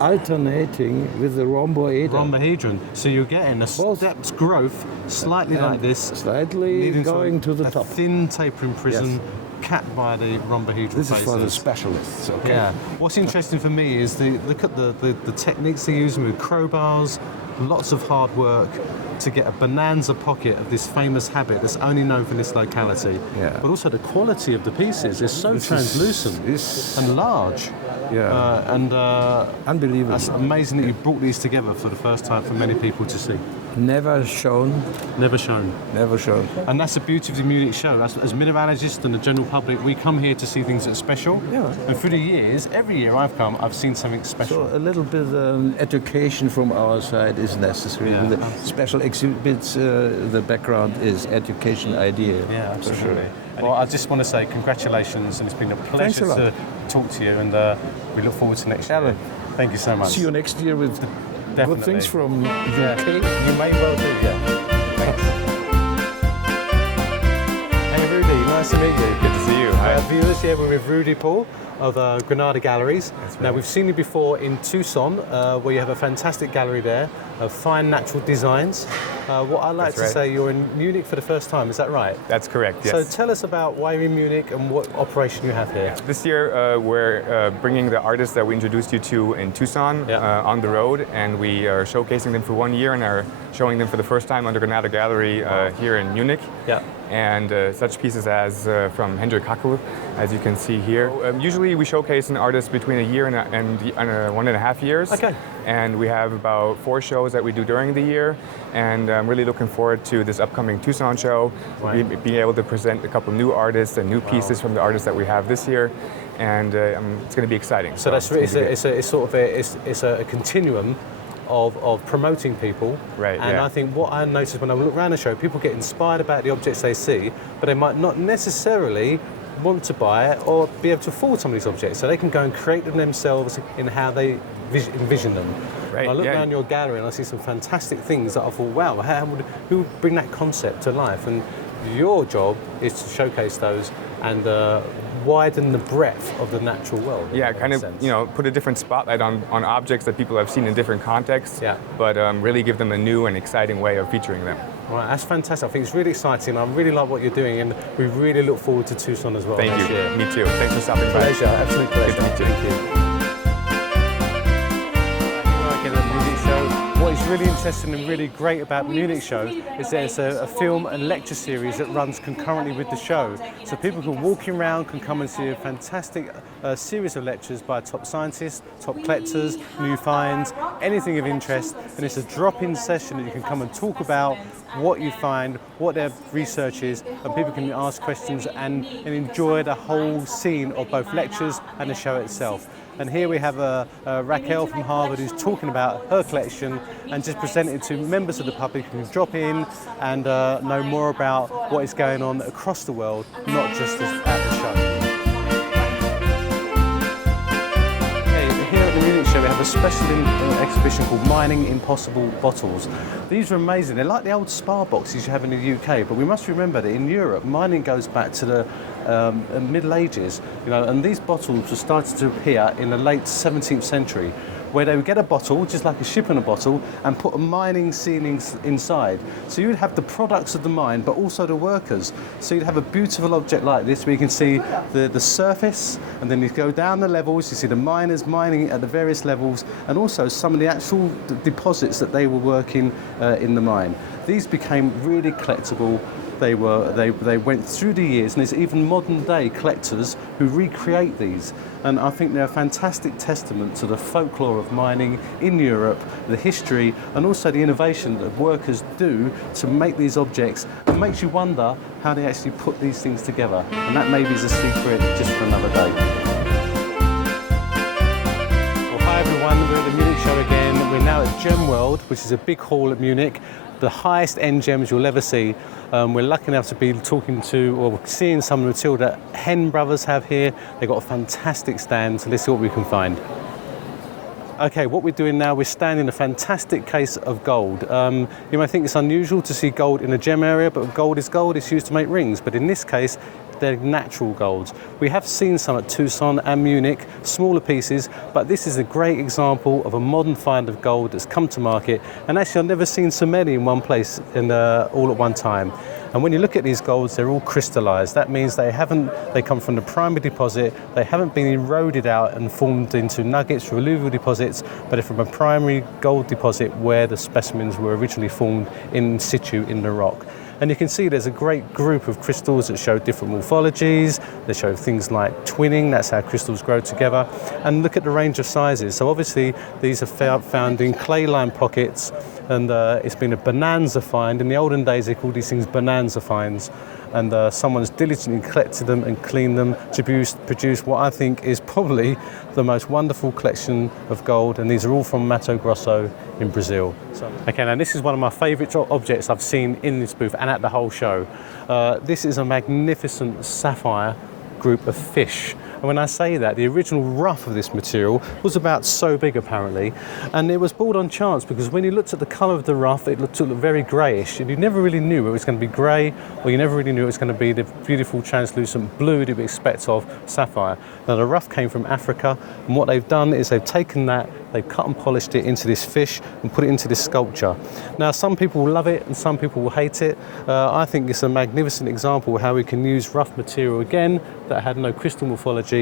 alternating with the rhomboedron. Rhombohedron. So you're getting a stepped growth, slightly like this, slightly going to the top. A thin tapering prism. Capped by the rhombohedral This phases. is for the specialists, okay? Yeah. What's interesting for me is look at the techniques they're using with crowbars, lots of hard work to get a bonanza pocket of this famous habit that's only known from this locality. Yeah. But also the quality of the pieces is so translucent and large. Yeah. Unbelievable. It's amazing that you brought these together for the first time for many people to see. Never shown. Never shown. Never shown. And that's the beauty of the Munich show. As mineralogists and the general public, we come here to see things that are special. Yeah. And through the years, every year I've come, I've seen something special. So a little bit education from our side is necessary. Yeah. With the special exhibits, the background is education idea. Yeah, absolutely. For sure. Well, I just want to say congratulations, and it's been a pleasure to talk to you, and we look forward to next year. Thank you so much. See you next year with good things from UK. You may well do, Thanks. Hey Rudy, nice to meet you. Good to see you. Hi. Viewers here, we're with Rudy Paul. of Granada Galleries. right. Now, we've seen you before in Tucson, where you have a fantastic gallery there of fine natural designs. What I like That's to right. say, you're in Munich for the first time, is that right? That's correct, yes. So tell us about why you're in Munich and what operation you have here. This year we're bringing the artists that we introduced you to in Tucson on the road, and we are showcasing them for 1 year and are showing them for the first time under Granada Gallery here in Munich. Yeah. And such pieces as from Hendrik Hackel, as you can see here. Usually we showcase an artist between a year and 1.5 years. Okay. And we have about 4 shows that we do during the year, and I'm really looking forward to this upcoming Tucson show, being able to present a couple new artists and new pieces from the artists that we have this year, and it's going to be exciting. So that's it's a continuum of promoting people. Right. And I think what I noticed when I look around the show, people get inspired about the objects they see, but they might not necessarily want to buy it or be able to afford some of these objects, so they can go and create them themselves in how they envision them. Right, I look around your gallery and I see some fantastic things that I thought, wow, who would bring that concept to life? And your job is to showcase those and widen the breadth of the natural world. Yeah, kind of, put a different spotlight on objects that people have seen in different contexts, but really give them a new and exciting way of featuring them. Right, that's fantastic. I think it's really exciting. I really like what you're doing, and we really look forward to Tucson as well. Thank you. Year. Me too. Thanks for stopping by. Pleasure, absolute pleasure. Good to meet you. Thank you. What is really interesting and really great about Munich Show is there's a film and lecture series that runs concurrently with the show. So people can walk around, can come and see a fantastic series of lectures by top scientists, top collectors, new finds, anything of interest. And it's a drop-in session that you can come and talk about what you find, what their research is, and people can ask questions and enjoy the whole scene of both lectures and the show itself. And here we have Raquel from Harvard who's talking about her collection and just presenting it to members of the public who can drop in and know more about what is going on across the world, not just at the show. Here at the Munich Show we have a special exhibition called Mining Impossible Bottles. These are amazing. They're like the old Spar boxes you have in the UK, but we must remember that in Europe mining goes back to the Middle Ages, and these bottles were started to appear in the late 17th century, where they would get a bottle, just like a ship in a bottle, and put a mining scene inside. So you would have the products of the mine, but also the workers. So you'd have a beautiful object like this, where you can see the surface, and then you go down the levels, you see the miners mining at the various levels, and also some of the actual deposits that they were working in the mine. These became really collectible. They went through the years, and there's even modern day collectors who recreate these. And I think they're a fantastic testament to the folklore of mining in Europe, the history, and also the innovation that workers do to make these objects. It makes you wonder how they actually put these things together. And that maybe is a secret just for another day. Well, hi everyone, we're at the Munich Show again. We're now at Gem World, which is a big hall at Munich. The highest end gems you'll ever see. We're lucky enough to be talking to or seeing some of the material that Hen Brothers have here. They've got a fantastic stand, so let's see what we can find. Okay, what we're doing now, we're standing in a fantastic case of gold. You may think it's unusual to see gold in a gem area, but gold is gold, it's used to make rings. But in this case, they're natural golds. We have seen some at Tucson and Munich, smaller pieces, but this is a great example of a modern find of gold that's come to market. And actually, I've never seen so many in one place all at one time. And when you look at these golds, they're all crystallized. That means they come from the primary deposit, they haven't been eroded out and formed into nuggets or alluvial deposits, but they're from a primary gold deposit where the specimens were originally formed in situ in the rock. And you can see there's a great group of crystals that show different morphologies. They show things like twinning, that's how crystals grow together. And look at the range of sizes. So obviously these are found in clay lime pockets, and it's been a bonanza find. In the olden days they called these things bonanza finds. And someone's diligently collected them and cleaned them to produce what I think is probably the most wonderful collection of gold, and these are all from Mato Grosso in Brazil. Okay, now this is one of my favourite objects I've seen in this booth and at the whole show. This is a magnificent sapphire group of fish. And when I say that, the original rough of this material was about so big apparently, and it was bought on chance because when you looked at the colour of the rough, it looked very greyish, and you never really knew it was going to be grey, or you never really knew it was going to be the beautiful translucent blue that you would expect of sapphire. Now the rough came from Africa, and what they've done is they've taken that, they've cut and polished it into this fish and put it into this sculpture. Now some people will love it and some people will hate it. I think it's a magnificent example of how we can use rough material again that had no crystal morphology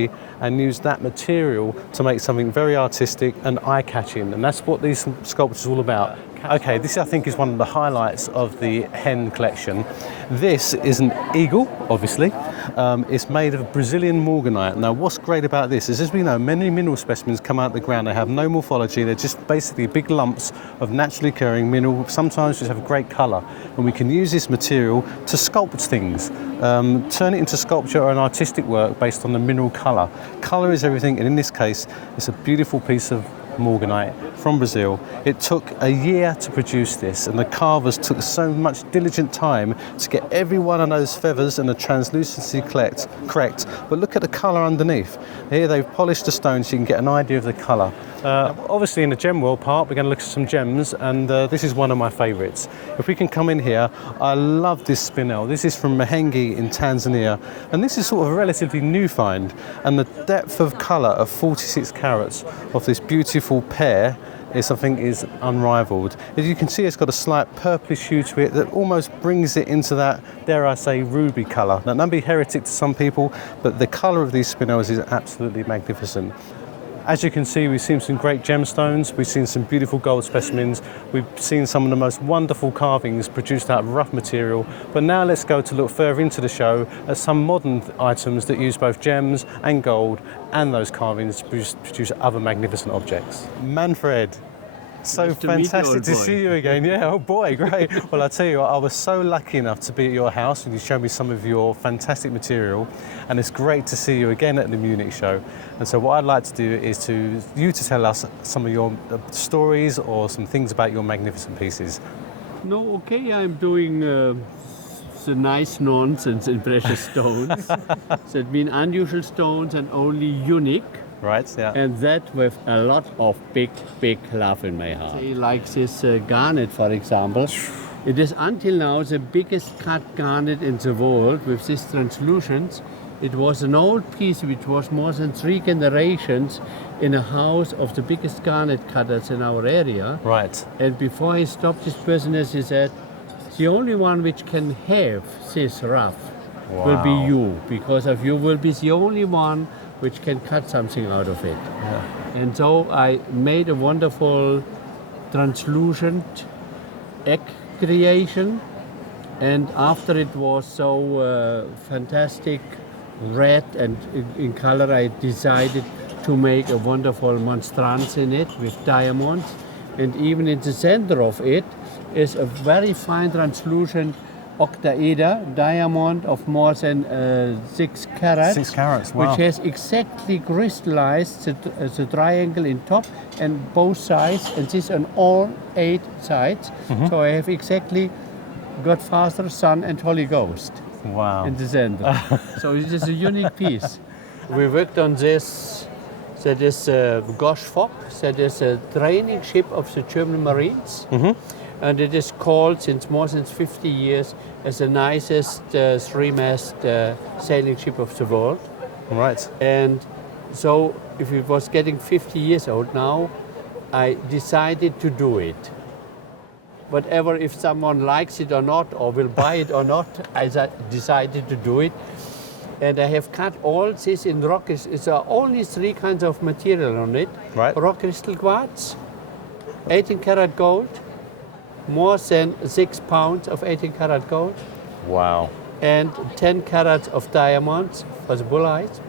and use that material to make something very artistic and eye-catching, and that's what these sculptures are all about. Okay, this I think is one of the highlights of the hen collection. This is an eagle, obviously. It's made of Brazilian morganite. Now what's great about this is, as we know, many mineral specimens come out of the ground, they have no morphology, they're just basically big lumps of naturally occurring mineral, sometimes just have a great colour. And we can use this material to sculpt things, turn it into sculpture or an artistic work based on the mineral colour. Colour is everything, and in this case, it's a beautiful piece of morganite from Brazil. It took a year to produce this, and the carvers took so much diligent time to get every one of those feathers and the translucency correct. But look at the colour underneath. Here they've polished the stone so you can get an idea of the colour. Obviously in the gem world part we're going to look at some gems, and this is one of my favourites. If we can come in here, I love this spinel. This is from Mahenge in Tanzania, and this is sort of a relatively new find, and the depth of colour of 46 carats of this beautiful pear is something is unrivaled. As you can see, it's got a slight purplish hue to it that almost brings it into that, dare I say, ruby colour. Now, don't be heretic to some people, but the colour of these spinels is absolutely magnificent. As you can see, we've seen some great gemstones, we've seen some beautiful gold specimens, we've seen some of the most wonderful carvings produced out of rough material, but now let's go to look further into the show at some modern items that use both gems and gold and those carvings to produce other magnificent objects. Manfred. So nice to meet you, fantastic old to boy. see you again. Yeah, oh boy, great. Well, I tell you what, I was so lucky enough to be at your house and you showed me some of your fantastic material, and it's great to see you again at the Munich show. And so what I'd like to do is to tell us some of your stories or some things about your magnificent pieces. No, okay, I'm doing the nice nonsense in precious stones. That mean unusual stones and only unique. Right, yeah. And that with a lot of big love in my heart. Like this garnet, for example. It is until now the biggest cut garnet in the world with this translucence. It was an old piece which was more than 3 generations in a house of the biggest garnet cutters in our area. Right. And before he stopped his business, he said, the only one which can have this rough will be you, because of you will be the only one which can cut something out of it. Yeah. And so I made a wonderful translucent egg creation, and after it was so fantastic red and in color, I decided to make a wonderful monstrance in it with diamonds, and even in the center of it is a very fine translucent octaeder diamond of more than 6 carats. 6 carats, wow. Which has exactly crystallized the triangle in top and both sides, and this on all 8 sides. Mhm. So I have exactly Godfather, Son, and Holy Ghost. Wow. In the center. So it is a unique piece. We worked on this. That is Gosh Fock. That is a training ship of the German Marines. Mhm. And it is called, since more than 50 years, as the nicest 3-mast sailing ship of the world. Right. And so, if it was getting 50 years old now, I decided to do it. Whatever, if someone likes it or not, or will buy it or not, I decided to do it. And I have cut all this in rock. It's only 3 kinds of material on it. Right. Rock crystal quartz, 18 karat gold, more than 6 pounds of 18 karat gold. Wow. And 10 carats of diamonds for the bullite.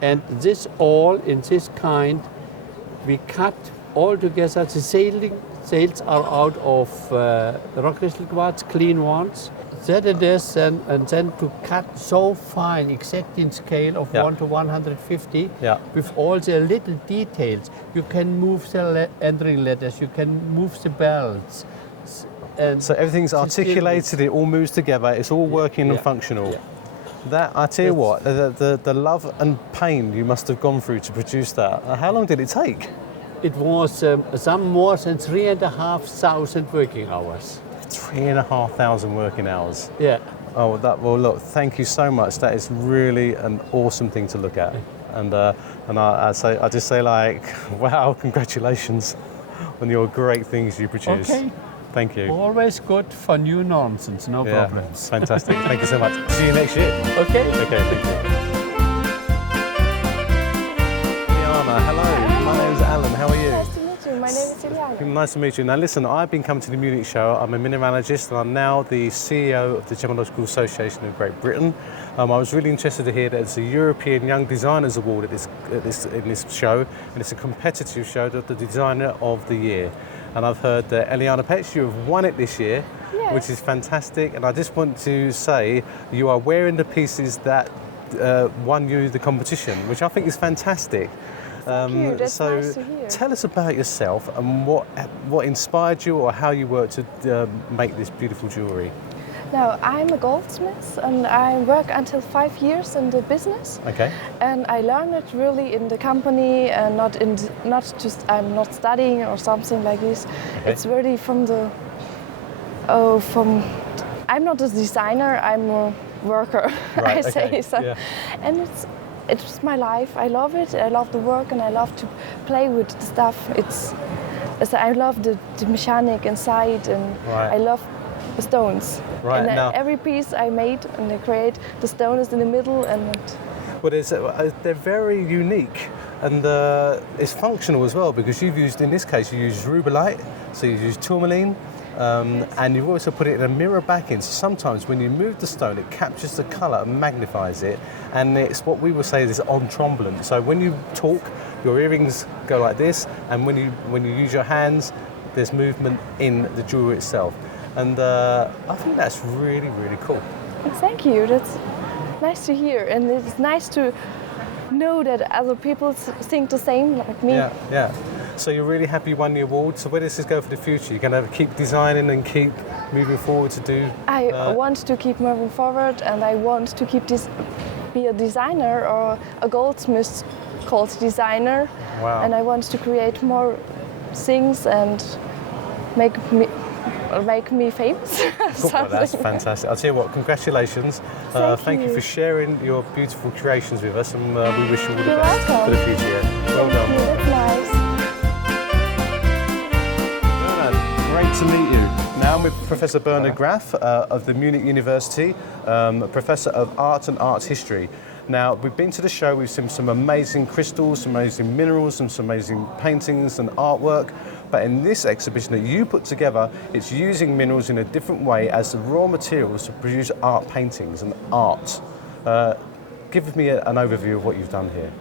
And this all in this kind, we cut all together. The sails are out of rock crystal quartz, clean ones. That it is, and then to cut so fine, exact in scale of 1 to 150, with all the little details. You can move the entering letters, you can move the bells. And so everything's articulated, it all moves together, it's all working and functional. That, I tell you what, the love and pain you must have gone through to produce that. How long did it take? It was some more than 3,500 working hours. 3,500 working hours? Yeah. Oh, well, look, thank you so much. That is really an awesome thing to look at. And I just say like, wow, congratulations on your great things you produce. Okay. Thank you. Always good for new nonsense, no problems. Fantastic. Thank you so much. See you next year. Okay. Okay, thank you. Liana, hello. My name's Alan. How are you? Nice to meet you. My name is Juliana. Nice to meet you. Now listen, I've been coming to the Munich show. I'm a mineralogist and I'm now the CEO of the Geological Association of Great Britain. I was really interested to hear that it's a European Young Designers Award in this show, and it's a competitive show of the Designer of the Year. And I've heard that Eliana Petsch, you have won it this year, which is fantastic. And I just want to say you are wearing the pieces that won you the competition, which I think is fantastic. Thank you. That's nice to hear. Tell us about yourself and what inspired you or how you worked to make this beautiful jewellery. Now, I'm a goldsmith and I work until 5 years in the business. Okay. And I learned it really in the company and I'm not studying or something like this. Okay. It's really I'm not a designer, I'm a worker, Right, I say okay. so. Yeah. And it's my life. I love it. I love the work and I love to play with the stuff. I love the mechanic inside and Right. I love the stones. Right, And now- every piece I made and I create, the stone is in the middle and Well, they're very unique and it's functional as well because you've used, in this case, you use rubellite, so you use tourmaline, and you've also put it in a mirror backing. So sometimes when you move the stone, it captures the colour and magnifies it, and it's what we would say is entremblant. So when you talk, your earrings go like this, and when you use your hands, there's movement in the jewellery itself. And I think that's really, really cool. thank you. That's nice to hear, and it's nice to know that other people think the same like me. Yeah. So you're really happy you won the award. So where does this go for the future? You're going to keep designing and keep moving forward to do? I want to keep moving forward, and I want to be a designer or a goldsmith called designer. Wow. And I want to create more things and make me famous. Cool. That's fantastic. I'll tell you what, congratulations. Thank you for sharing your beautiful creations with us, and we wish you all the best for the future. Well done. That's nice. Great to meet you. Now I'm with Professor Bernhard Graf of the Munich University, Professor of Art and Arts History. Now, we've been to the show, we've seen some amazing crystals, some amazing minerals, and some amazing paintings and artwork. But in this exhibition that you put together, it's using minerals in a different way as the raw materials to produce art paintings and art. Give me an overview of what you've done here.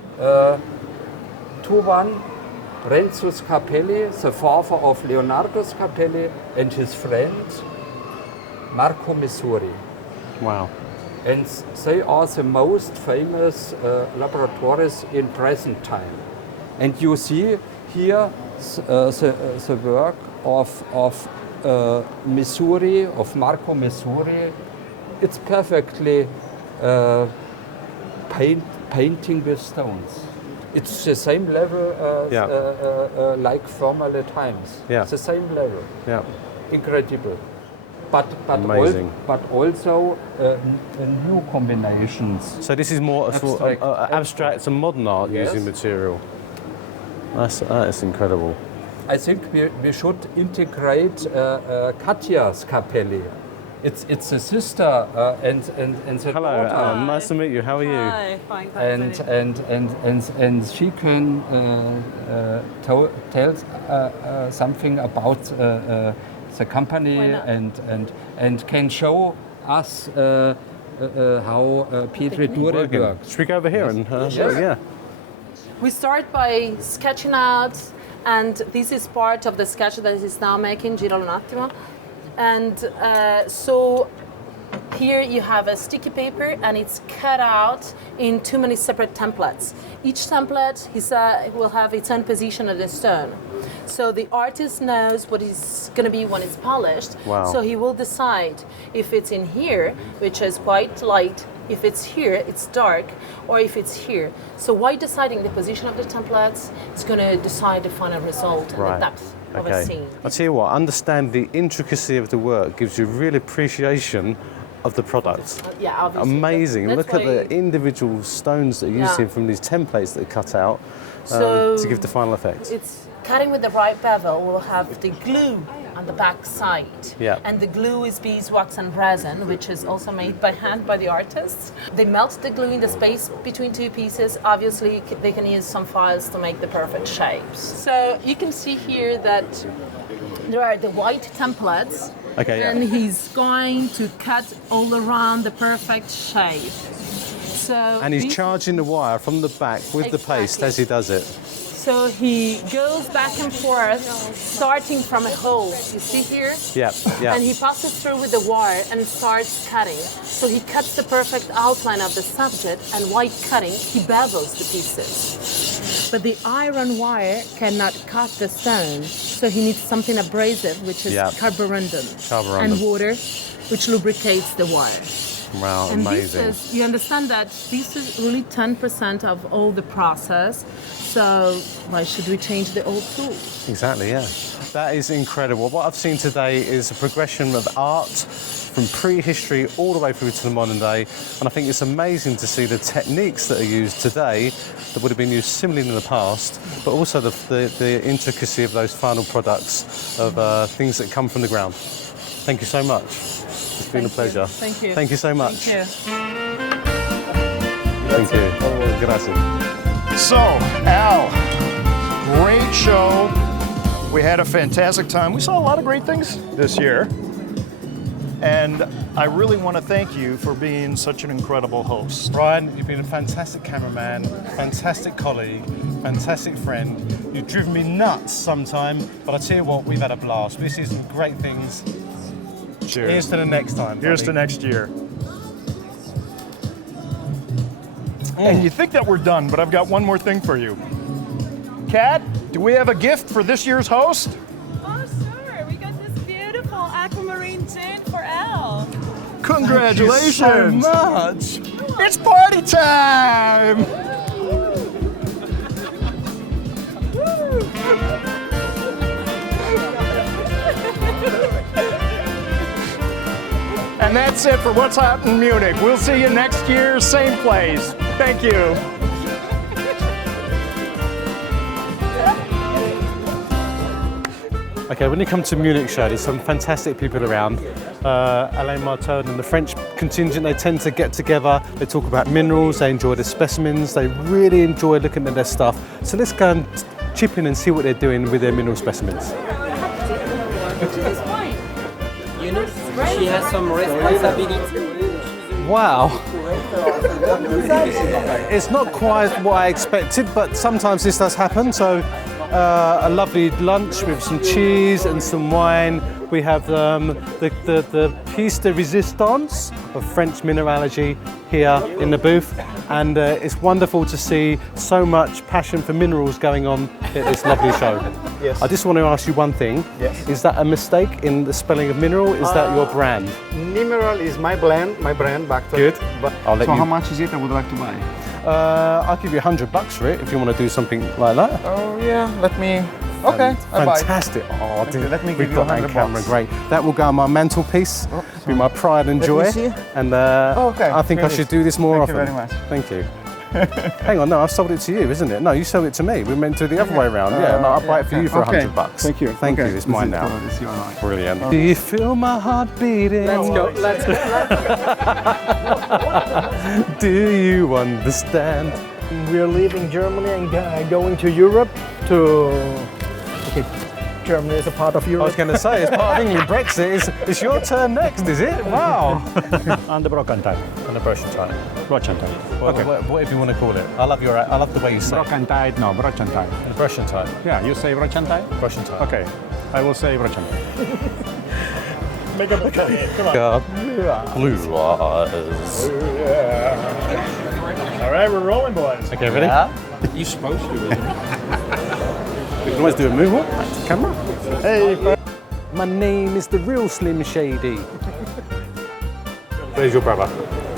2-1, Renzus Capelli, the father of Leonardo Capelli, and his friend Marco Missouri. Wow. And they are the most famous laboratories in present time. And you see here the work of Missouri, of Marco Missouri. It's perfectly painting with stones. It's the same level like former times. Yeah. It's the same level. Yeah. Incredible. But Amazing. but also new combinations. So this is more abstract and modern art using material. That's incredible. I think we should integrate Katja's Capelli. It's a sister and the Hello, daughter. nice to meet you. How are you? Hi, fine, thanks. And she can tell something about the company and can show us how Pietri Dure works. Should we go over here and Yes. yeah? We start by sketching out, and this is part of the sketch that is now making, giralo un attimo. And so here you have a sticky paper and it's cut out in too many separate templates. Each template will have its own position on the stone. So the artist knows what it's going to be when it's polished. Wow. So he will decide if it's in here, which is quite light, if it's here, it's dark, or if it's here. So why deciding the position of the templates is going to decide the final result and the depth of a scene. I'll tell you what, understand the intricacy of the work gives you real appreciation of the product. Yeah, obviously. Amazing. Look at the individual stones that are used here from these templates that are cut out to give the final effect. It's cutting with the right bevel will have the glue on the back side. Yeah. And the glue is beeswax and resin, which is also made by hand by the artists. They melt the glue in the space between two pieces. Obviously, they can use some files to make the perfect shapes. So you can see here that there are the white templates. Okay, yeah. And he's going to cut all around the perfect shape. So And he's charging the wire from the back with the paste as he does it. So he goes back and forth, starting from a hole. You see here? Yeah, yeah. And he passes through with the wire and starts cutting. So he cuts the perfect outline of the subject, and while cutting, he bevels the pieces. But the iron wire cannot cut the stone, so he needs something abrasive, which is carborundum, and water, which lubricates the wire. Wow, And amazing. this is, you understand that this is really 10% of all the process. So why should we change the old tool? Exactly, yeah. That is incredible. What I've seen today is a progression of art from prehistory all the way through to the modern day. And I think it's amazing to see the techniques that are used today that would have been used similarly in the past, but also the intricacy of those final products of things that come from the ground. Thank you so much. It's been a pleasure. Thank you. Thank you so much. Thank you. Thank you. Gracias. So, Al, great show. We had a fantastic time. We saw a lot of great things this year. And I really want to thank you for being such an incredible host. Brian, you've been a fantastic cameraman, fantastic colleague, fantastic friend. You've driven me nuts sometime, but I tell you what, we've had a blast. We see some great things. Cheers. Here's to the next time. Here's to next year. And you think that we're done, but I've got one more thing for you. Kat, do we have a gift for this year's host? Oh, sure. We got this beautiful aquamarine gin for Al. Congratulations! Thank you so much. It's party time! And that's it for What's Hot in Munich. We'll see you next year, same place. Thank you. Okay, when you come to Munich Show, there's some fantastic people around. Alain Martin and the French contingent, they tend to get together, they talk about minerals, they enjoy the specimens, they really enjoy looking at their stuff. So let's go and chip in and see what they're doing with their mineral specimens. You know, she has some responsibility. Wow. It's not quite what I expected, but sometimes this does happen. So a lovely lunch with some cheese and some wine. We have the piece de resistance of French mineralogy here in the booth. And it's wonderful to see so much passion for minerals going on at this lovely show. Yes. I just want to ask you one thing. Yes. Is that a mistake in the spelling of mineral? Is that your brand? Mineral is my brand back to Good. But I'll let so you. how much is it? I would like to buy. I'll give you $100 for it if you want to do something like that. Oh yeah, let me. Okay, I buy. Fantastic. Oh, Okay, dude, let me give we've you got that $100. camera. Great. That will go on my mantelpiece. Be my pride and Let joy. me see. And okay. I think I Here it should is. do this more Thank often. you very much. Thank you. Hang on, no, I've sold it to you, isn't it? No, you sold it to me. We meant to do the other way around. Yeah, no, I'll buy it for you for Okay. $100. Thank you. Thank Okay. you. It's mine now. It's your right. Brilliant. Do you feel my heart beating? Let's go. Let's go. Do you understand? We're leaving Germany and going to Europe to. Okay, Germany is a part of I Europe. was going to say, it's part of England. Brexit. It's your turn next, is it? Wow. On the broken time. On the Prussian time. Russian time. Okay. Whatever you want to call it. I love the way you say it. Broken time, no, Russian time. The Prussian time. Yeah, you say Russian time? Russian time. Okay, I will say Russian time. Make up the cut. Come on. Got blue eyes. All right, we're rolling, boys. Okay, ready? Yeah. You're supposed to, isn't We can always do a moonwalk. Back to the camera. Hey. My name is the real Slim Shady. There's your brother.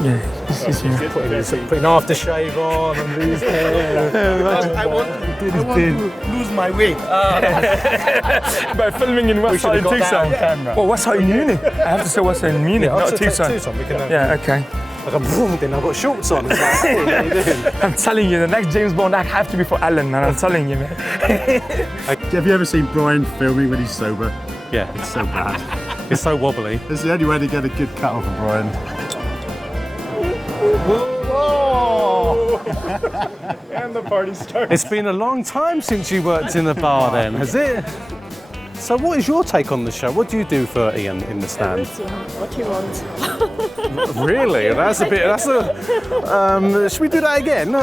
Yeah, this is Putting aftershave on and these I want to lose my weight. By filming in West Side in Tucson. Well, West Side in Munich. I have to say West Side in Munich, not Tucson. Yeah, okay. Like then I've got shorts on. It's like, hey, what are you doing? I'm telling you, the next James Bond act have to be for Alan, man. I'm telling you, man. Have you ever seen Brian filming when he's sober? Yeah. It's so bad. It's so wobbly. It's the only way to get a good cut off of Brian. And the party starts. It's been a long time since you worked in the bar then, has it? So what is your take on the show? What do you do for Ian in the stand? What you want. Really? That's a bit, should we do that again?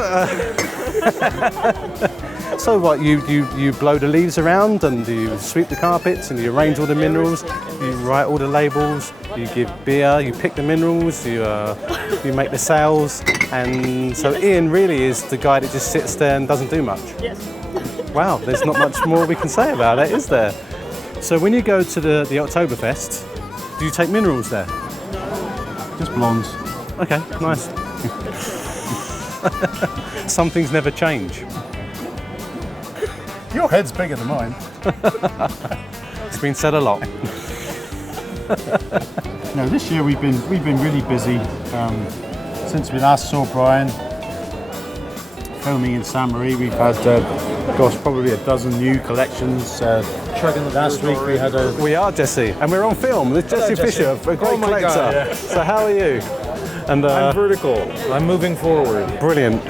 So what, you blow the leaves around and you sweep the carpets and you arrange all the minerals, you write all the labels, you give beer, you pick the minerals, you make the sales, and so Ian really is the guy that just sits there and doesn't do much. Yes. Wow, there's not much more we can say about it, is there? So when you go to the Oktoberfest, do you take minerals there? Just blondes. Okay, nice. Some things never change. Your head's bigger than mine. It's been said a lot. No, this year we've been really busy. Since we last saw Brian filming in Saint Marie, we've had probably a dozen new collections. Last week we had a... We are Jesse, and we're on film with Jesse Fisher, a great collector. God, yeah. So how are you? And I'm vertical. I'm moving forward. Brilliant.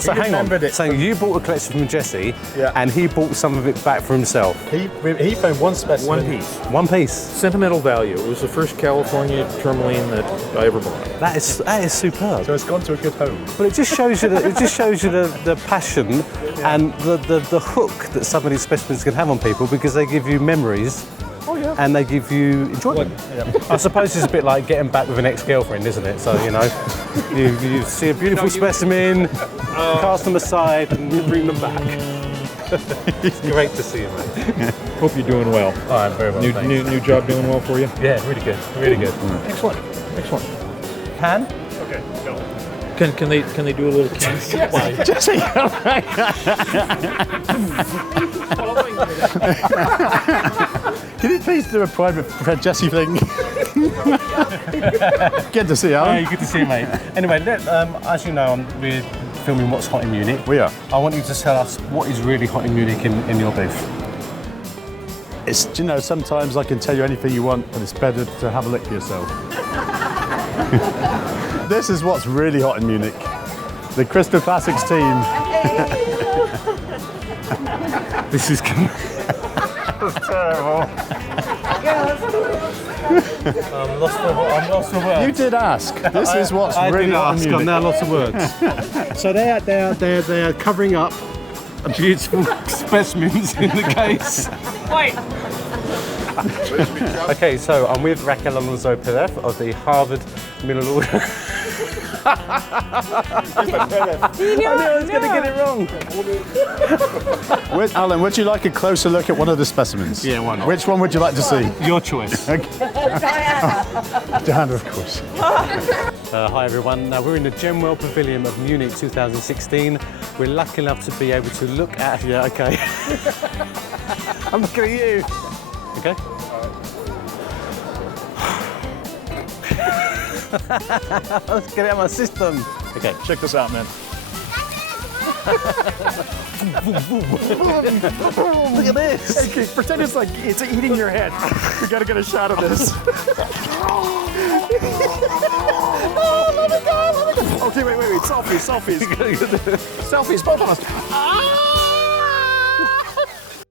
So hang on, remembered it. so you bought a collection from Jesse, and he bought some of it back for himself. He found one specimen. One piece. One piece. Sentimental value. It was the first California tourmaline that I ever bought. That is superb. So it's gone to a good home. Well, it just shows you the passion and the hook that some of these specimens can have on people, because they give you memories. Oh, yeah. And they give you enjoyment. I suppose it's a bit like getting back with an ex-girlfriend, isn't it? So, you know, you see a beautiful specimen, cast them aside, and you bring them back. It's great to see you, mate. Hope you're doing well. Oh, I'm very well, new job doing well for you? Yeah, really good, really good. Excellent, excellent. Can? Okay, go. Can they do a little can? Jesse. Can you please do a private Jesse thing? Good to see you, Alan. Hey, good to see you, mate. Anyway, as you know, we're filming What's Hot in Munich. We are. I want you to tell us what is really hot in Munich in your booth. It's, you know, sometimes I can tell you anything you want, but it's better to have a look for yourself. This is what's really hot in Munich. The Crystal Classics team. This is That's terrible. I'm lost for words. You did ask. This is what's really hot in Munich. I'm now lost of words. So they are covering up beautiful specimens in the case. Wait. Okay, so I'm with Raquel Alonso-Perez of the Harvard Mineralogical. I knew I was going to get it wrong. Alan, would you like a closer look at one of the specimens? Yeah, why not? Which one would you like to see? Your choice. Diana, of course. Hi everyone, we're in the Gemwell Pavilion of Munich 2016. We're lucky enough to be able to look at... Yeah, okay. I'm looking at you. Okay. Let's get it out of my system. Okay, check this out, man. Look at this. Okay, pretend it's like it's eating your head. We gotta get a shot of this. Oh, let me go. Okay, wait. Selfies. Selfies, both of us.